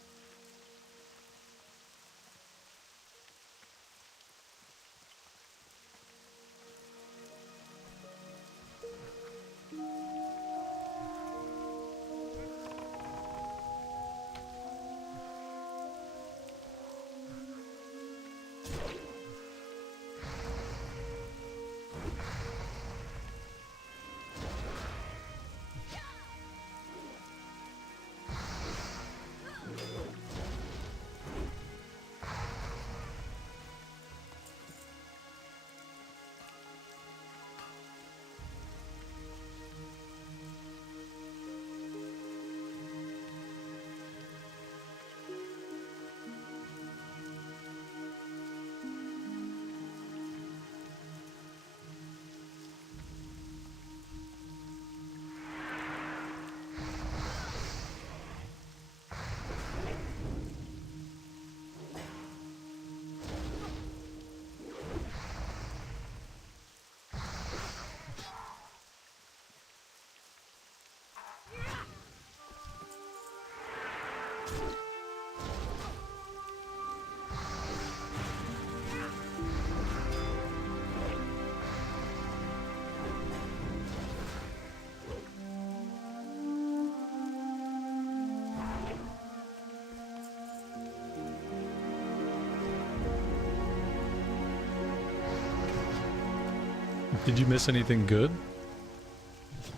Did you miss anything good?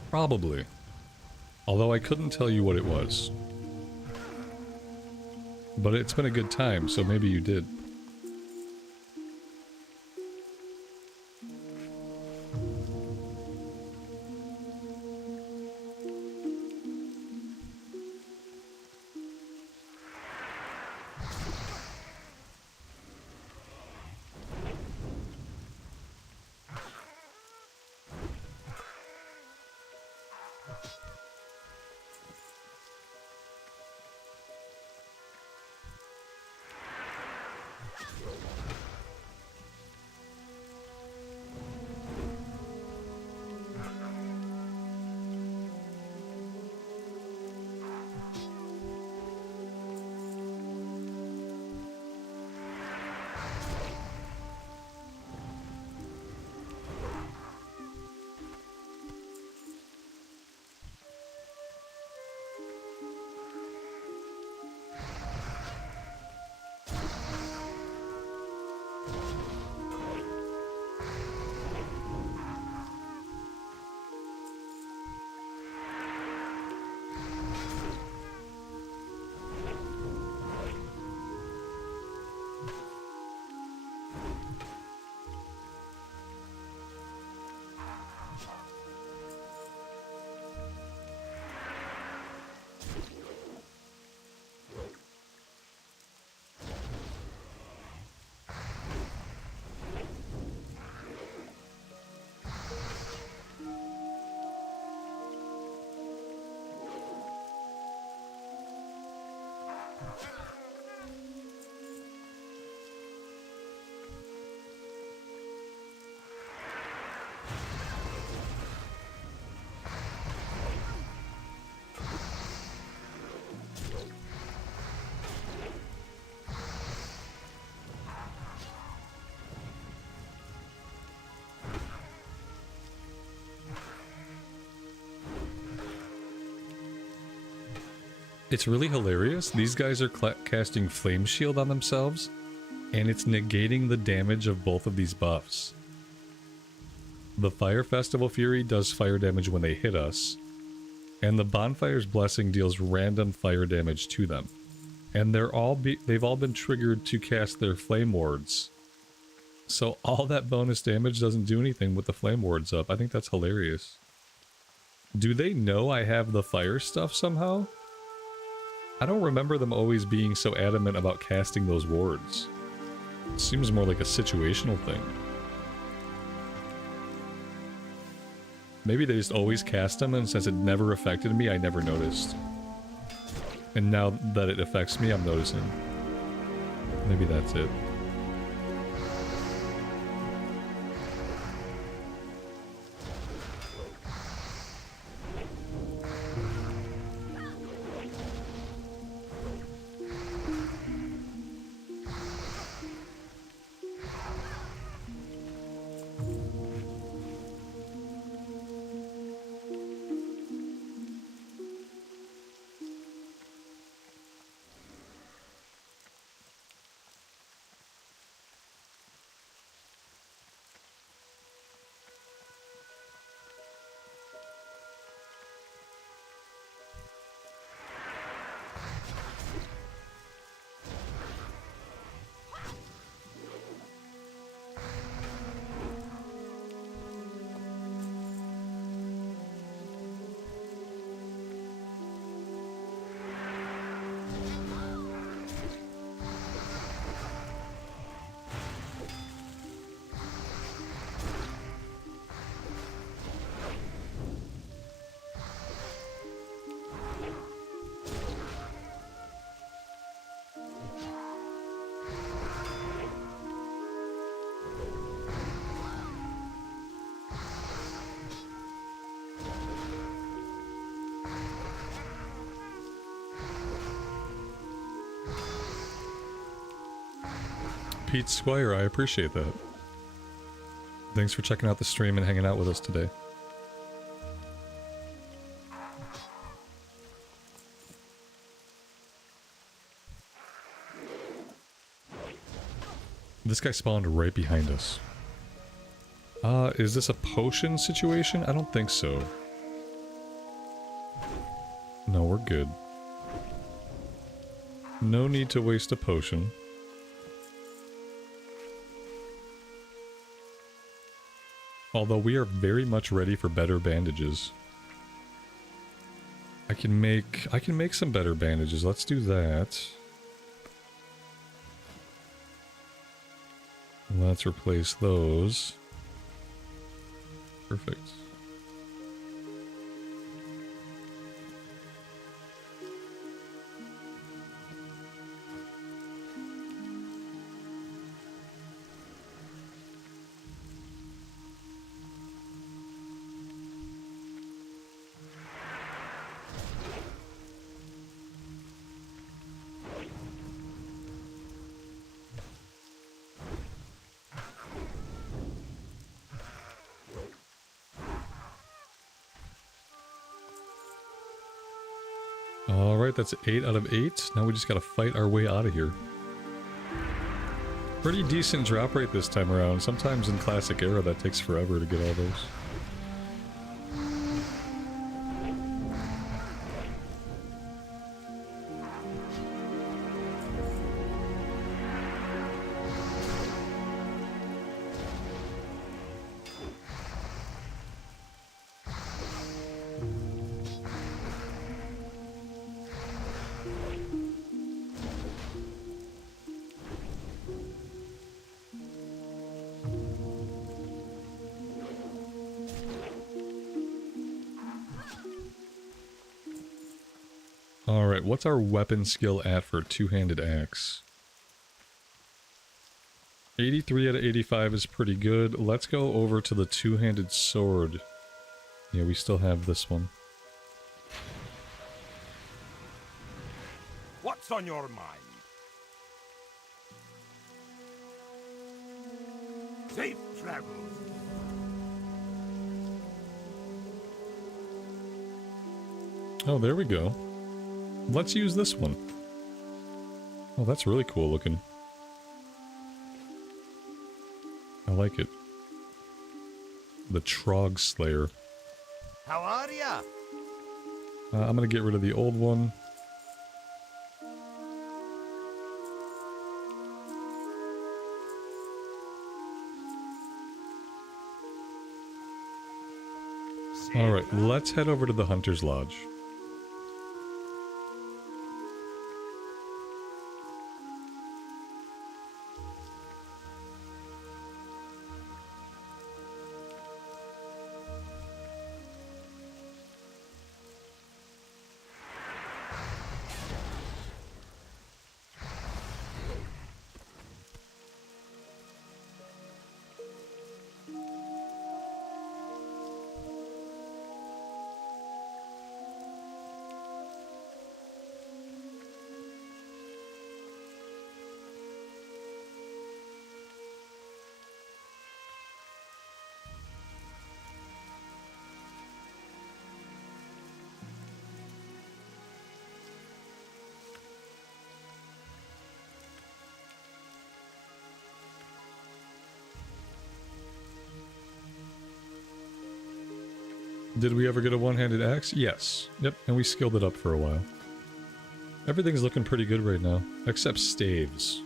Probably. Although I couldn't tell you what it was. But it's been a good time, so maybe you did. It's really hilarious. These guys are casting Flame Shield on themselves, and it's negating the damage of both of these buffs. The Fire Festival Fury does fire damage when they hit us, and the Bonfire's Blessing deals random fire damage to them. And they've all been triggered to cast their Flame Wards. So all that bonus damage doesn't do anything with the Flame Wards up. I think that's hilarious. Do they know I have the fire stuff somehow? I don't remember them always being so adamant about casting those wards. It seems more like a situational thing. Maybe they just always cast them, and since it never affected me, I never noticed. And now that it affects me, I'm noticing. Maybe that's it. Pete Squire, I appreciate that. Thanks for checking out the stream and hanging out with us today. This guy spawned right behind us. Is this a potion situation? I don't think so. No, we're good. No need to waste a potion. Although we are very much ready for better bandages. I can make some better bandages. Let's do that. Let's replace those. Perfect. Alright, that's 8 out of 8. Now we just gotta fight our way out of here. Pretty decent drop rate this time around. Sometimes in Classic Era that takes forever to get all those. Alright, what's our weapon skill at for a two-handed axe? 83 out of 85 is pretty good. Let's go over to the two-handed sword. Yeah, we still have this one. What's on your mind? Safe travels. Oh, there we go. Let's use this one. Oh, that's really cool looking. I like it. The Trog Slayer. How are ya? I'm gonna get rid of the old one. Alright, let's head over to the Hunter's Lodge. Did we ever get a one-handed axe? Yes. Yep, and we skilled it up for a while. Everything's looking pretty good right now, except staves.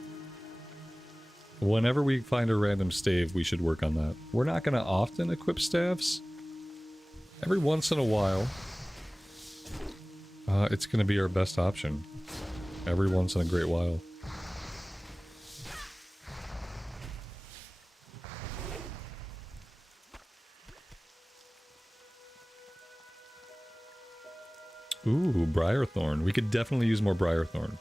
Whenever we find a random stave, we should work on that. We're not going to often equip staves. Every once in a while, it's going to be our best option. Every once in a great while. Ooh, Briarthorn. We could definitely use more Briarthorn.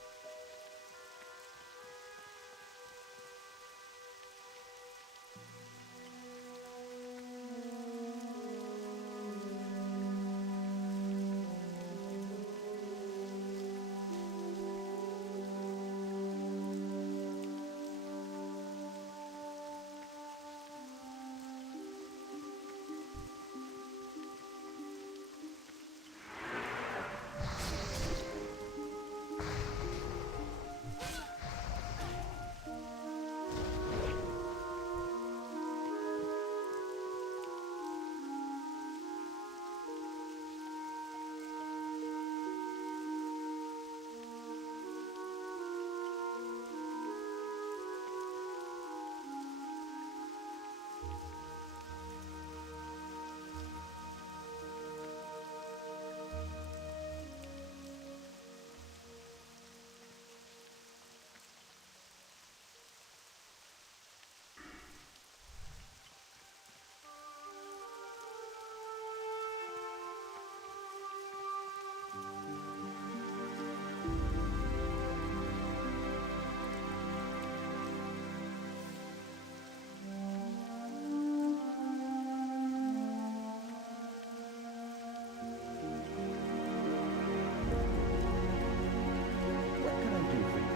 What can I do for you?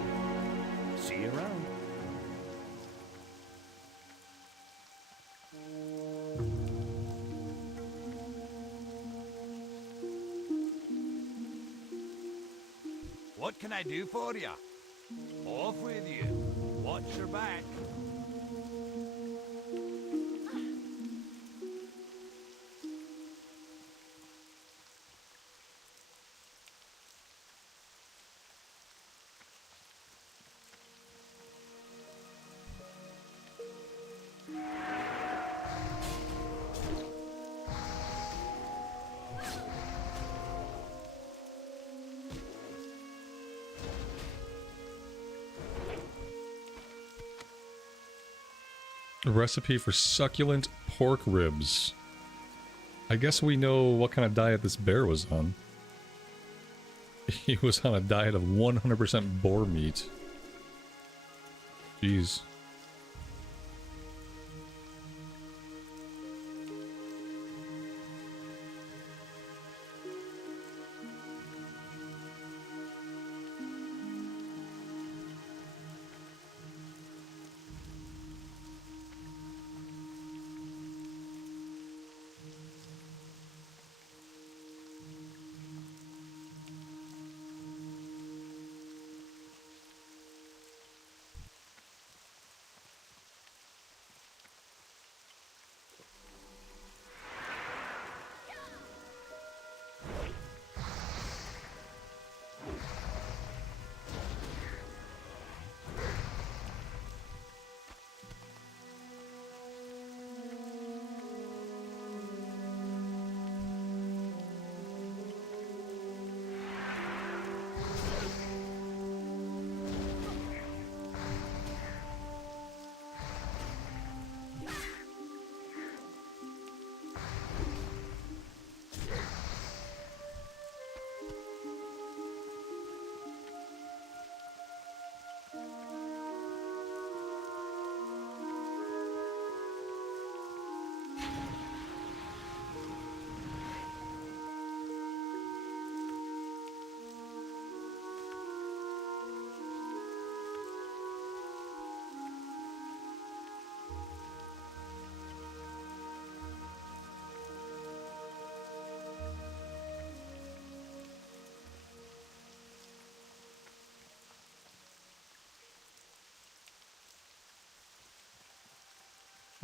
See you around. What can I do for ya? Off with you. Watch your back. A recipe for succulent pork ribs. I guess we know what kind of diet this bear was on. He was on a diet of 100% boar meat. Jeez.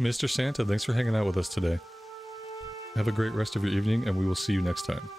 Mr. Santa, thanks for hanging out with us today. Have a great rest of your evening, and we will see you next time.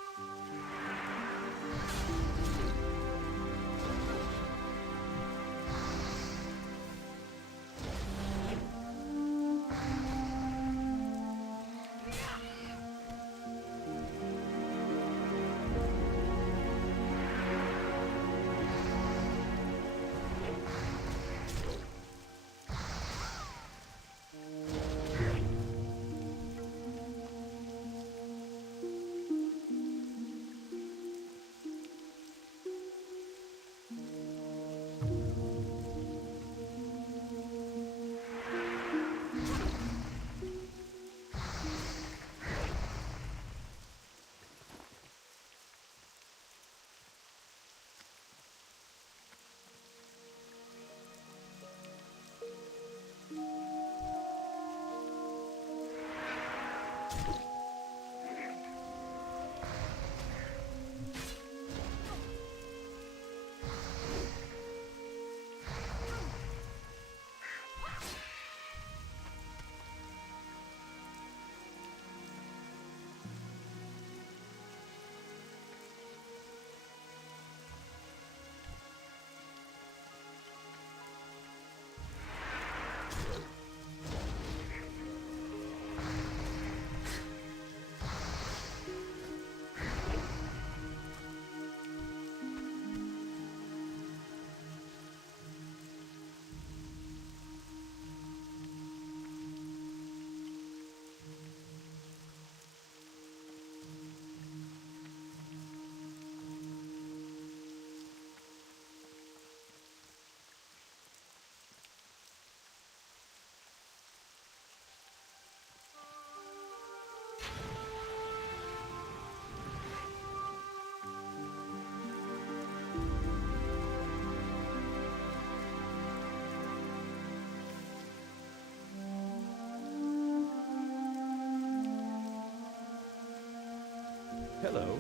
Hello.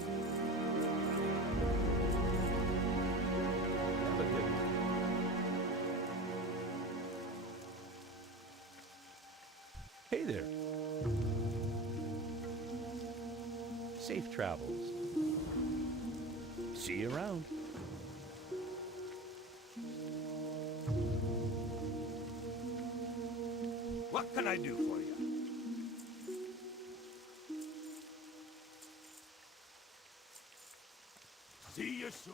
Have a good one. Hey there. Safe travels. See you around. What can I do for you? See you soon.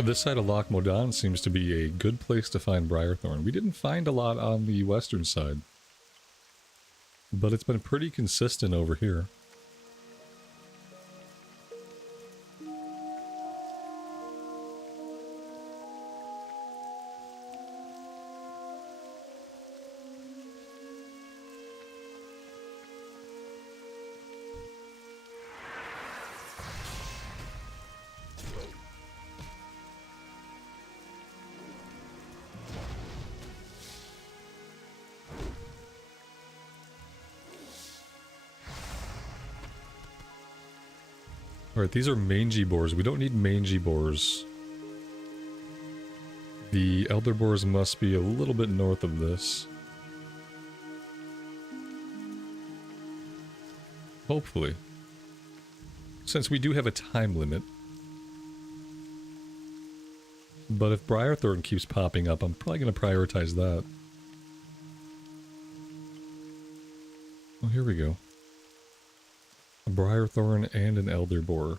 This side of Loch Modan seems to be a good place to find Briarthorn. We didn't find a lot on the western side, but it's been pretty consistent over here. Alright, these are mangy boars. We don't need mangy boars. The elder boars must be a little bit north of this. Hopefully. Since we do have a time limit. But if Briarthorn keeps popping up, I'm probably going to prioritize that. Oh, here we go. A Briarthorn and an Elder Boar.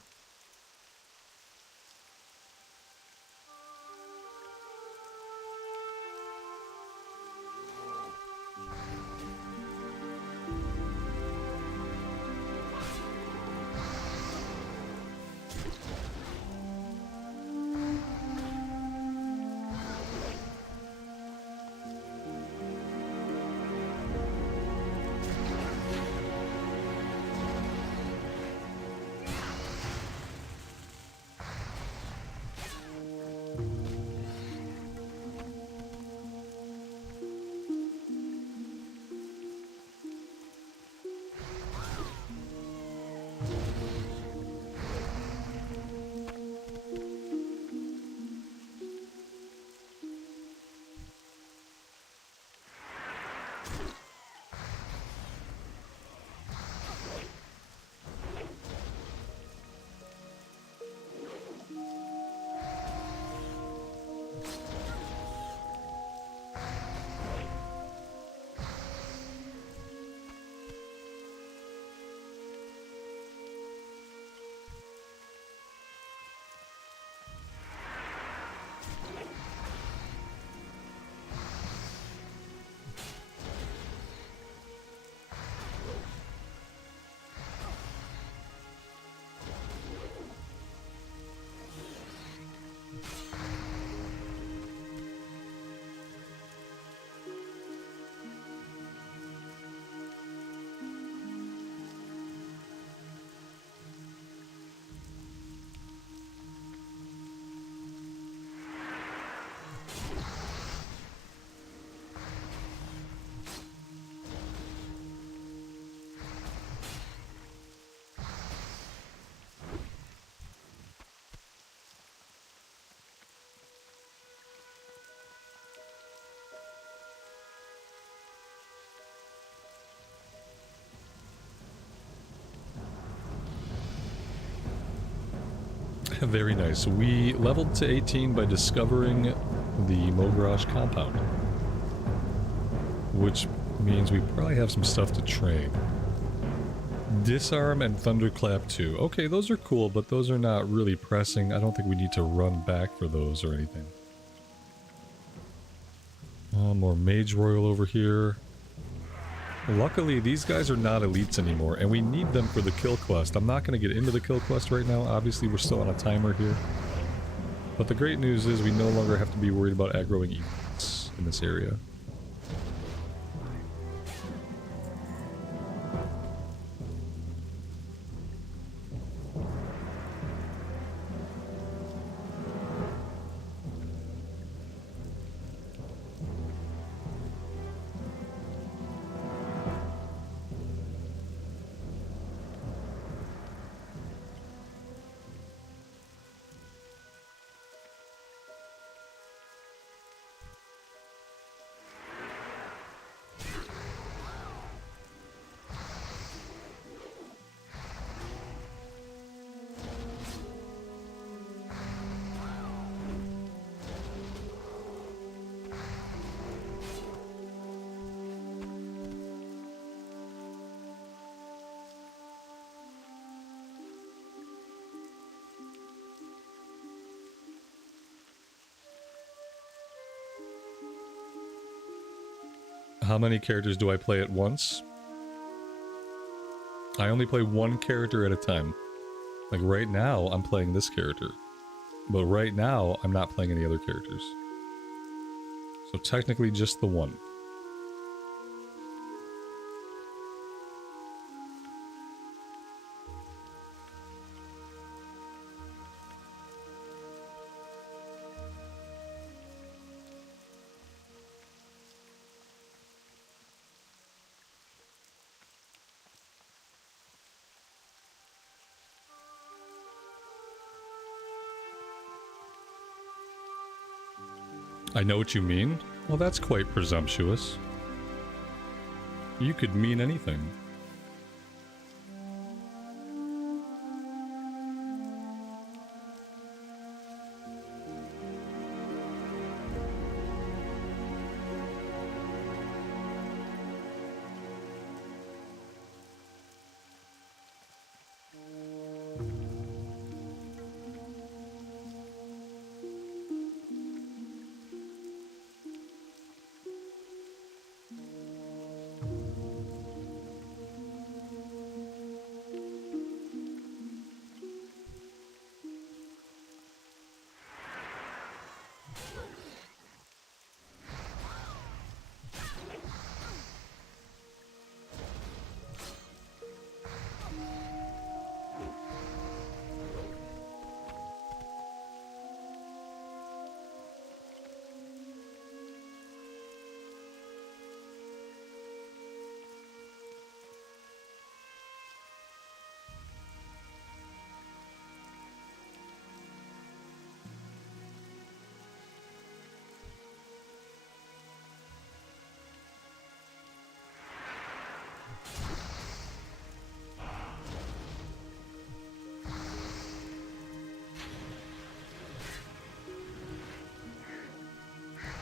Very nice. We leveled to 18 by discovering the Mogrash compound. Which means we probably have some stuff to train. Disarm and Thunderclap too. Okay, those are cool, but those are not really pressing. I don't think we need to run back for those or anything. More Mage Royal over here. Luckily, these guys are not elites anymore, and we need them for the kill quest. I'm not going to get into the kill quest right now. Obviously, we're still on a timer here. But the great news is we no longer have to be worried about aggroing elites in this area. How many characters do I play at once? I only play one character at a time. Like right now, I'm playing this character. But right now, I'm not playing any other characters. So technically just the one. I know what you mean. Well, that's quite presumptuous. You could mean anything.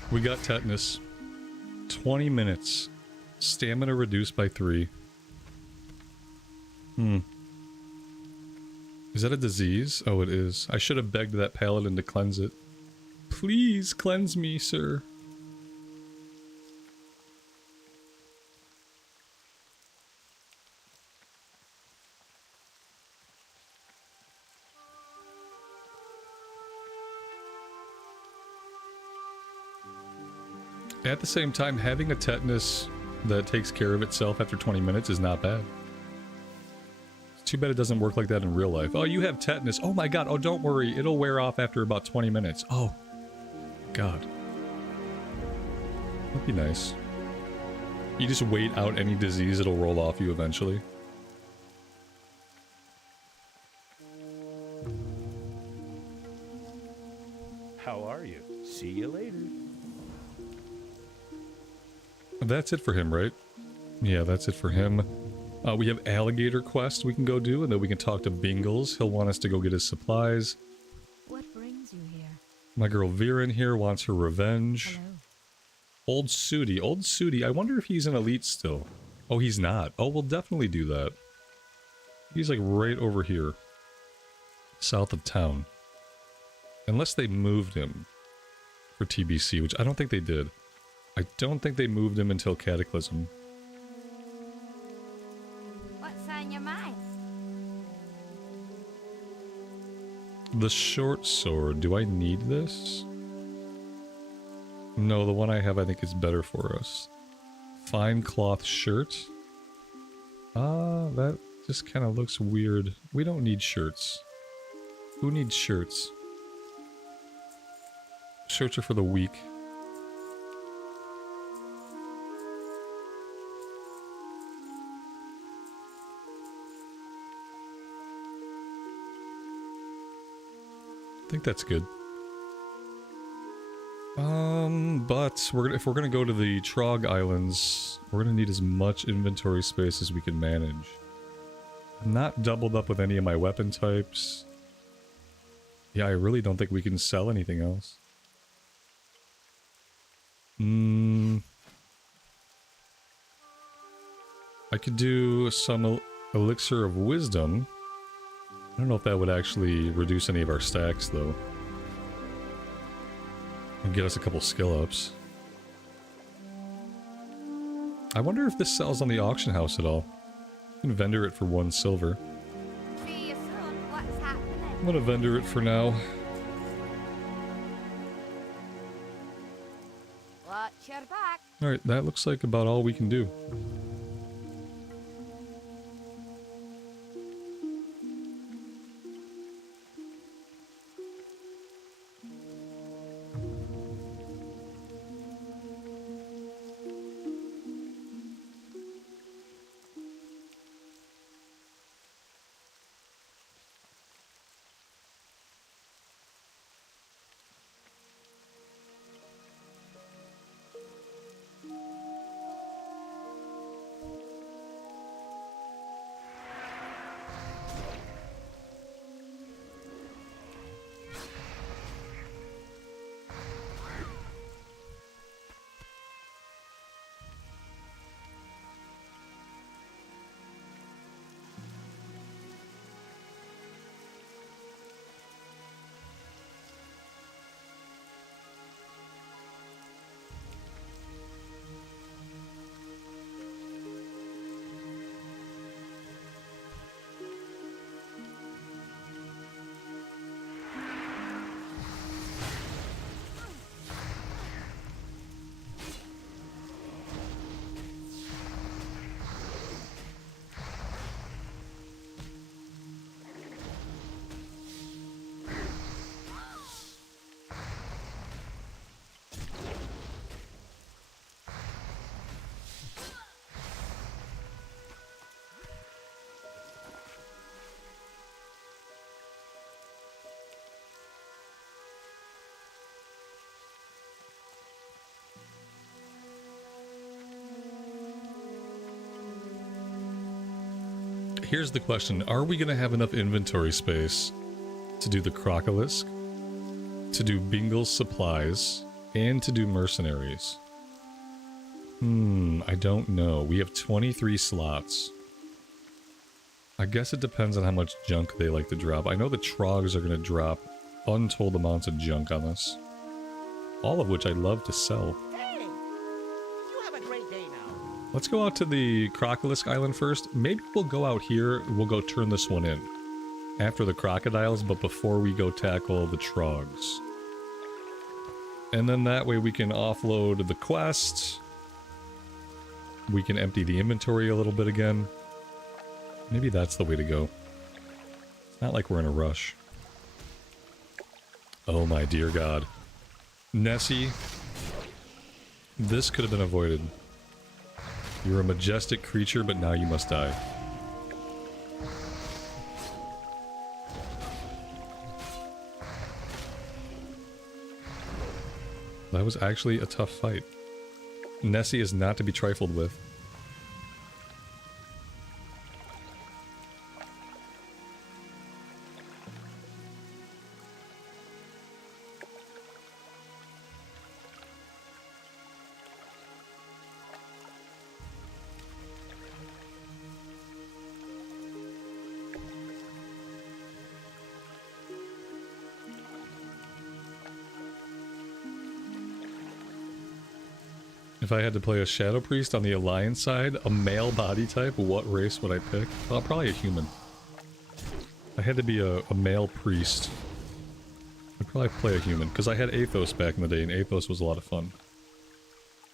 We got tetanus. 20 minutes. Stamina reduced by 3. Is that a disease? Oh, it is. I should have begged that paladin to cleanse it. Please cleanse me, sir. At the same time, having a tetanus that takes care of itself after 20 minutes is not bad. It's too bad it doesn't work like that in real life. Oh, you have tetanus. Oh my god. Oh, don't worry. It'll wear off after about 20 minutes. Oh, god. That'd be nice. You just wait out any disease, it'll roll off you eventually. How are you? See you later. That's it for him, right? Yeah, that's it for him. We have alligator quest we can go do, and then we can talk to Bingles. He'll want us to go get his supplies. What brings you here? My girl Viren here wants her revenge. Hello. Old Sudi. Old Sudi, I wonder if he's an elite still. Oh, he's not. Oh, we'll definitely do that. He's like right over here. South of town. Unless they moved him for TBC, which I don't think they did. I don't think they moved him until Cataclysm. What's on your mind? The short sword. Do I need this? No, the one I have I think is better for us. Fine cloth shirt. That just kind of looks weird. We don't need shirts. Who needs shirts? Shirts are for the weak. I think that's good. But if we're gonna go to the Trog Islands, we're gonna need as much inventory space as we can manage. I'm not doubled up with any of my weapon types. Yeah, I really don't think we can sell anything else. I could do some elixir of wisdom. I don't know if that would actually reduce any of our stacks, though. And get us a couple skill ups. I wonder if this sells on the auction house at all. You can vendor it for 1 silver. See you soon. What's happening? I'm gonna vendor it for now. Watch your back. Alright, that looks like about all we can do. here's the question. Are we going to have enough inventory space to do the Crocolisk, to do Bingle's supplies, and to do mercenaries? I don't know. We have 23 slots. I guess it depends on how much junk they like to drop. I know the Trogs are going to drop untold amounts of junk on us. All of which I'd love to sell. Hey, you have a great day now. Let's go out to the Crocolisk Island first. Maybe we'll go out here, we'll go turn this one in. After the crocodiles, but before we go tackle the Trogs. And then that way we can offload the quest. We can empty the inventory a little bit again. Maybe that's the way to go. It's not like we're in a rush. Oh my dear god. Nessie. This could have been avoided. You're a majestic creature, but now you must die. That was actually a tough fight. Nessie is not to be trifled with. If I had to play a Shadow Priest on the Alliance side, a male body type, what race would I pick? Well, probably a human. I had to be a male priest. I'd probably play a human, because I had Athos back in the day, and Athos was a lot of fun.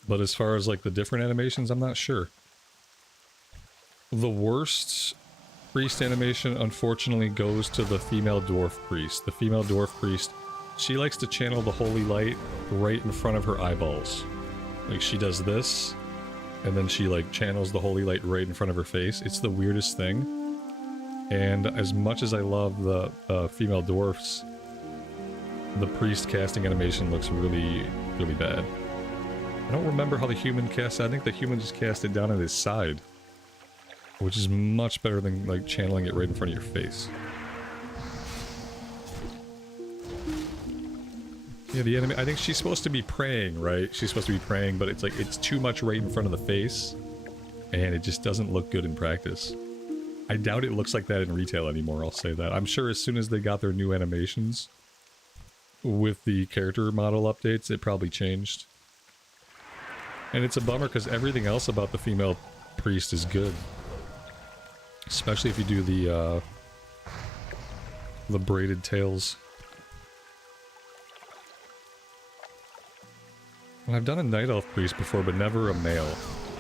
But as far as like the different animations, I'm not sure. The worst priest animation, unfortunately, goes to the female dwarf priest. The female dwarf priest, she likes to channel the holy light right in front of her eyeballs. Like, she does this, and then she, like, channels the holy light right in front of her face. It's the weirdest thing. And as much as I love the female dwarfs, the priest casting animation looks really, really bad. I don't remember how the human cast it. I think the human just cast it down at his side. Which is much better than, like, channeling it right in front of your face. Yeah, the enemy. I think she's supposed to be praying, right? She's supposed to be praying, but it's like, it's too much right in front of the face. And it just doesn't look good in practice. I doubt it looks like that in retail anymore, I'll say that. I'm sure as soon as they got their new animations with the character model updates, it probably changed. And it's a bummer because everything else about the female priest is good. Especially if you do the braided tails. Well, I've done a Night Elf priest before, but never a male.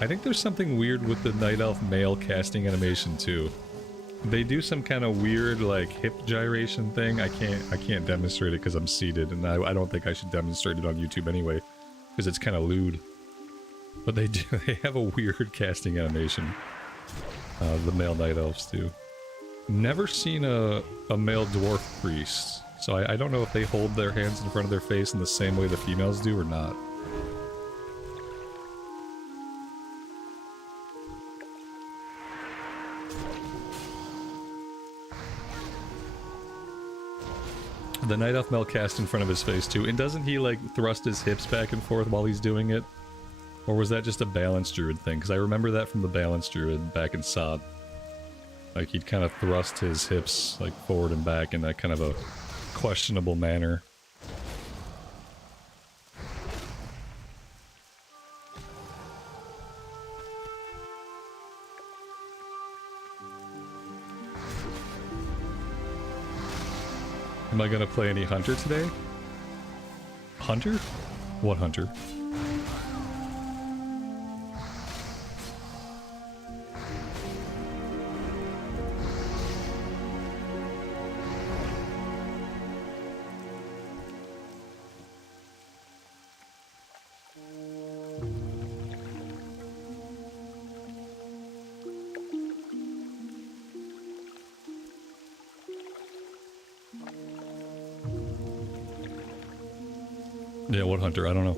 I think there's something weird with the Night Elf male casting animation too. They do some kind of weird, like, hip gyration thing. I can't demonstrate it because I'm seated, and I don't think I should demonstrate it on YouTube anyway, because it's kind of lewd. But they do. They have a weird casting animation. The male Night Elves do. Never seen a male dwarf priest, so I don't know if they hold their hands in front of their face in the same way the females do or not. The Night Elf male cast in front of his face too, and doesn't he like thrust his hips back and forth while he's doing it? Or was that just a Balance Druid thing? Because I remember that from the Balance Druid back in Sod. Like, he'd kind of thrust his hips, like, forward and back in that kind of a questionable manner. Am I gonna play any Hunter today? Hunter? What Hunter? Yeah, what Hunter? I don't know.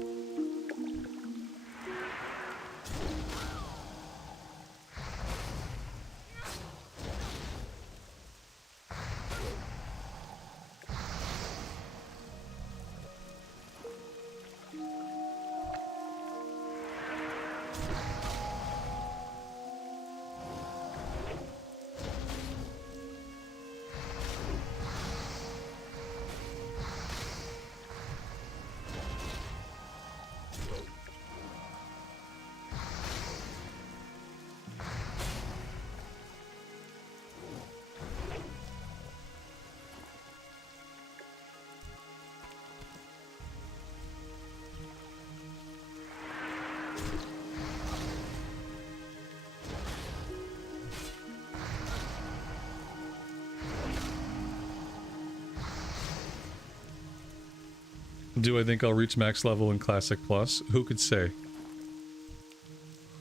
Do I think I'll reach max level in Classic Plus? Who could say?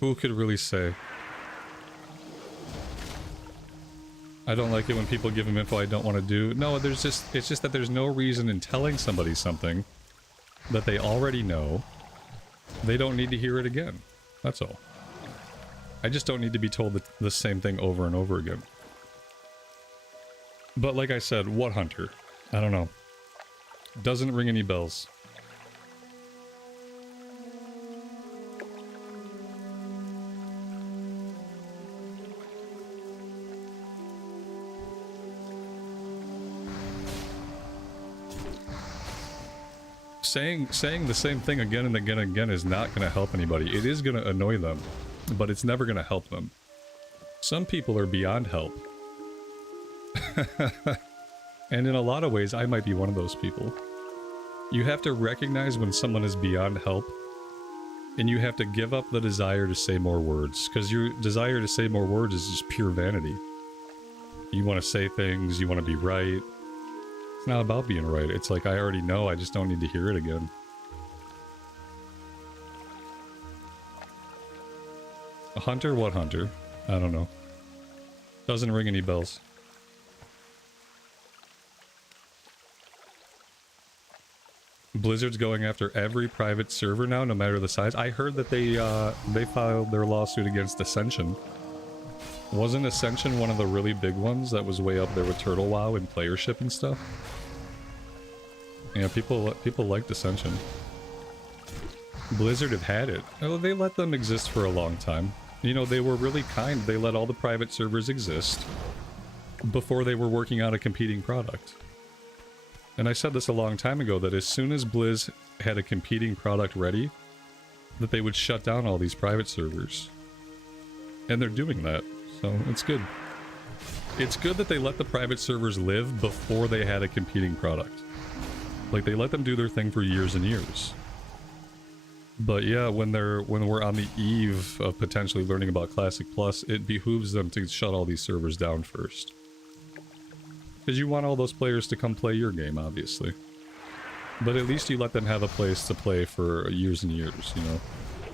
Who could really say? I don't like it when people give them info I don't want to do. No, it's just that there's no reason in telling somebody something that they already know. They don't need to hear it again. That's all. I just don't need to be told the same thing over and over again. But like I said, what hunter? I don't know. Doesn't ring any bells. Saying the same thing again and again and again is not going to help anybody. It is going to annoy them, but it's never going to help them. Some people are beyond help. And in a lot of ways, I might be one of those people. You have to recognize when someone is beyond help, and you have to give up the desire to say more words, because your desire to say more words is just pure vanity. You want to say things, you want to be right. It's not about being right. It's like, I already know, I just don't need to hear it again. A hunter? What hunter? I don't know. Doesn't ring any bells. Blizzard's going after every private server now, no matter the size. I heard that they filed their lawsuit against Ascension. Wasn't Ascension one of the really big ones that was way up there with Turtle WoW and playership and stuff? Yeah, people liked Ascension. Blizzard have had it. Oh, they let them exist for a long time. You know, they were really kind. They let all the private servers exist before they were working on a competing product. And I said this a long time ago, that as soon as Blizz had a competing product ready, that they would shut down all these private servers. And they're doing that, so it's good. It's good that they let the private servers live before they had a competing product. Like, they let them do their thing for years and years. But yeah, when we're on the eve of potentially learning about Classic Plus, it behooves them to shut all these servers down first. Because you want all those players to come play your game, obviously. But at least you let them have a place to play for years and years, you know,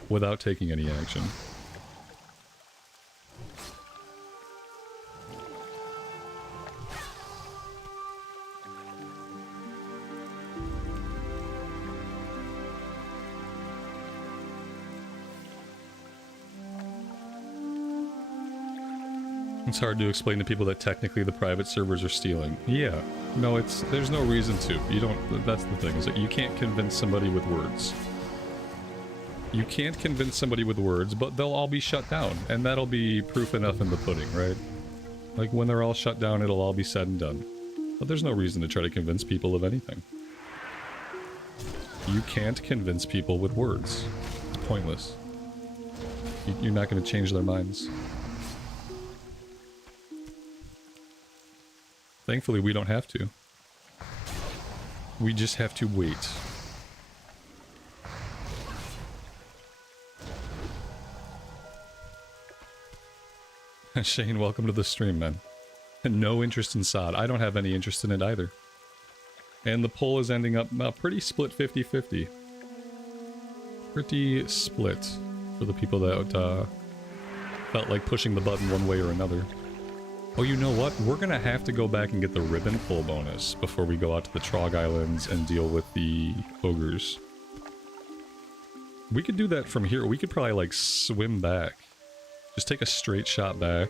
without taking any action. It's hard to explain to people that technically the private servers are stealing. Yeah. No, there's no reason to. You don't, that's the thing, is that you can't convince somebody with words. You can't convince somebody with words, but they'll all be shut down, and that'll be proof enough in the pudding, right? Like, when they're all shut down, it'll all be said and done. But there's no reason to try to convince people of anything. You can't convince people with words. It's pointless. You're not going to change their minds. Thankfully, we don't have to. We just have to wait. Shane, welcome to the stream, man. And no interest in SOD. I don't have any interest in it either. And the poll is ending up pretty split 50-50. Pretty split for the people that felt like pushing the button one way or another. Oh, you know what? We're gonna have to go back and get the ribbon pull bonus before we go out to the Trog Islands and deal with the ogres. We could do that from here. We could probably, like, swim back. Just take a straight shot back.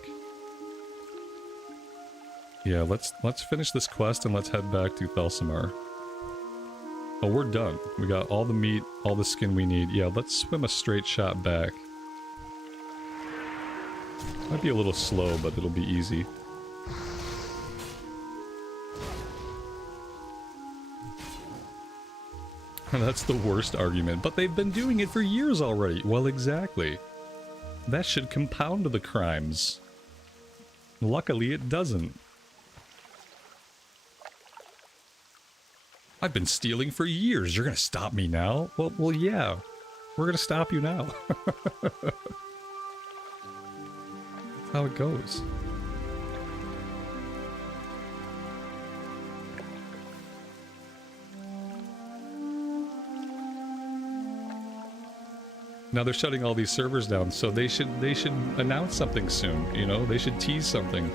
Yeah, let's finish this quest and let's head back to Thelsamar. Oh, we're done. We got all the meat, all the skin we need. Yeah, let's swim a straight shot back. Might be a little slow, but it'll be easy. That's the worst argument, but they've been doing it for years already. Well, exactly. That should compound the crimes. Luckily, it doesn't. I've been stealing for years. You're gonna stop me now? Well, yeah. We're gonna stop you now. That's how it goes. Now they're shutting all these servers down, so they should announce something soon, you know? They should tease something.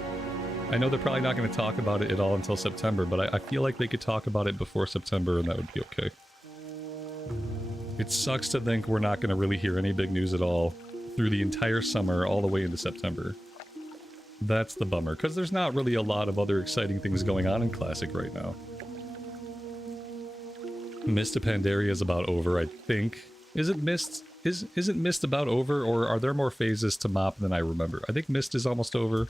I know they're probably not going to talk about it at all until September, but I feel like they could talk about it before September and that would be okay. It sucks to think we're not going to really hear any big news at all through the entire summer all the way into September. That's the bummer, because there's not really a lot of other exciting things going on in Classic right now. Mist of Pandaria is about over, I think. Is it Mist? Isn't Mist about over, or are there more phases to mop than I remember? I think Mist is almost over.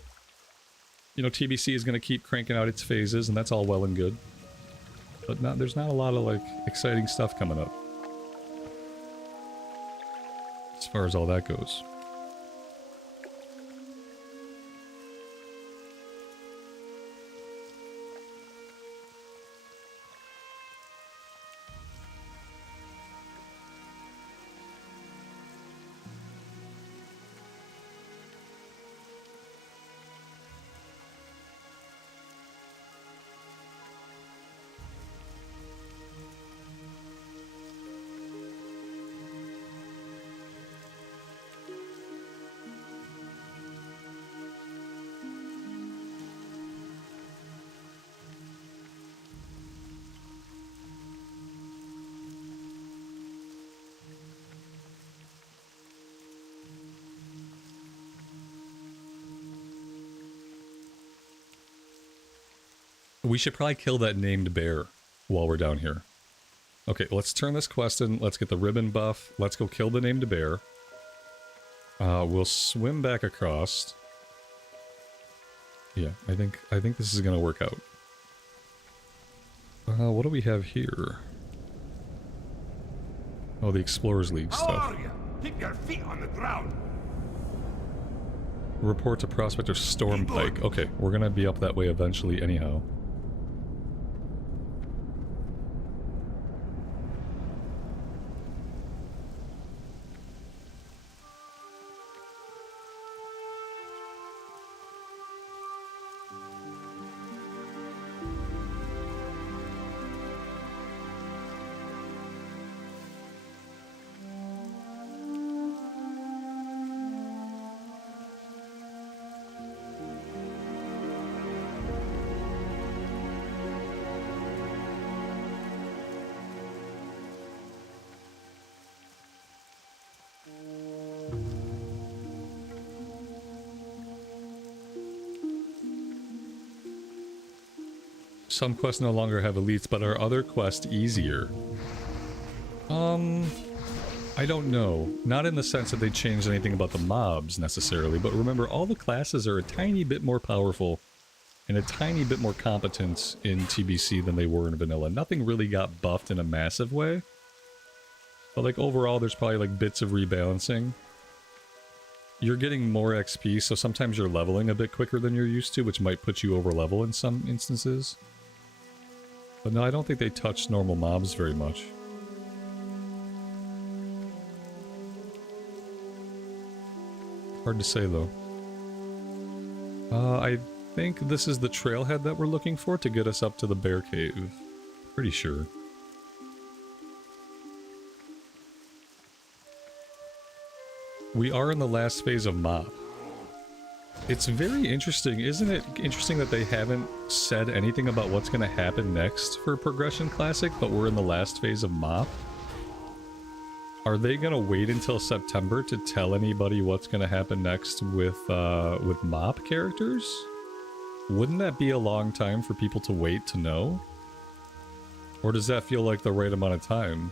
You know, TBC is going to keep cranking out its phases, and that's all well and good. But there's not a lot of, like, exciting stuff coming up. As far as all that goes. We should probably kill that named bear while we're down here. Okay, let's turn this quest in. Let's get the ribbon buff. Let's go kill the named bear. We'll swim back across. Yeah, I think this is gonna work out. What do we have here? Oh, the Explorers League How stuff. are you? Keep your feet on the ground. Report to Prospector Stormpike. Okay, we're gonna be up that way eventually anyhow. Some quests no longer have elites, but are other quests easier? I don't know. Not in the sense that they changed anything about the mobs, necessarily, but remember, all the classes are a tiny bit more powerful and a tiny bit more competent in TBC than they were in vanilla. Nothing really got buffed in a massive way. But, like, overall, there's probably, like, bits of rebalancing. You're getting more XP, so sometimes you're leveling a bit quicker than you're used to, which might put you over level in some instances. But no, I don't think they touch normal mobs very much. Hard to say, though. I think this is the trailhead that we're looking for to get us up to the bear cave. Pretty sure. We are in the last phase of mop. It's very interesting, isn't it interesting that they haven't said anything about what's going to happen next for Progression Classic, but we're in the last phase of mop? Are they going to wait until September to tell anybody what's going to happen next with mop characters? Wouldn't that be a long time for people to wait to know? Or does that feel like the right amount of time?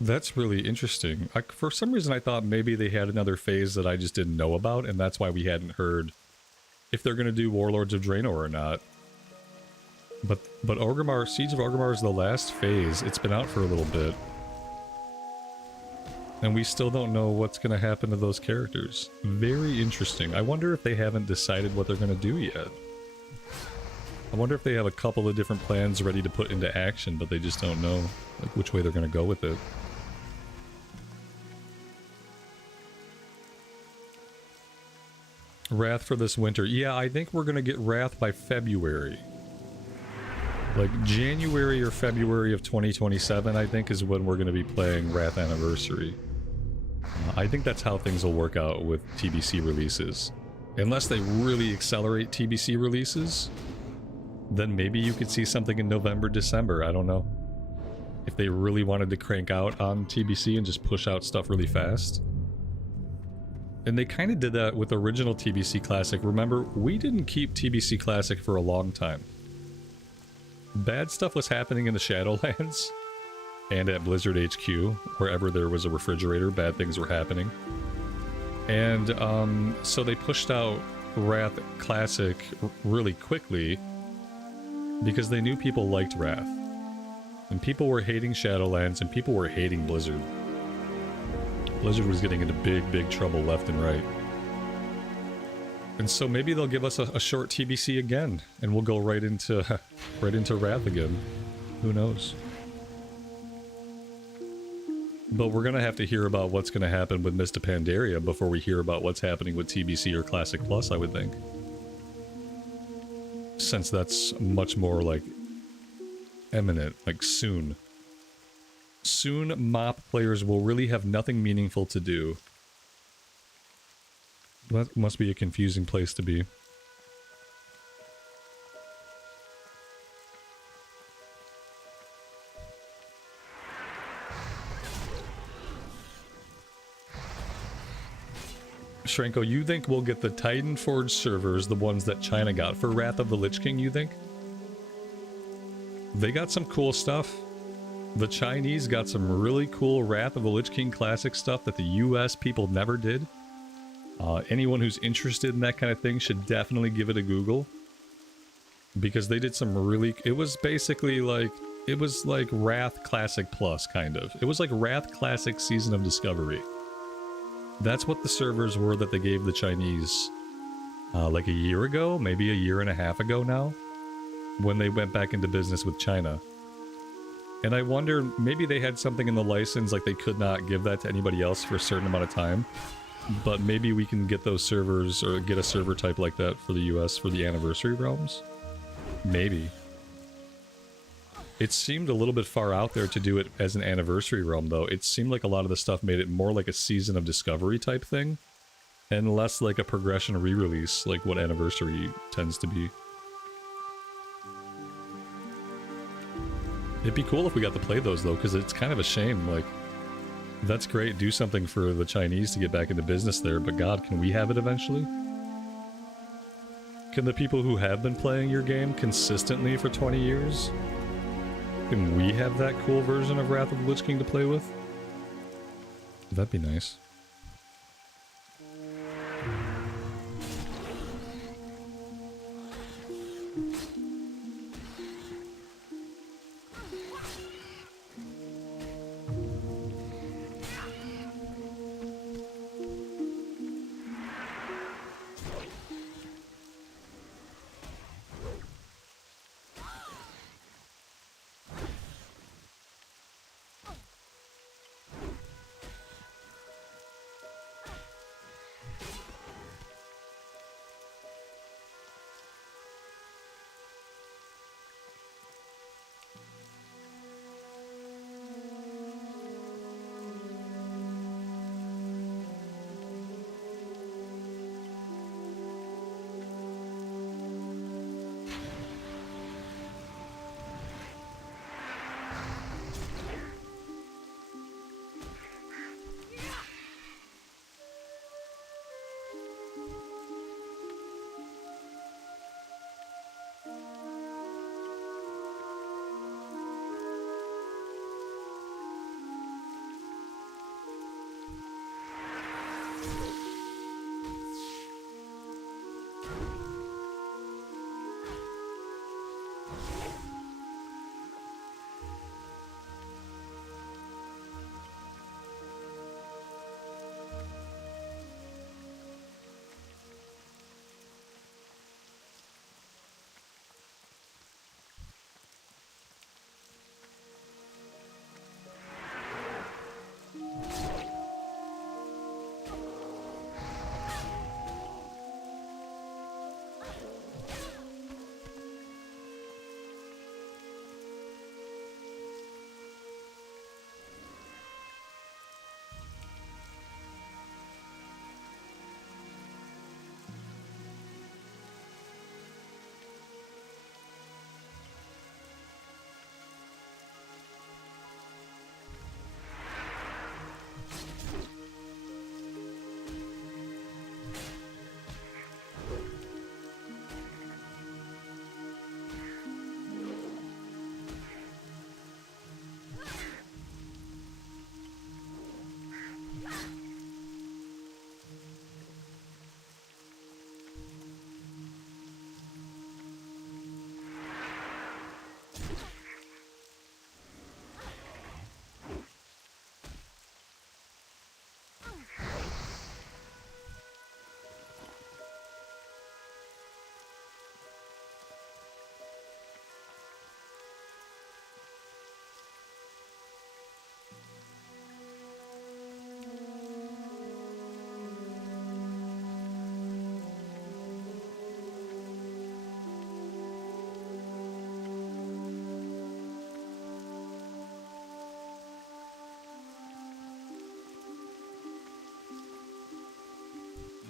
That's really interesting. For some reason I thought maybe they had another phase that I just didn't know about, and that's why we hadn't heard if they're going to do Warlords of Draenor or not. But Orgrimmar, Siege of Orgrimmar is the last phase. It's been out for a little bit. And we still don't know what's going to happen to those characters. Very interesting. I wonder if they haven't decided what they're going to do yet. I wonder if they have a couple of different plans ready to put into action, but they just don't know like which way they're going to go with it. Wrath for this winter. Yeah, I think we're going to get Wrath by February. Like January or February of 2027, I think, is when we're going to be playing Wrath Anniversary. I think that's how things will work out with TBC releases. Unless they really accelerate TBC releases, then maybe you could see something in November, December, I don't know. If they really wanted to crank out on TBC and just push out stuff really fast. And they kind of did that with original TBC Classic. Remember, we didn't keep TBC Classic for a long time. Bad stuff was happening in the Shadowlands and at Blizzard HQ. Wherever there was a refrigerator, bad things were happening. And so they pushed out Wrath Classic really quickly because they knew people liked Wrath. And people were hating Shadowlands and people were hating Blizzard. Blizzard was getting into big trouble left and right. And so maybe they'll give us a short TBC again, and we'll go right into Wrath again. Who knows? But we're gonna have to hear about what's gonna happen with Mist of Pandaria before we hear about what's happening with TBC or Classic Plus, I would think. Since that's much more like imminent, like soon. Soon, MOP players will really have nothing meaningful to do. That must be a confusing place to be. Shrenko, you think we'll get the Titan Forge servers, the ones that China got for Wrath of the Lich King, you think? They got some cool stuff. The Chinese got some really cool Wrath of the Lich King classic stuff that the US people never did. Anyone who's interested in that kind of thing should definitely give it a Google. Because they did some really... It was basically like... It was like Wrath Classic Plus, kind of. It was like Wrath Classic Season of Discovery. That's what the servers were that they gave the Chinese like a year ago, maybe a year and a half ago now, when they went back into business with China. And I wonder, maybe they had something in the license like they could not give that to anybody else for a certain amount of time. But maybe we can get those servers, or get a server type like that for the US for the Anniversary Realms. Maybe. It seemed a little bit far out there to do it as an Anniversary Realm, though. It seemed like a lot of the stuff made it more like a Season of Discovery type thing, and less like a progression re-release, like what Anniversary tends to be. It'd be cool if we got to play those, though, because it's kind of a shame, like... That's great, do something for the Chinese to get back into business there, but god, can we have it eventually? Can the people who have been playing your game consistently for 20 years? Can we have that cool version of Wrath of the Lich King to play with? That'd be nice.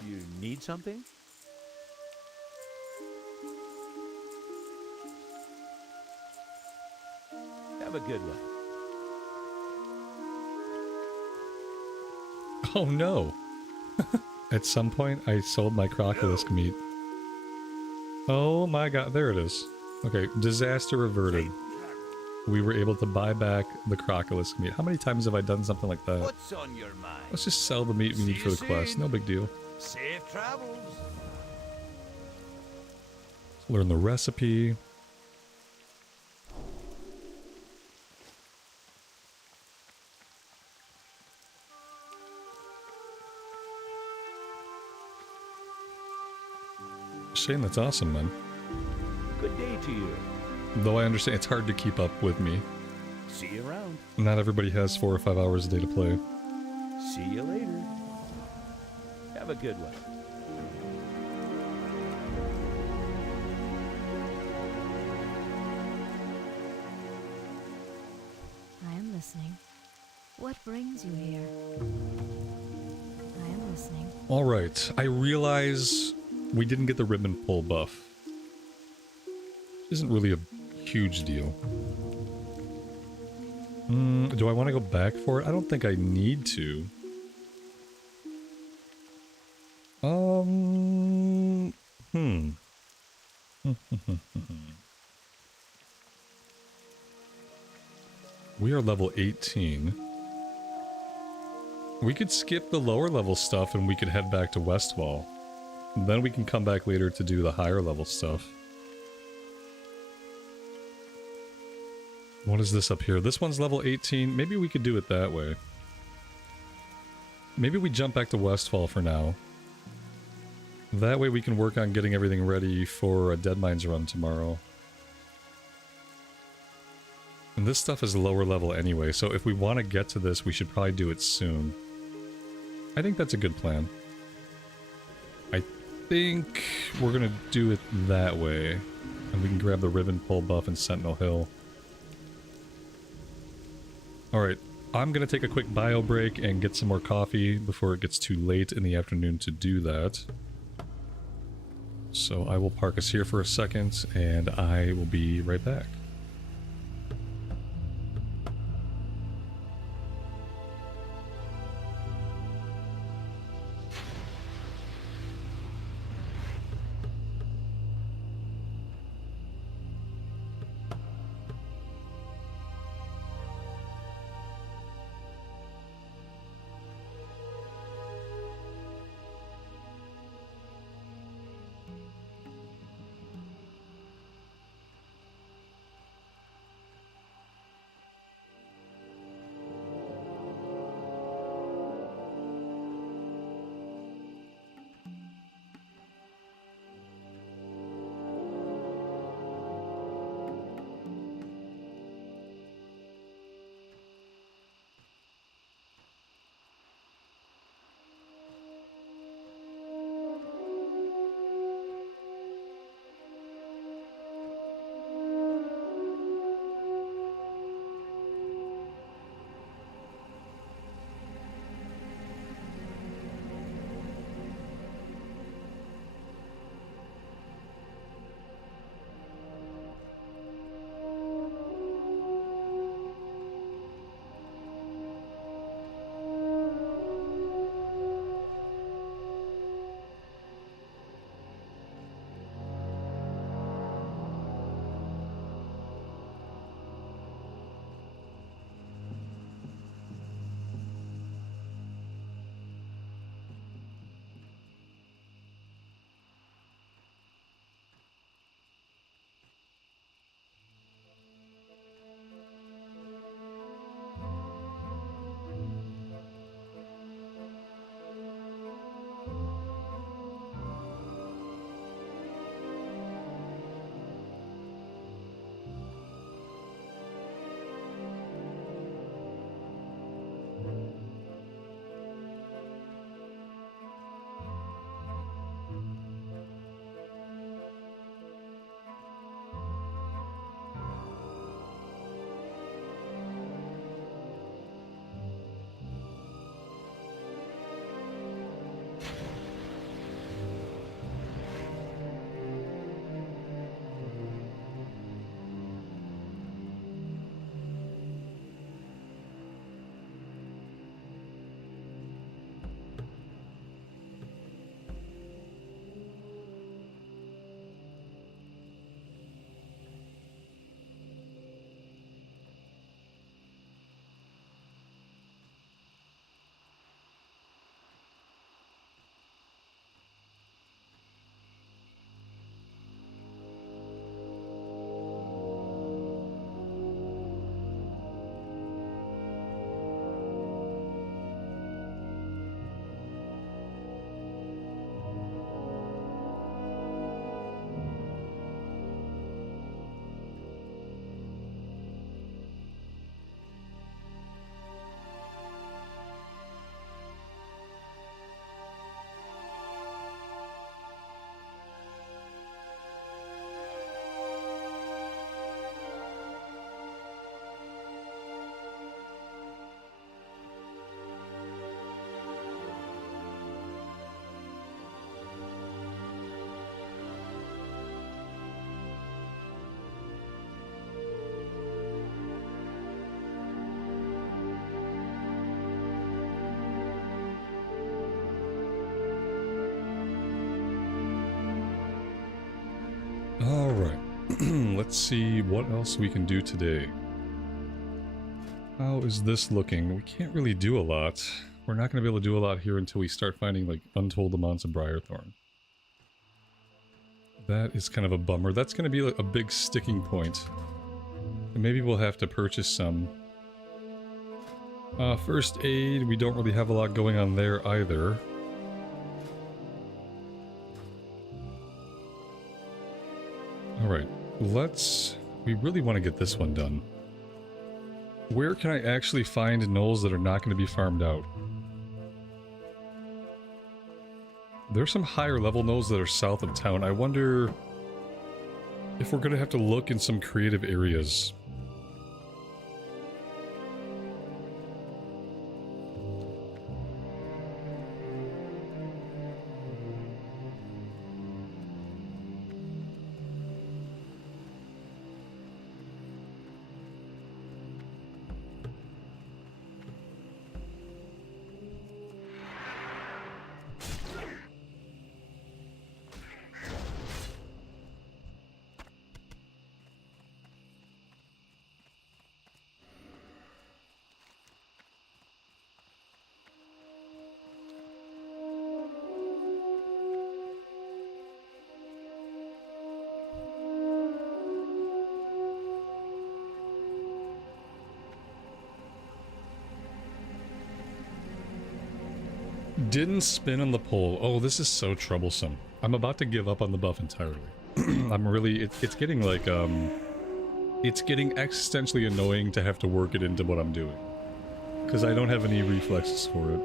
You need something? Have a good one. Oh no! At some point, I sold my crocolisk meat. Oh my god, there it is. Okay, disaster averted. We were able to buy back the crocolisk meat. How many times have I done something like that? What's on your mind? Let's just sell the meat we need for the quest. No big deal. Safe travels. Learn the recipe. Shane, that's awesome, man. Good day to you. Though I understand it's hard to keep up with me. See you around. Not everybody has 4 or 5 hours a day to play. See you later. Have a good one. I am listening. What brings you here? I am listening. Alright, I realize we didn't get the ribbon pull buff. Isn't really a huge deal. Do I want to go back for it? I don't think I need to. We are level 18. We could skip the lower level stuff and we could head back to Westfall. Then we can come back later to do the higher level stuff. What is this up here? This one's level 18. Maybe we could do it that way. Maybe we jump back to Westfall for now. That way we can work on getting everything ready for a Deadmines run tomorrow. And this stuff is lower level anyway, so if we want to get to this, we should probably do it soon. I think that's a good plan. I think we're gonna do it that way. And we can grab the ribbon pull buff and Sentinel Hill. Alright, I'm gonna take a quick bio break and get some more coffee before it gets too late in the afternoon to do that. So I will park us here for a second, and I will be right back. let's see what else we can do today. How is this looking? We can't really do a lot. We're not going to be able to do a lot here until we start finding like untold amounts of Briarthorn. That is kind of a bummer. That's going to be like a big sticking point. And maybe we'll have to purchase some. First aid, we don't really have a lot going on there either. Alright, we really want to get this one done. Where can I actually find gnolls that are not going to be farmed out? There's some higher level gnolls that are south of town. I wonder if we're going to have to look in some creative areas. Didn't spin on the pole. Oh, this is so troublesome. I'm about to give up on the buff entirely. I'm really... It's getting like, it's getting existentially annoying to have to work it into what I'm doing. Because I don't have any reflexes for it.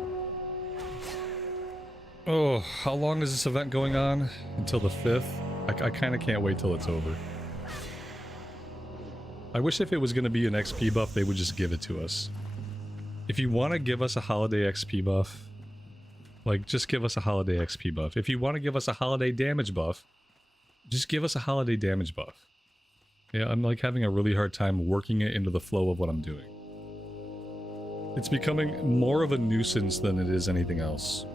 Oh, how long is this event going on? Until the 5th? I kind of can't wait till it's over. I wish if it was going to be an XP buff, they would just give it to us. If you want to give us a holiday XP buff... Like, just give us a holiday XP buff. If you want to give us a holiday damage buff, just give us a holiday damage buff. Yeah, I'm like having a really hard time working it into the flow of what I'm doing. It's becoming more of a nuisance than it is anything else.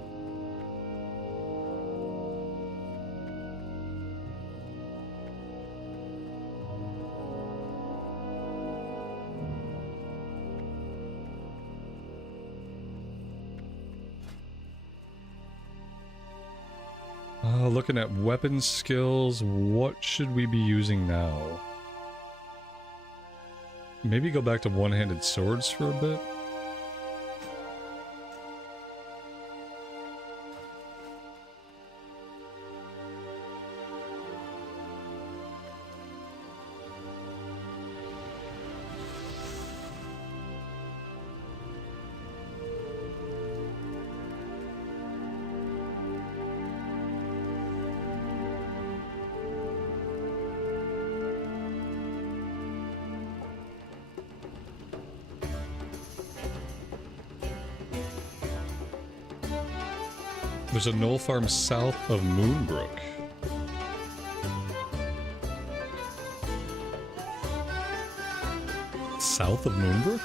Looking at weapon skills, what should we be using now? Maybe go back to one-handed swords for a bit? There's a gnoll farm south of Moonbrook. South of Moonbrook?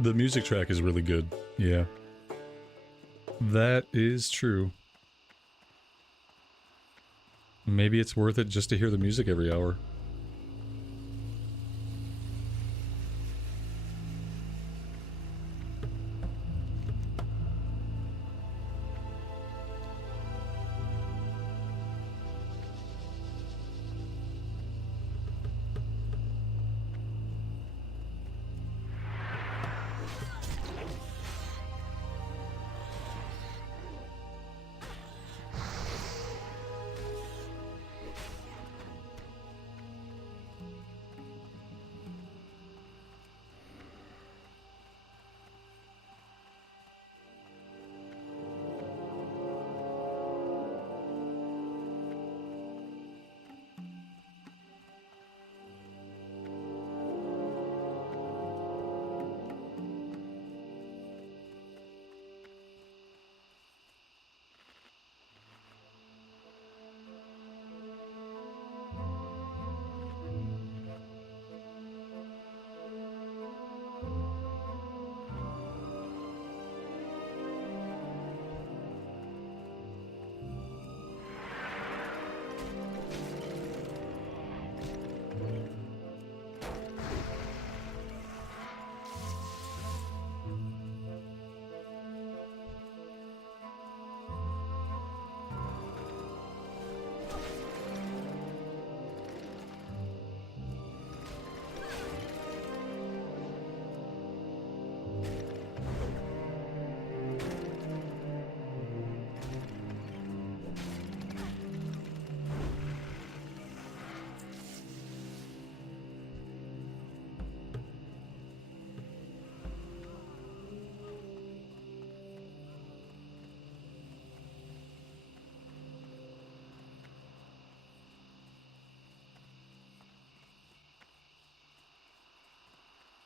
The music track is really good. Yeah. That is true. Maybe it's worth it just to hear the music every hour.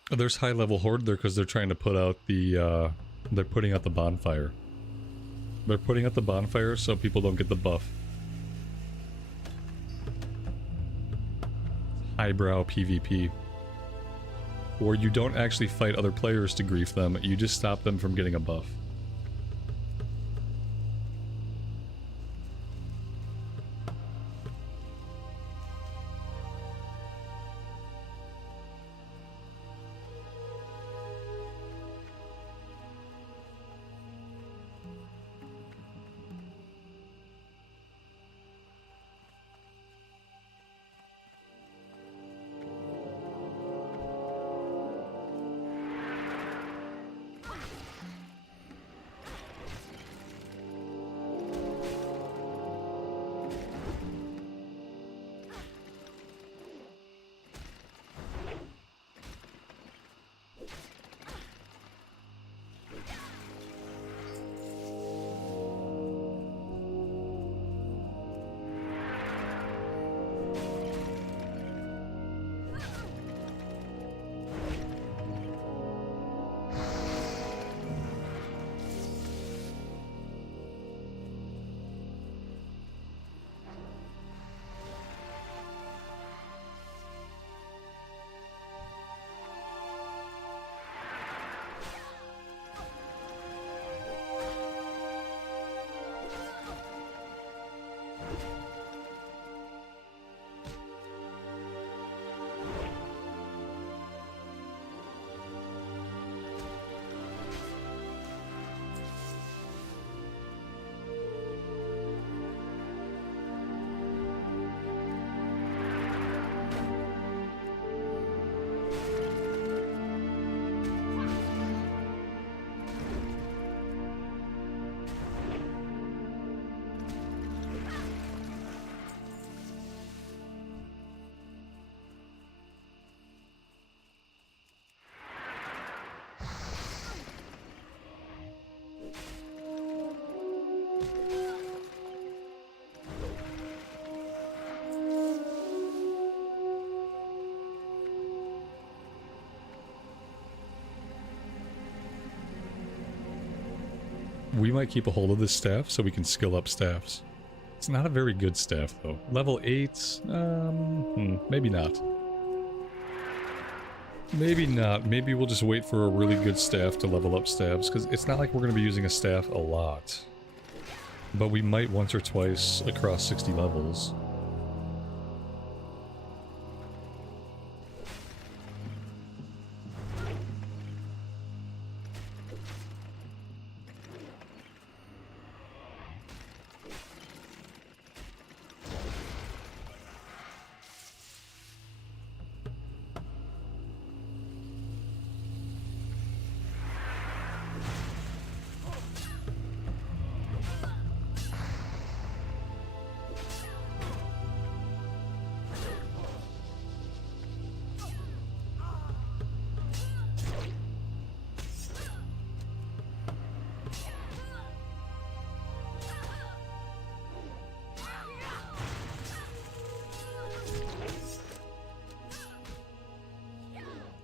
There's high level horde there because they're trying to put out the, they're putting out the bonfire. They're putting out the bonfire so people don't get the buff. Highbrow PvP. Or you don't actually fight other players to grief them, you just stop them from getting a buff. We might keep a hold of this staff so we can skill up staffs. It's not a very good staff though. Level 8, maybe not. Maybe not. Maybe we'll just wait for a really good staff to level up staffs, because it's not like we're going to be using a staff a lot. But we might once or twice across 60 levels.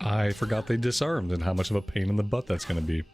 I forgot they disarmed and how much of a pain in the butt that's going to be.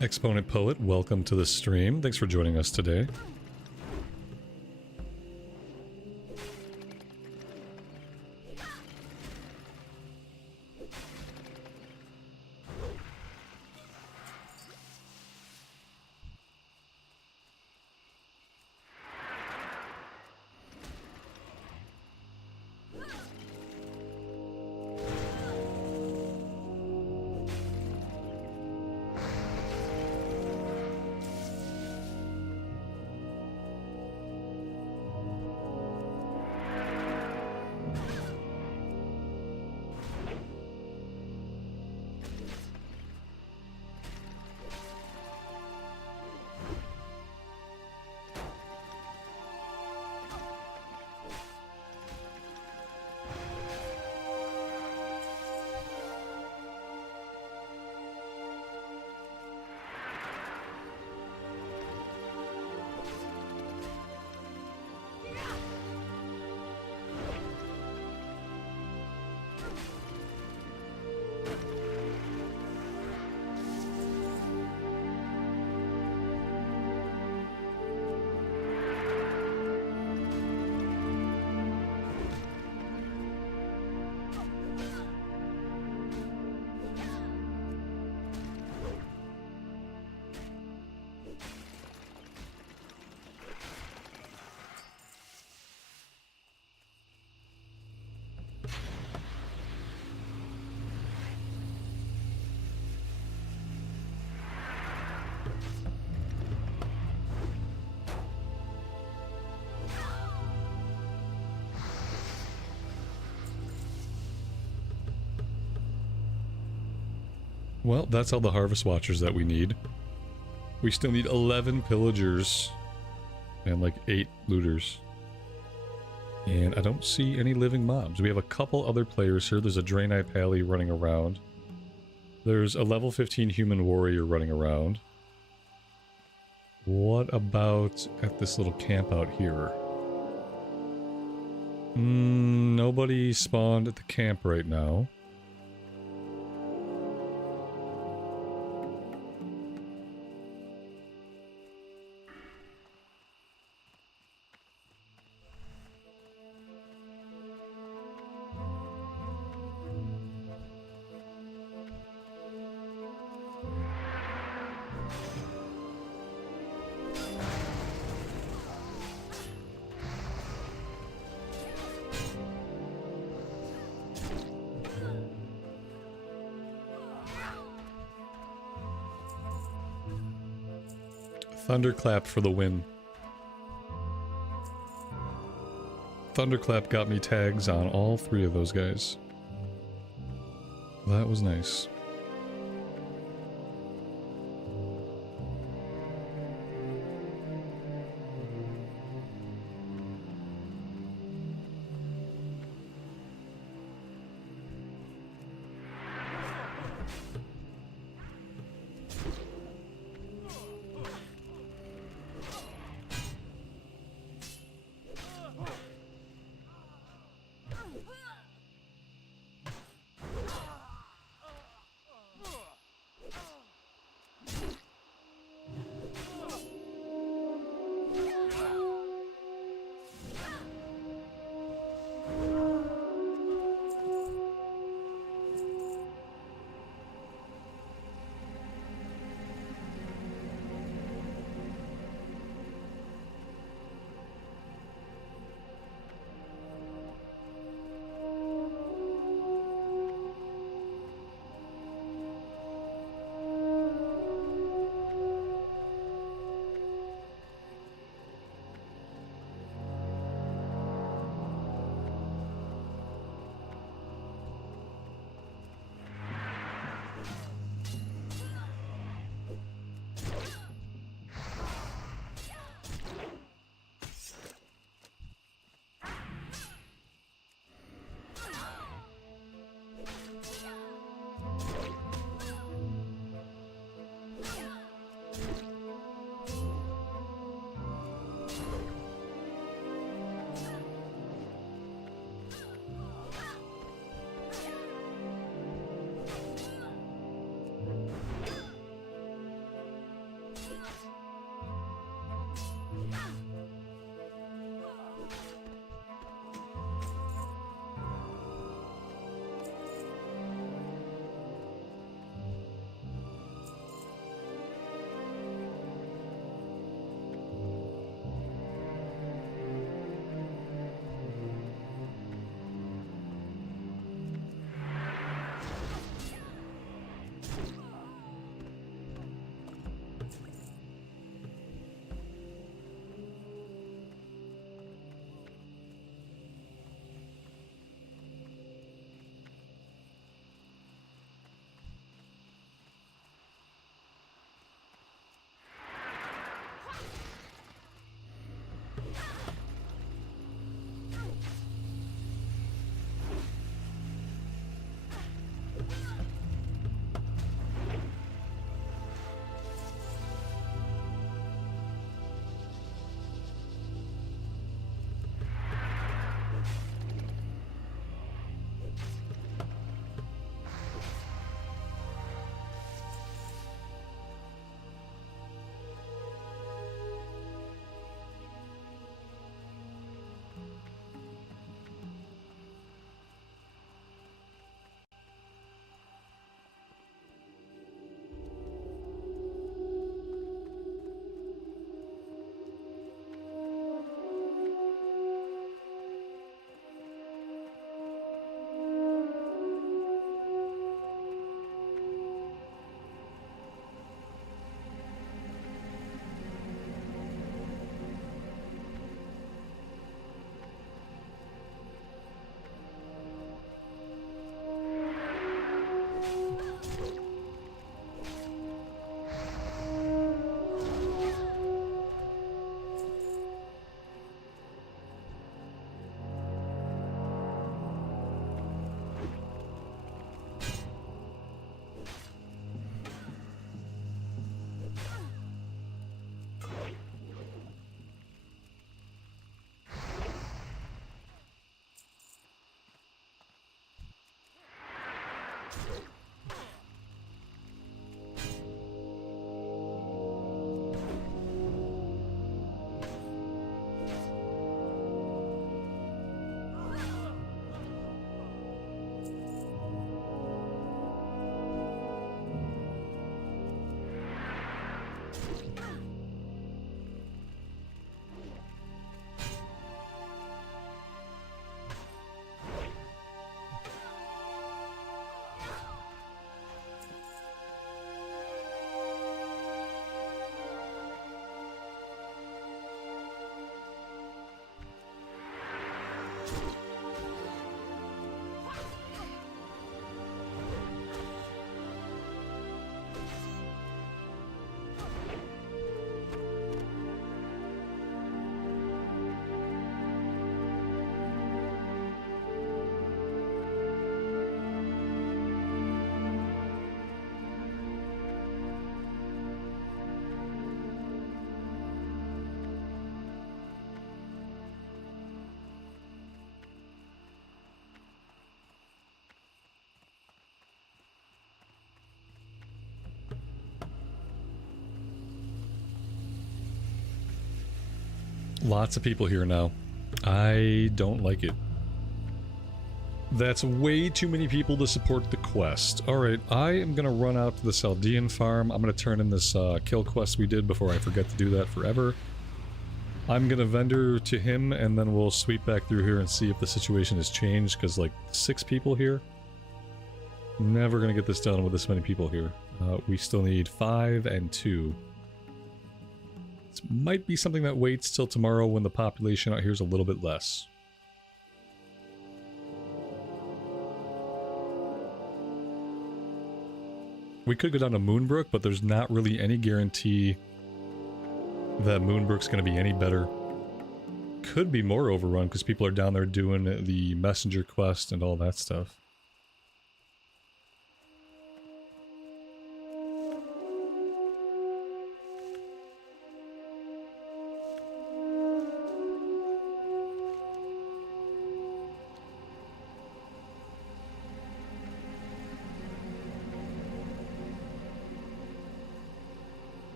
Exponent Poet, welcome to the stream. Thanks for joining us today. Well, that's all the Harvest Watchers that we need. We still need 11 Pillagers and like 8 Looters. And I don't see any living mobs. We have a couple other players here. There's a Draenei Pally running around. There's a level 15 Human Warrior running around. What about at this little camp out here? Nobody spawned at the camp right now. Thunderclap for the win. Thunderclap got me tags on all 3 of those guys. That was nice. Lots of people here now. I don't like it. That's way too many people to support the quest. Alright, I am gonna run out to the Saldean farm. I'm gonna turn in this kill quest we did before I forget to do that forever. I'm gonna vendor to him, and then we'll sweep back through here and see if the situation has changed, because like 6 people here. Never gonna get this done with this many people here. We still need 5 and 2. This might be something that waits till tomorrow when the population out here is a little bit less. We could go down to Moonbrook, but there's not really any guarantee that Moonbrook's going to be any better. Could be more overrun because people are down there doing the messenger quest and all that stuff.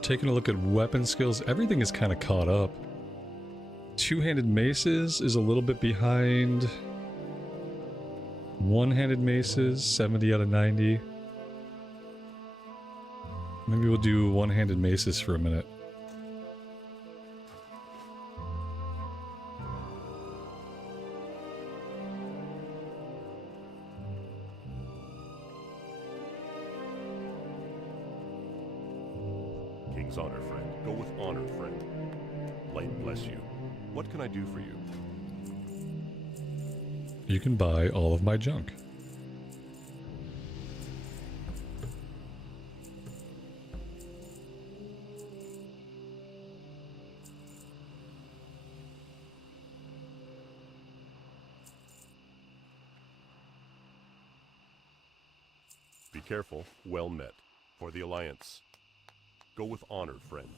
Taking a look at weapon skills, everything is kind of caught up. Two-handed maces is a little bit behind. One-handed maces, 70 out of 90. Maybe we'll do one-handed maces for a minute. King's honor, friend. Go with honor, friend. Light bless you. What can I do for you? You can buy all of my junk. Be careful. Well met. For the Alliance. Go with honor, friend.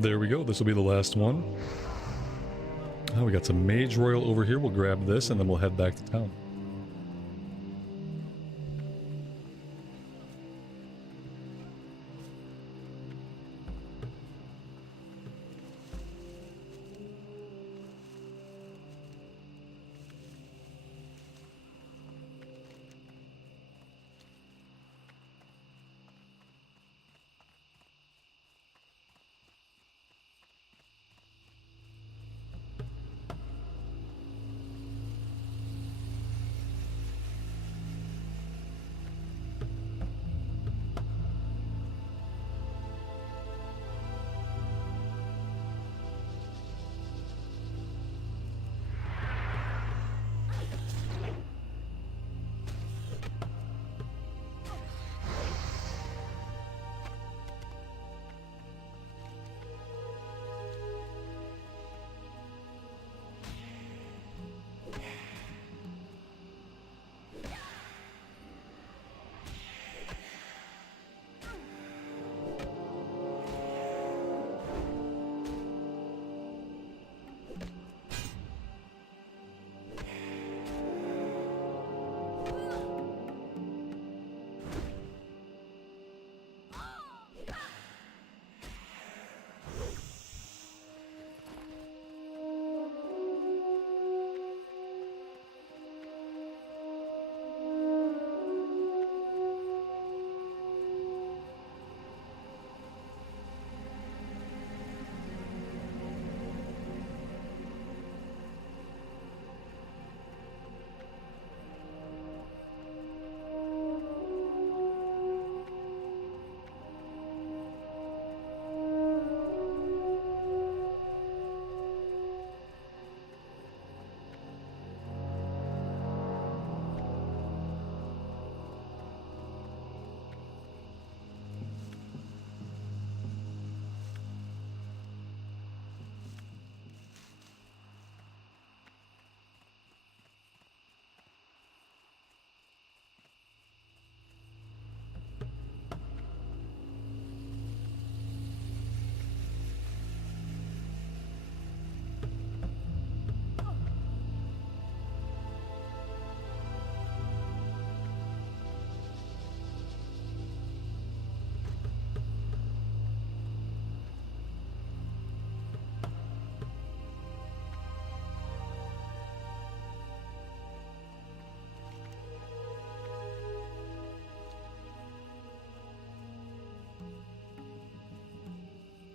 There we go. This will be the last one. Oh, we got some Mage Royal over here. We'll grab this and then we'll head back to town.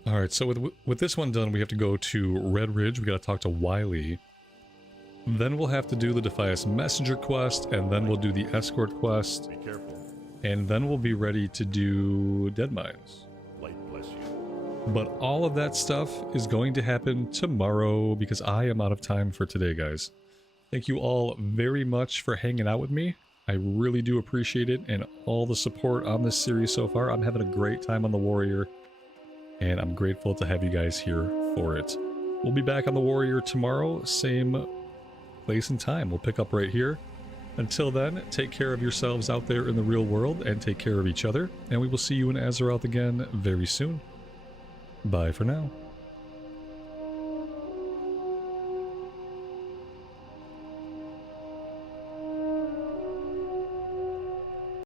All right, so with this one done, we have to go to Red Ridge. We got to talk to Wiley. Then we'll have to do the Defias Messenger quest, and then we'll do the Escort quest. Be careful. And then we'll be ready to do Dead Mines. Light bless you. But all of that stuff is going to happen tomorrow because I am out of time for today, guys. Thank you all very much for hanging out with me. I really do appreciate it and all the support on this series so far. I'm having a great time on the Warrior, and I'm grateful to have you guys here for it. We'll be back on the Warrior tomorrow, same place and time. We'll pick up right here. Until then, take care of yourselves out there in the real world and take care of each other, and we will see you in Azeroth again very soon. Bye for now.